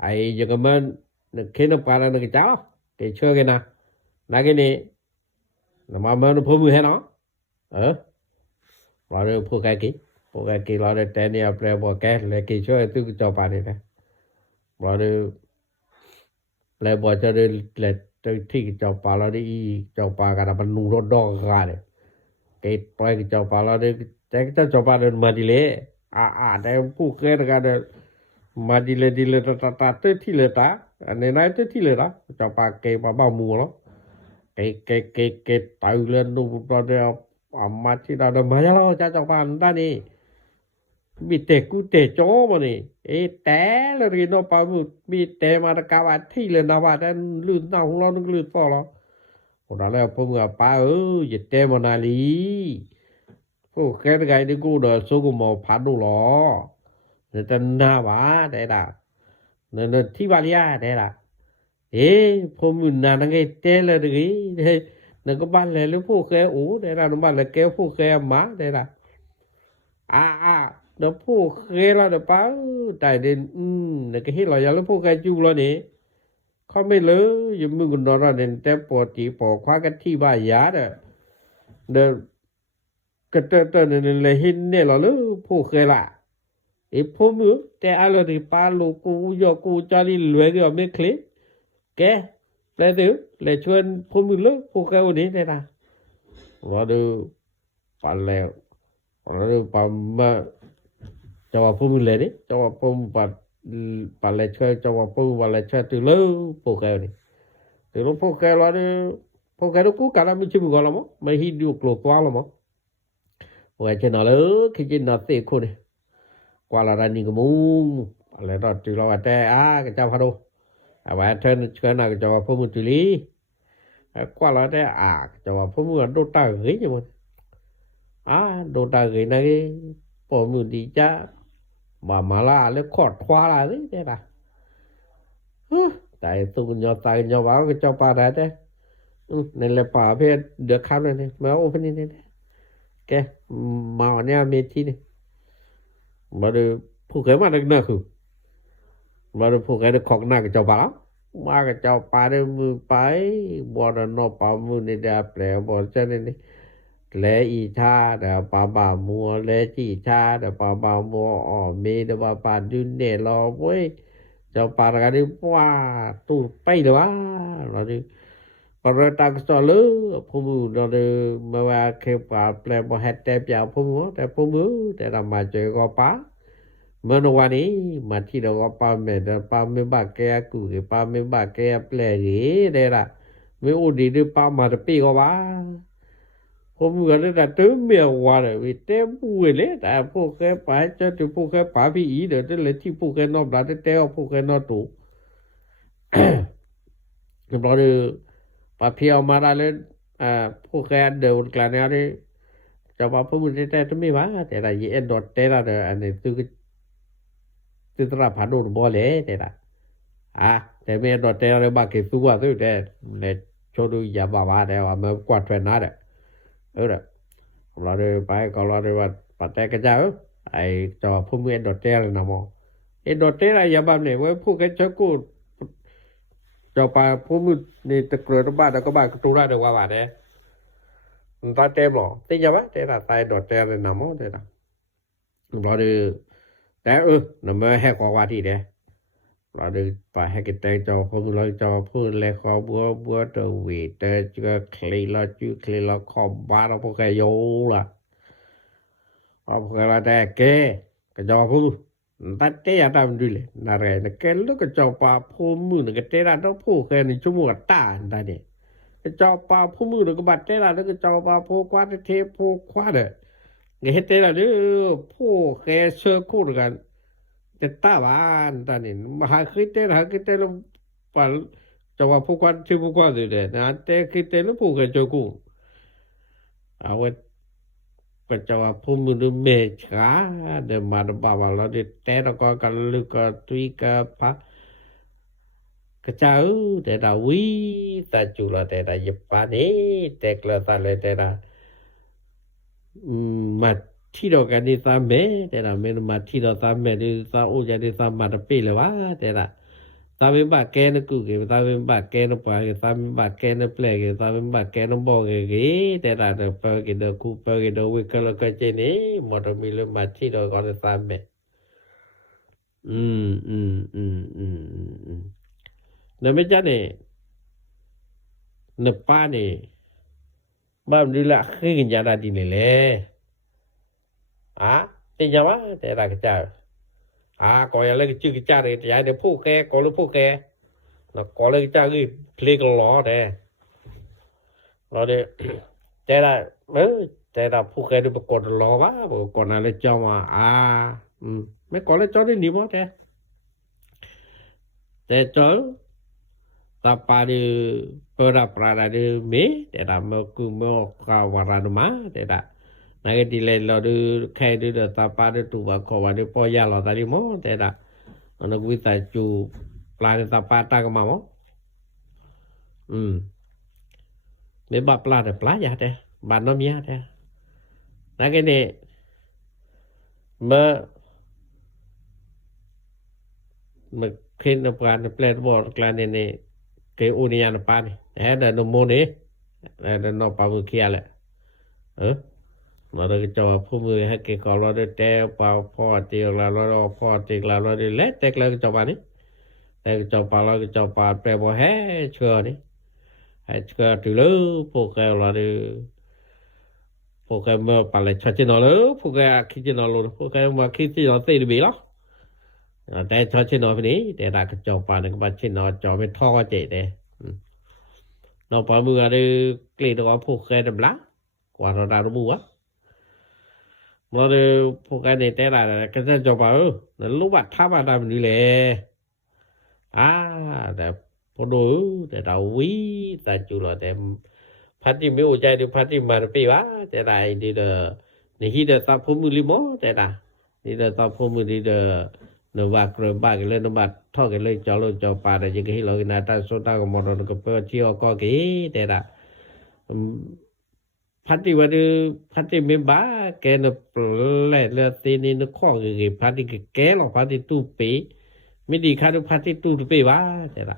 ไอ้ยังก็มันเขียนปารานึกจ้าเกชื่อกันนะนักนี่มาเมื่อพูดมือให้เนาะเราพูดแค่กี่เราได้แต่เนี่ยเปล่าบอกแกเลยกี่ช่วยตู้จอปานี่นะเราได้เปล่าบอกจะได้เลยที่จอปาเราได้จอปากันมันนุ่งรถดอกกันเลยเกี่ปล่อยจอปาเราได้แต่ก็จอปาเดินมาดีเลยแต่พูดแค่กันมาดีเลยตาที่เลยตาอันนี้นายที่เลยตาจอปาเกี่ยบ้ามูเนาะเกตายเรื่องนู้นตอนเดียวมาที่เราเดินมาแล้วจะจบปานด้านนี้มีเตกูเตโจมันนี่แต่ละเรียนปามุมีแต่มาตะกาวที่เลยนะว่าแต่ลื่นหน้าของเรานึกลื่นต่อแล้วคนเราแล้วพวกมึงป้าอย่าเตมานาลีพวกแค่ไงนี่กูเดินสู้กูมองผ่านดูหรอเนี่ยแต่หน้าบ้าได้ละเนี่ยที่บาลีได้ละพวกมึงนั่นไงเตเลยดินั่นก็บ้านเลยแล้วพวกแกได้ละบ้านเลยแกพวกแกมาได้ละเดี๋ยวพวกแกเราเดี๋ยวป้าตายเด่นเนี่ยก็เห็นเราอย่างแล้วพวกแกจูเราเนี่ยเขาไม่เลยยังมึงกันนอนเนี่ยแต่ปกติปอกคว้ากันที่บ้านยาเดี๋ยวก็เตเนี่ยเลยเห็นเนี่ยเราเลยพวกแกละพวกมึงแต่อะไรที่ป้าลูกกูยอกูจารีรวยก็ไม่เคลียแกแล้วเดี๋ยวเลยชวนพวกมึงเลยพวกแกวันนี้ได้ละเราดูปันแล้วเราดูปันมาจะว่าพวกมึงเลยดิจะว่าพวกมึงปันเลยช่วยจะว่าพวกมึงปันเลยช่วยตัวเลิกพวกแกนี่ตัวพวกแกเราดูพวกแกดูกูกันแล้วไม่ชิมกันแล้วมั้งไม่ฮิตดูกลัวกว่าแล้วมั้งพวกแกเช่นนั้นเลยคิดเช่นนั้นสิคนนี่กว่าเรานี่ก็มุ่งอะไรเราจุดเราแต่ก็จะพาดูว่าเธอเชื่อหนักจะว่าพวกมึงจุลีกว่าเราแต่จะว่าพวกมึงโดนตาเฮ้ยจังมันโดนตาเฮ้ยนะพวกมึงดีจ้ามาละแล้วขอดควาละนี่ได้ละแต่ตัวญาตายญาว่าก็เจ้าป่าได้แต่นั่นแหละป่าเพื่อเดือดข้าวนั่นเองมาโอ้พนี่นี่แกมาเนี่ยเมทีนี่มาดูผู้เคยมาดักหน้าคือมาดูผู้เคยได้ของหน้ากับเจ้าป่ามากับเจ้าป่าได้มือไปบ่อนนอป่ามือในดาแปลบ่อนเจ้านี่และอีชาเดาป่าบ่ามัวและจีชาเดาป่าบ่ามัวเมเดาป่าดุนเนรอเว้ยเจ้าป่ากันดิว่าตู้ไปเด้อเราดิก็เราตั้งสอเลยพวกมึงเราดิมาว่าเคป่าแปลบ่เฮ็ดแต่ยาพวกมึงแต่พวกมึงแต่เรามาเจอก็ป่า เมื่อวานนี้มาที่เราปาเมดปาเมบาแกกูปาเมบาแกแปลกีได้ล่ะไม่อุดีดิปามาตะปีก็ว่าผมก็เลยแต่ตื้อเมียว่าเลยวิเต็มปุ้ยเลยแต่พวกแกไปจะถึงพวกแกป่าพี่อีเดี๋ยวจะเลยที่พวกแกนอบดาเต้พวกแกนอตูบอดูปาเพียวมาได้เลยพวกแกเดินกลางแนวนี้จะว่าพวกมันแต่จะไม่ว่าแต่ละเย็นดอดแต่ละเดี๋ยวอันนี้ตึกตราผ่านโดนบ่เลยแต่ละแต่เมียดอดแต่ละบาเกสุว่าสุดแต่เนี่ยโชดูอย่าบ้าแต่ว่ามันกวาดแฟนน่ะเด้อเราได้ไปก็เราได้ว่าปะแต่กระเจ้าไอ้จอพวกมันดอดแต่ละนะมอไอ้ดอดแต่ละอย่าบ้าเนี่ยว่าพวกแกจะกูจอปาพวกมันนี่ตะเกลือบ้านแล้วก็บ้านตูราเด้อว่าเด้มันตาเต็มหรอติอย่าว่าแต่ละตายดอดแต่ละนะมอแต่ละเราได้แต่นำมาให้ขอว่าที่เด้เราได้ไปให้กินแต่จอพวกเราจอพูดเลยขอบัวตัววีแต่จะคลีละจุคลีละขอบบ้านเราพวกแกโยล่ะพวกเราแต่แกก็จอพูดตัดเตะตามดูเลยน่าเรนแกลูกก็จอปาพูมือก็เตะเราต้องพูดแกในชั่วโมงตาได้เนี่ยก็จอปาพูมือก็บัดเตะเราแล้วก็จอปาพูควาดเทพูควาดเงี้ยเตะเราพูแกเชื่อคู่กันแต่ตาบ้านตานี่มาหาคิดเตะลงปาจะว่าผู้ควาดชื่อผู้ควาดอยู่เด้นะแต่คิดเตะแล้วผู้แกเจอกูเอาไว้ก็จะว่าผู้มือเมชาเดมาดบาเราได้แต่เราก็กันลึกก็ตุยก็พะก็เจ้าแต่ดาวิตาจุละแต่ดายิปานี่แต่กละตาเลยแต่ดามาที่เรากันนี่ตามเมแต่ดาเมนมาที่เราตามเมนี่ตาโอจะได้ตามมาตะปีเลยว่าแต่ดาตามบาแกนกูqueตามบาแกนปาqueตามบาแกนเปลqueตามบาแกนบ่queแต่ดาเปque do cu que do we que lo que tiene modo mi lo maที่เราก็ตามเมนะไม่จ้ะนี่นะป้านี่บ้านนี่ละคือกินยาดาดีนี่แหละติญาวะแต่ละกะจ้าก็อย่าเลยชื่อจ้าเลยอย่าได้ผู้แกก็รู้ผู้แกแล้วก็เลยจ้าคือเพลงล้อแต่เราได้แต่ละแต่ละผู้แกนี่ประกฏล้อวะประกฏอะไรเจ้ามาไม่ก็เลยเจ้าได้หนีบ่แต่เจ้าtapade pera prada me tera ku mo ka warana ma tera nage dile lo du khai du tapade tu ba ko wa de po ya lo ta li mo tera ana ku ta chu plan tapata ka ma mo me ba pla de pla ya de ba no mia de nage ne ma khin na plan plan bo klan ne ke unian pa ni da no mo ni da no pa bu kia le ma da cho phu mu ha ke ko lo de te pa pho ti la lo pho ti la lo de le tek la cho pa ni te cho pa lo cho pa pe bo he chua ni hai chua tu lu phu ke lo de phu ke mo pa le cha chi no lu phu ke ki chi no lu phu ke ma ki chi no ti bi loแต่ชอชินอไปนี้แต่ดากระจอปานึกว่าชินอจอเป็นท่อเจเด้นอปามือได้กลีดว่าพวกแกดำละกว่าเราดาวบัวมาได้พวกแกในแต่ละก็จะจอปานั่นลูกบัดท่ามาดำนี่แหละแต่พอดูแต่ดาวิแต่จุลแต่พัดที่ไม่อุใจดูพัดที่มาปีวะแต่ได้ดีเด้อในที่เด้อตาพมือลิโมแต่ดานี่เด้อตาพมือดีเด้อนว่ากระบาดเลยนบัดท่อกันเลยจอลจอปาได้ยังให้เรานาตาโซตาก็มอนก็เปิดที่ก็กีแต่ละพัดที่ว่าดูพัดที่ไม่บ้าแกนเปลเลตีนี่นข้อกี่พัดที่แกหรอพัดที่ตู้ปีไม่ดีค่ะดูพัดที่ตู้ปีว่าแต่ละ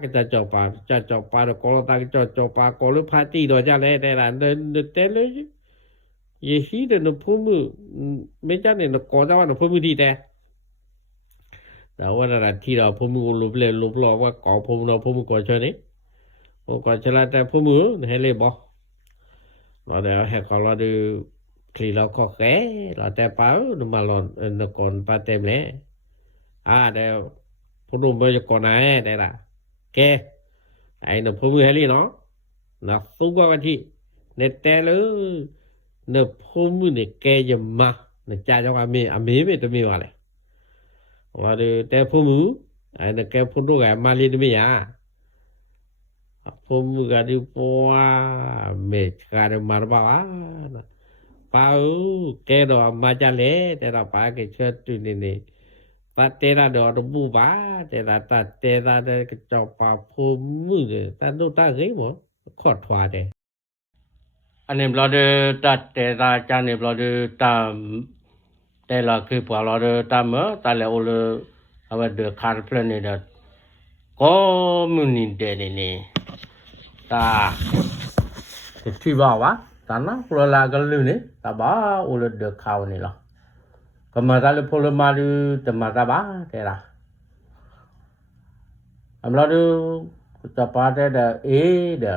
ก็จะจอปาก็ตาจอปาก็รู้พัดที่โดยจะเลยแต่ละเดินเต้นเลยये ही de no pumu me ja ne no ko ja wa no pumu di de da wa ra thi da pumu lo ble lo lo wa ko pumu no pumu ko che ni ko ko che la ta pumu ne le bo no de he ko la de คลีเราก็แก่เราแต่เปล่านมาลอนนก่อนปาเต็มเลยเดี๋ยวผู้นุ่มไปก่อนไหนได้ล่ะแกไอ้นผู้มือให้ลีเนาะนะสู้กว่าวันที่เนแต่เลยนผู้มือเนี่ยแกจะมานะจ่าจะว่ามีไม่ตัวมีว่าเลยว่าดูแต่ผู้มือไอ้นแกผู้รู้แกมาลีตัวมีผู้มือก็ดูปัวเมฆก็มาบ้าPau ke do ma cha le te ra pa ke che tu ni ni ta te ra do bu ba te ra ta te ra de ke cho pa phu mu de ta do ta ge mo kho thwa de ane blo de ta te ra cha ne blo de ta te la ke pa lo de ta mo ta le o le ava de khar plan ne da ko mu ni de ni ta ke thi ba wa Tanah pula galu ni taba ulut de kau ni lah. Kamara le pula malu temata ba tera. Amla du tapate da da.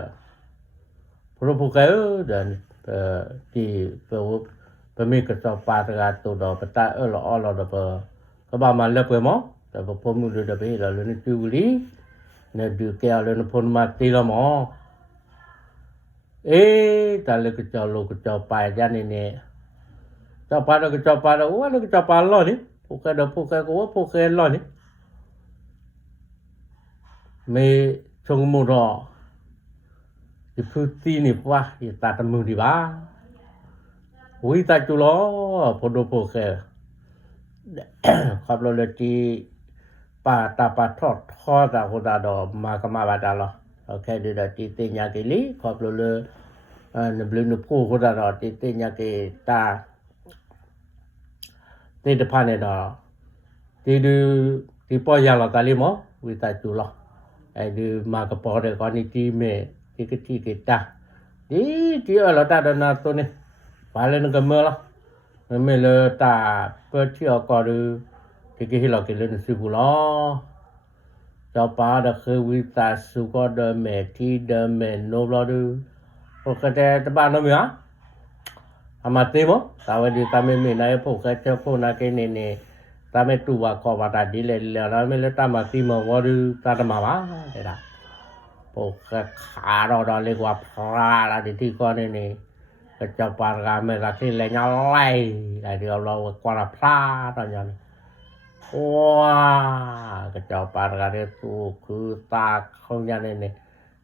Pula pukai dan di pemi ketapate ga tu do peta lo da pa. Kaba mal pe mo ta pa pomu da pe la le ni tu li. Ne du ke le no pon mati la mo. Ta le ke cho pa ja ni ne cho pa da o le ke cho pa lo ni pukai ko pukai lo ni me chung mu ro ti phu ti ni pa ti ta ta mu di ba ui ta chu lo pho do pukai khap lo le ti pa ta pa thot tho da ho da do ma ka ma ba da lo okay de da ti te nya ke li khap lo le ne blue no po ko da te nya ke ta te de pa ne da ti po ya la ta li mo wi ta chu lo ai de ma ka po de ko ni ti me ti ke ti ke ta ti la ta da na to ne pa le no ka me la me le ta pe ti ko de ti ke hi lo ke le no su bu lo cho pa da ke wi ta su ko de me ti de me no lo de Porque te ba no mia. Amatimo, tawe di tame me na po ka che po na ke ne tame tu wa ko wa ta di le la me le ta ma ti mo wa du ta ta ma ba de da. Po ka kha do le wa pra la di ti ko ne ka cha pa ga me la ti le nya lai la di lo ko la pra ta nya ni. Wow, ka cha pa ga de tu ku ta không nya ne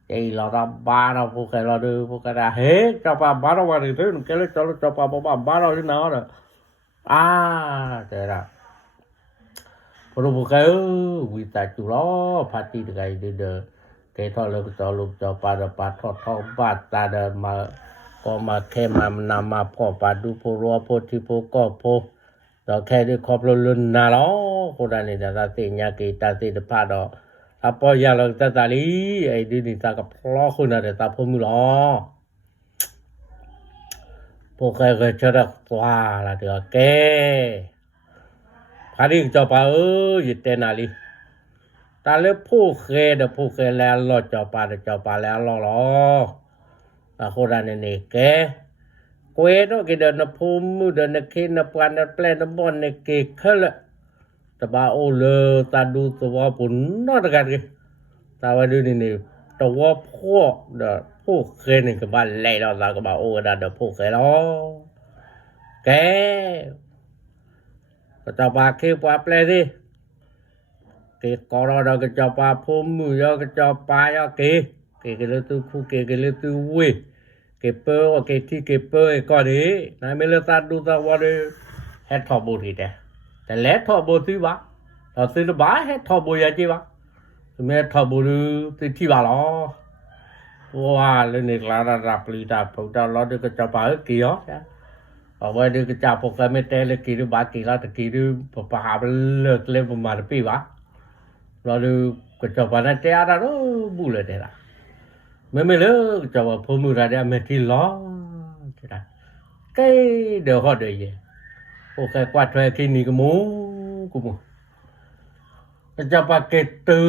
Ei lo ra ba ra pu ke lo du pu ka da he cha pa ba ra wa ni tu ke le cha pa ba ra ni na ra te ra pu ke wi ta chu lo pa ti de gai de ke tho le cha pa da pa tho ba ta da ma ko ma ke ma na ma pho pa du pu ro pu ti pu ko pu da ke de khop lo lu na lo ko da ni da ti nya ke ta ti de pa do Apa ya lo ta ta li ai di ni ta ka plo khu na de ta pho mu lo po ka ga cha da twa la de ke pha ri cho pa yi te na li ta le pho ke la lo cho pa la lo ta khu da ne ke kwe no ke da na pho mu da na ke na pa na ple na bon ne ke khala ta ba o le ta du to wa pun no ta ga ke ta wa du ni to wa pho da pho ke ni ka ba le lo ta ka ba o da da pho ke lo ke ta ba ke pa ple di ke ko ro da ke cha pa pho mu yo ke cha pa yo ke le tu khu ke le tu we ke pe o ke ti ke pe ko di na me le ta du ta wa de het tho bo di deแต่แล้วทอบซื้อวะเราซื้อบ้าให้ทอบยาจีวะแม่ทอบที่ว่าล้อว่าเลยนี่ลารับลีดาพวกเราล้อเด็กจะไปกี่อ๋อเอาไว้เด็กจะพวกไม่เตะเลยกี่ดูบ้ากี่ละตะกี่ดูพอหาเลิกเล่นประมาณปีวะเราดูก็จะไปนั่นเจ้าเราบุเลยเด้ละไม่เลิกจะว่าพวกมืออะไรไม่ที่ล้อใช่ไหมก็เดี๋ยวเขาเดี๋ยวOk, qua thuê khi ni cái mũ của mình. Cho ba cái từ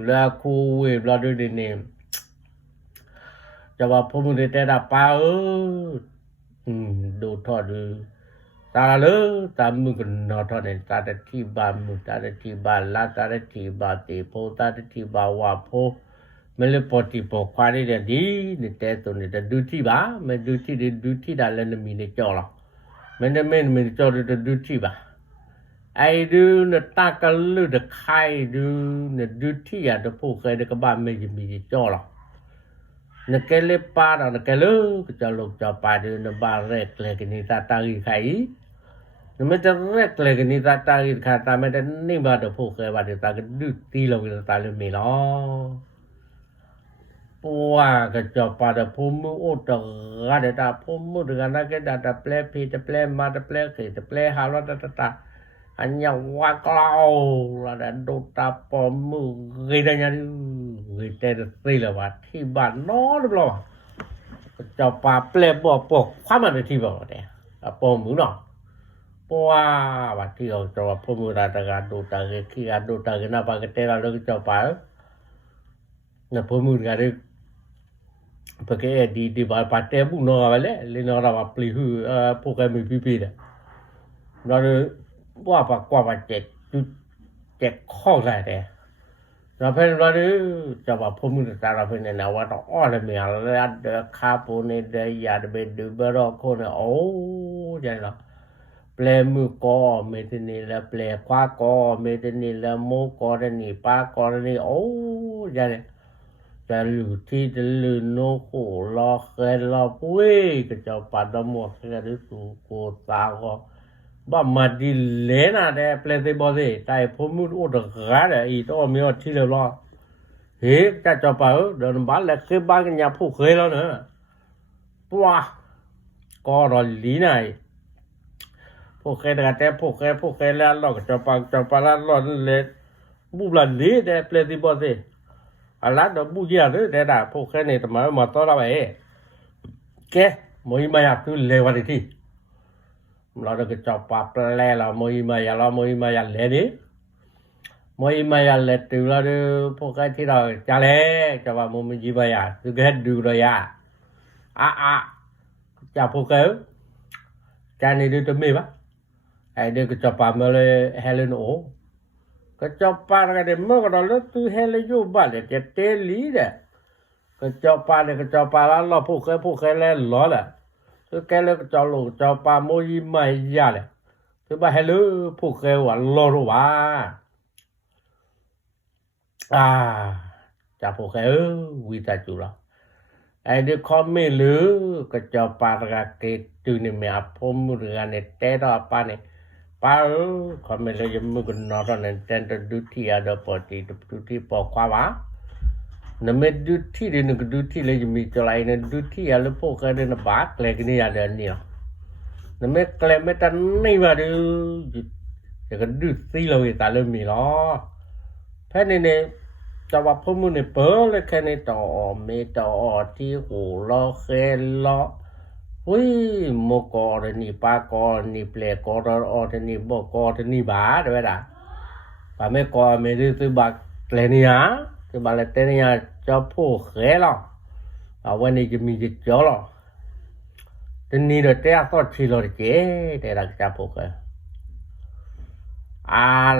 là khu về là đưa đến nè. Cho ba phụ nữ để đã bao ดูทอดตาเลตามึงก็นอทอดในตาตะที่บามึงตาตะที่บาลาตาตะที่บาเตโพตาตะที่บาวาโพเมเลปอติปอควานี่ดีนี่แต่ตัวนี่ตะดูที่บาเมดูที่ดาเลนมีนี่จอละเมนมีจอดูที่บาไอ้ดูนตากะลุดะไข่ดูนดูที่อ่ะตะโพเคยตะกะบาเมมีจอละนกเลปาดนกเลก็จะลงจะปาดูนบาเรกเลกนี่ตาตาอีไข่นเมตเรกเลกนี่ตาตาอีคาตาเมตนี่บาตะโพเคยบาตาก็ดูตีลงตาเลมีลอปัวก็จะปาดพมุโอตกะดาพมุดกะนะกะดาเปลพีตะเปลมาตะเปลเคตะเปลหาลตะอันยังว่ากลาวละดันโดตาปอมือกินนี่เตตีละว่าที่บ้านนอนบ่ล่ะก็จะปาเปลบ่ปกความมันที่บ่ได้ปอมือเนาะปัวว่าที่เอาจะว่าพมุราตะกะโดตาke ki a do ta ke na pa ke te la lo keจะปานะพมุกะดิporque di ba pate bu no vale le no ra va pli hu porque mi pipi da no wa pa kwa pa che kho la de no phe no de ja ba phomu ta ra phe ne na wa to o le mi la de kha po ne de ya de be de ba ro ko ne o ja la ple mu ko me te ni la ple kwa ko me te ni la mo ko de ni pa ko de ni o ja leแต่ลูที่จะลืนโนโครอเคลอปุ้ยก็จะปาดมวกก็ได้สูโกตาก็บ่มาดิเลนะแต่เปลเตบ่ได้แต่พมุอุดกะได้อีต้องมีที่แล้วล่ะเฮ้จะปาเดินบ้านแล้วคือบ้านกันอย่าผู้เคยแล้วเนอะปัวก็รอลีไหนผู้เคยแต่ผู้เคยแล้วเราก็จะปาแล้วรอเลยบุบลันลีแต่เปลเตบ่ได้ala do bugia de da po khene tama ma to la ba e ke moi ma ya tu le wa ti la do ke chop pa ple la moi ma ya le ni moi ma ya le tu la do po ka ti da cha le cha ba mo mi ji ba ya tu ke du do ya a cha po ke cha ni du to me ba ai de ke chop pa ma le helen oก็จอบปากันเมื่อก่อนแล้วตู้เฮลอยู่บ้านเนี่ยจะเตลีเนี่ยก็จอบปาเนี่ยก็จอบปาแล้วเราผู้เคยแล้วล้อแหละคือแกเลยก็จอบลูกจอบปาโมยิไม่ยาเลยคือบ้านเฮลผู้เคยว่าล้อรู้ว่าจะผู้เคยวิตาจุละไอ้เด็กคอมไม่หรือก็จอบปากันเกตุนี่ไม่อาพมเรื่องเนี่ยแต่ต่อปาเนี่ยpa come le yemu no ron intent duty ada party duty po kwa ba na me duty de no duty le yemi cholai na duty ya le po ka de na ba kle kini ya de ni na me kle me tan nei ba de ya ka duty lo ta le mi lo phe ne ne cha wa phu mu ne pe le khe ne to me to ti ho lo khe lo ui mo ko de ni pa ko ni ple ko ro de ni bo ko de ni ba de da ba me ko me de ba tle ni ya de ba le te ni ya cho phu khe lo wa ni ji mi ji cho lo de ni de te a so chi lo de che de da cha phu khe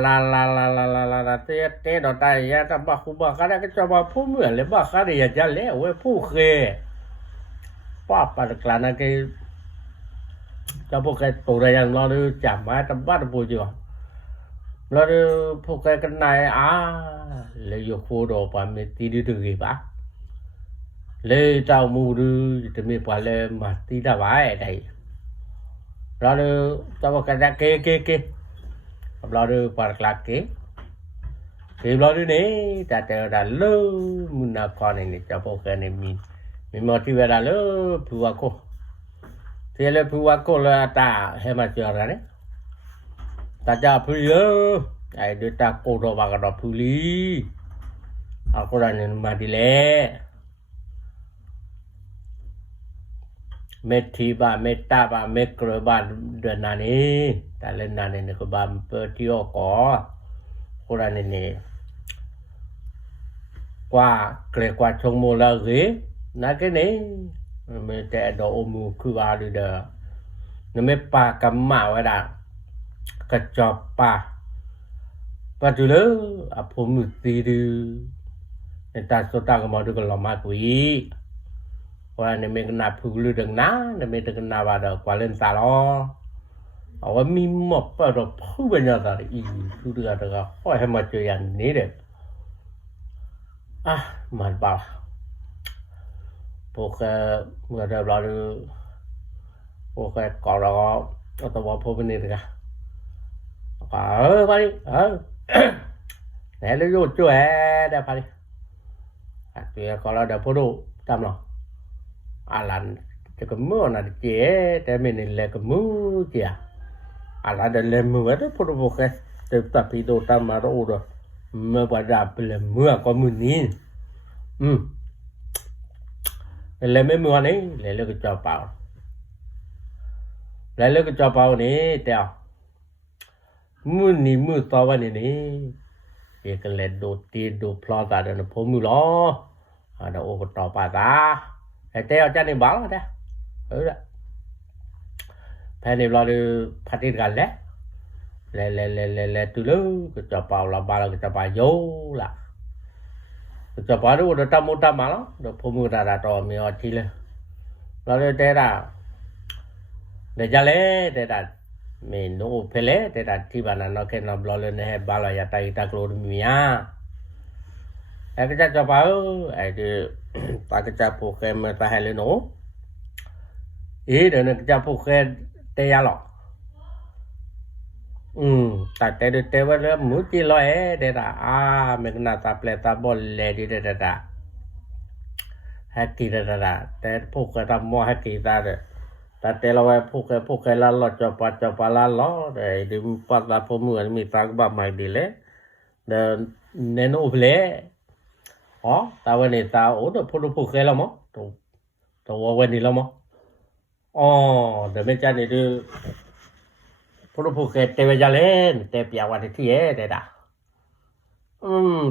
la te do ta ya ta ba khu ba ka da ka cho ba phu mue le ba ka de ya ja le we phu kheป้าปากกลานะque choพวกแกตัวได้ยังรอดูจับมาตะบ้าตะปูจิวรอดูพวกแกกันไหนเลยยกโฟโต้ปาเมตีดูดูกี่ปะเลยเจ้ามูดูจะมีปาเลยมาตีตาไว้ได้รอดูเจ้าพวกแกจะเกรอดูปากกลาเกรอดูนี่แต่เจอได้เลยมุนาคอนนี่เจ้าพวกแกนี่มีmotivera lo puako tele puako la ta he ma chora ne ta ja phulo ai de ta ko do ba ga do phuli a ko ra ne ma di le methi ba metta ba mekro ba de na ne ta le na ne ko ba pe ti o ko ra ne qua kle chong mo la ge na cái này mình sẽ đổ mù cứ vào được นเมปากำมาไว้ดากระจอบปาปัจจุเลอพมุติดูในตาสตากมาดูกลมากุยว่าในเมกนาพูลือดังนะในเมตกนาบาดกว่าเล่นตาลอเอาว่ามีหมอบปะดผู้บัญญาตาอีผู้เดือดก็ค่อยให้มาเจออย่างนี้เด้มันป่าพวกเมื่อเราพวกก่อนเราก็ตัวพวกนี้กันไปดิไหนเราอยู่ช่วยได้ไปดิเดี๋ยวก็เราเดี๋ยวพูดดูจำหรอลันจะก็มือน่ะเจ๊แต่ไม่นี่แหละก็มือเจ๊ลันเดินเล่นมือแล้วพูดพวกจะตัดที่โดตามมาดูด้วยเมื่อวันดับไปเลยมือก็มือนี้เลยไม่มือนี้เลยเลิกจอเปล่าเลยเลิกจอเปล่านี่เดี๋ยวมือนี้มือต่อวันนี้เอกเลยดูตีดูพลอตาเดินพมือล้อเดี๋ยวโอ้ก็ต่อป่าตาไอ้เต้าจะนี่บ้าแล้วเด้อแพนี่เราดูพัฒนากันแล้วเลยตุลูก็จะเป่าเราบ้าเราก็จะไปโยล่ะก็จะไปดูเดี๋ยวตามมุตามาแล้วเดี๋ยวพมือตาต่อมีอธิเลยเราเดี๋ยวเต้าเดี๋ยวจะเล่เต้ามีโน้เพลเต้าที่บ้านนั้นเราแค่นับเราเลยเนี่ยบ้าเราอยากตากโลดมีอ่ะไอ้ก็จะไปไอ้ที่ตาก็จะพวกแกมาตาให้เลยหนูเดี๋ยวนั้นจะพวกแกเตียหรอแต่เตว่าแล้วมือจีลอยเด้อเมกนาตาเปลตาบอลเลดิเด้อฮักกี้เด้อแต่พวกแกทำมอฮักกี้ตาเด้อแต่เตเราไว้พวกแกลาลอจะปาลาลอได้ดิมปัตตาพมือมีตากบ่มาดิเลเดินเนโนเพลตาวันนี้ตาโอ้เดี๋ยวพวกแกแล้วมั้งตัววันนี้แล้วมั้งเดี๋ยวไม่จันนี่ดูพวกแกเตวจะเล่นเตปียวันที่เด้อ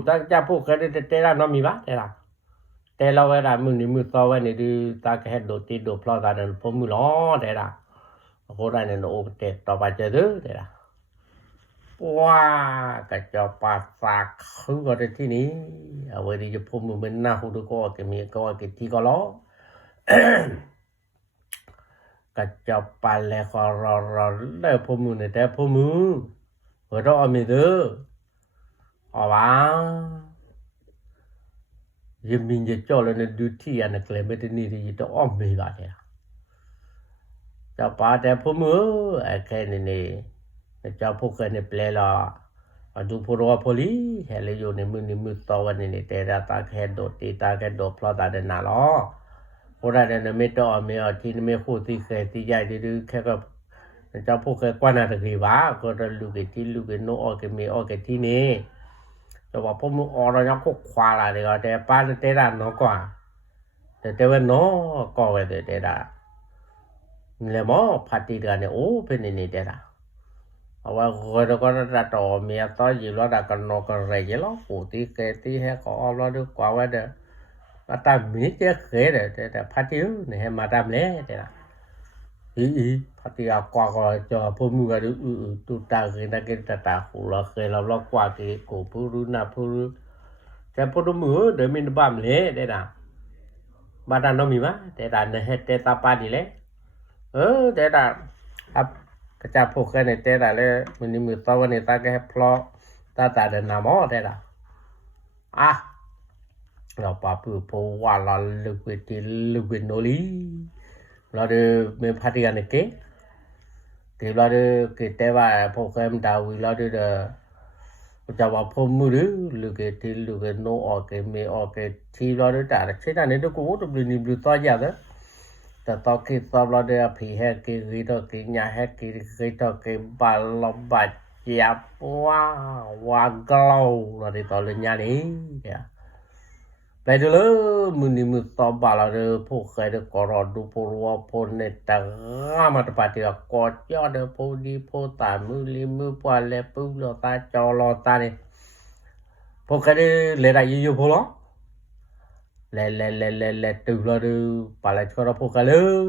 ตาจะพวกแกเตละน้อมีบ้าเด้อเตเราเวลามือนี้มือต่อวันนี้ดูตาแค่โดดตีโดดพลอตาเดินพมือล้อเด้อโคได้เนี่ยโอ้เตต่อไปจะเด้อว้ากระจอปาสากคือก็ได้ที่นี้เอาไว้ดีจะพมือมันหน้าหูดูก็จะมีก็ที่ก็ล้อกระจอบปาแล้วก็รอได้พมือเนี่ยแต่พมือเราเอามีเด้อว่ายังมีจะจ่อแล้วเนี่ยดูที่อันนั้นเลยไม่ได้นี่ที่จะอ้อมมีบาดเนี่ยจะปาแต่พมือไอ้แค่นี้จะพวกแกเนี่ยเปล่าดูพวกเราพอลีเฮเลยอยู่ในมือต่อวันนี้แต่ตาแค่โดดตีตาแค่โดดพลอตาเดินหน้าล้อโคได้เนี่ยไม่ต้องไม่เอาที่ไม่คู่ที่เคยที่ใหญ่ดื้อแค่ก็จะพวกแกกว่านาตะกี้ว่าก็จะลูกที่ลูกโนออกมีออกที่นี่แต่ว่าพวกมึงออกเรายังก็ควาละเดี๋ยวแต่ป้าเตระน้อยกว่าแต่ว่าน้อก็ไว้เตระเลยมั้งพัดตีกันเนี่ยโอ้เป็นนี่เตระเอาว่าก็จะต่อมีต่ออยู่แล้วได้กันนอกกันอะไรอย่างแล้วผู้ที่เกที่ให้ก็เอาเราด้วยกว่าไว้เด้อมาตามมีเจ้าเคยเด้อแต่พัดอยู่เนี่ยมาตามเลยเด้อพัดอยู่กว่าก็จะพวกมึงก็ดูตุตาเคยนักตาหูเราเคยเรากว่าที่กูผู้รู้นะผู้รู้แต่พวกมือเดี๋ยวมีบ้ามเลยเด้อบ้านน้องมีมั้ยแต่ด้านเนี่ยแต่ตาปาดีเลยแต่ด้านครับก็จะพวกแกเนี่ยแต่ด้านเลยมันนี่มือต่อวันนี้ตาแกพลอตาเดินหน้ามอแต่ด้านเราปาปือพว่าเราลึกวินโนลีเราเดไม่พัฒนาเกเราเดเกแต่ว่าพวกแกมดาวิเราเดจะว่าพมือลึกที่ลึกโนออกเมออกที่เราเดแต่ใช่ด้านนี้ก็ว่าตัวนี้ดูต่อยาแต่ต่อคิดต่อเราเดผีแฮกกีต่อกีญาแฮกกีต่อกีบาลบาดจับว่ากลาวเราได้ต่อเลยญานี้ไปดูเลยมือนี้มือต่อบาลเลยพวกใครเด็กก็รอดูพวกว่าพวกเนี่ยแต่มาตปฏิกกอดยอดพวกดีพวกตามือลิมือปวดเล็บปุ๊บเราตาจอรอตาเนี่ยพวกใครเลยได้อยู่พวกเราเลยตื่นเราดูปาเลยก็เราพวกกันเลย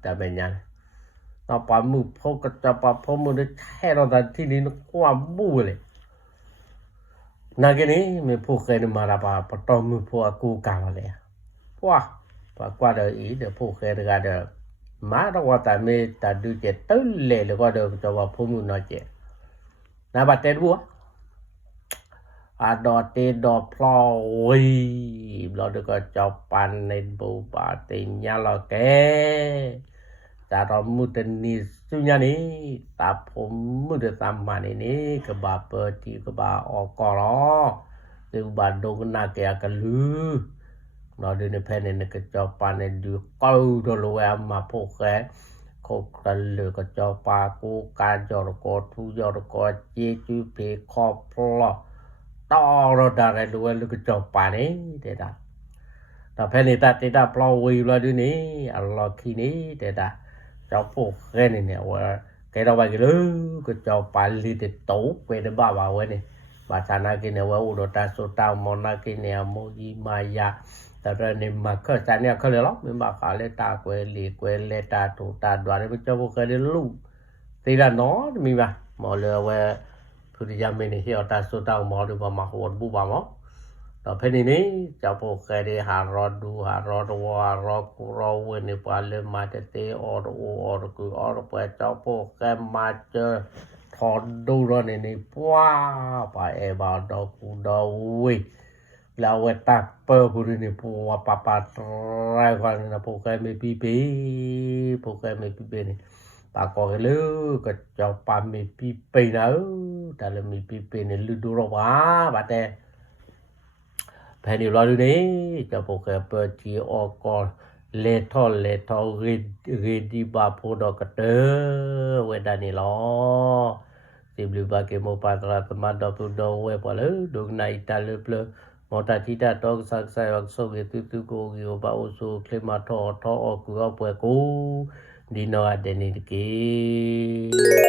แต่เป็นยัง ต่อปามือพกจะปาพมือได้แท้เราแต่ที่นี้ความบูเลยนากินี้มีผู้เคยมาราปาปตอมือพวกกูกาวเลยว้าปากว่าเดอีเดผู้เคยกาเดมาตว่าแต่มีแต่ดูเจตึ้นเลยแล้วก็เดจะว่าผู้มือน้อยเจนาบัดเตบัวอาดอเตดอพลอยเราเดก็จะปันในบูบาเตญาลแกจะรอมุตนิสุญานี้ตาผมมุตตามมานี่กบาเปิดที่กบาออกกอรอตึบาดงนาเกยกันลือเราเดินเพนในกจะปันในดูก้าวดลเวมาพวกแกโคกันเลยก็จะปากูการจอรกอทุยอรกอเจจูเพคอพลอต่อเราได้ด้วยลูกจอปานี่เด็ดแต่เพนตัดติดาพลอวิลาดูนี่อัลลอฮ์คีนี่เด็ดเจ้าพวกแกนี่ว่าแกเราไปกันเลยก็เจ้าปาลีเตโตไปได้บ้าว่าเว้นี่บาษานากินว่าอุดตาสุตามอนากินโมยิมายาแต่เรื่องนี้มาเคยจานเนี่ยเขาเลยหรอกมันบาคาเลตาเกวลีเกวเลตาตูตาดวานมันเจ้าพวกแกได้ลูกตีละน้อมีบ่หมอเลยว่าพุทธิยามนี่เฮียตาสุตาหมอดูบ่มาโหดบุบ่หมอต่อเพนี่นี่เจ้าพวกแกได้หารอดูหารอดวารอกูรอเวนี่ปาเลมาเตเตออรอรกูอรไปเจ้าพวกแกมาเจอถอดดูรนี่ป้าไปเอบาดกูดอวิแล้วเวตักเปอร์ผู้นี่ปัวปะปะไรกันนะพวกแกไม่ปีพวกแกไม่ปีนี่ปากก็เลยก็เจ้าปาไม่ปีนะแต่ละมีปีนี่ฤดูร้อนบาดแต่แผ่นดินร้อนนี่เจ้าพวกแกเปิดที่ออกก่อนเลทอรีดีบาโพดอกเตอเวดานี่ลอSibli bagi mo patra temanda pudo we pala dog na itale ple mota tita dog saksai wak so gitu tu go yo ba usu klima tho o ku opwe ku dino adeni ki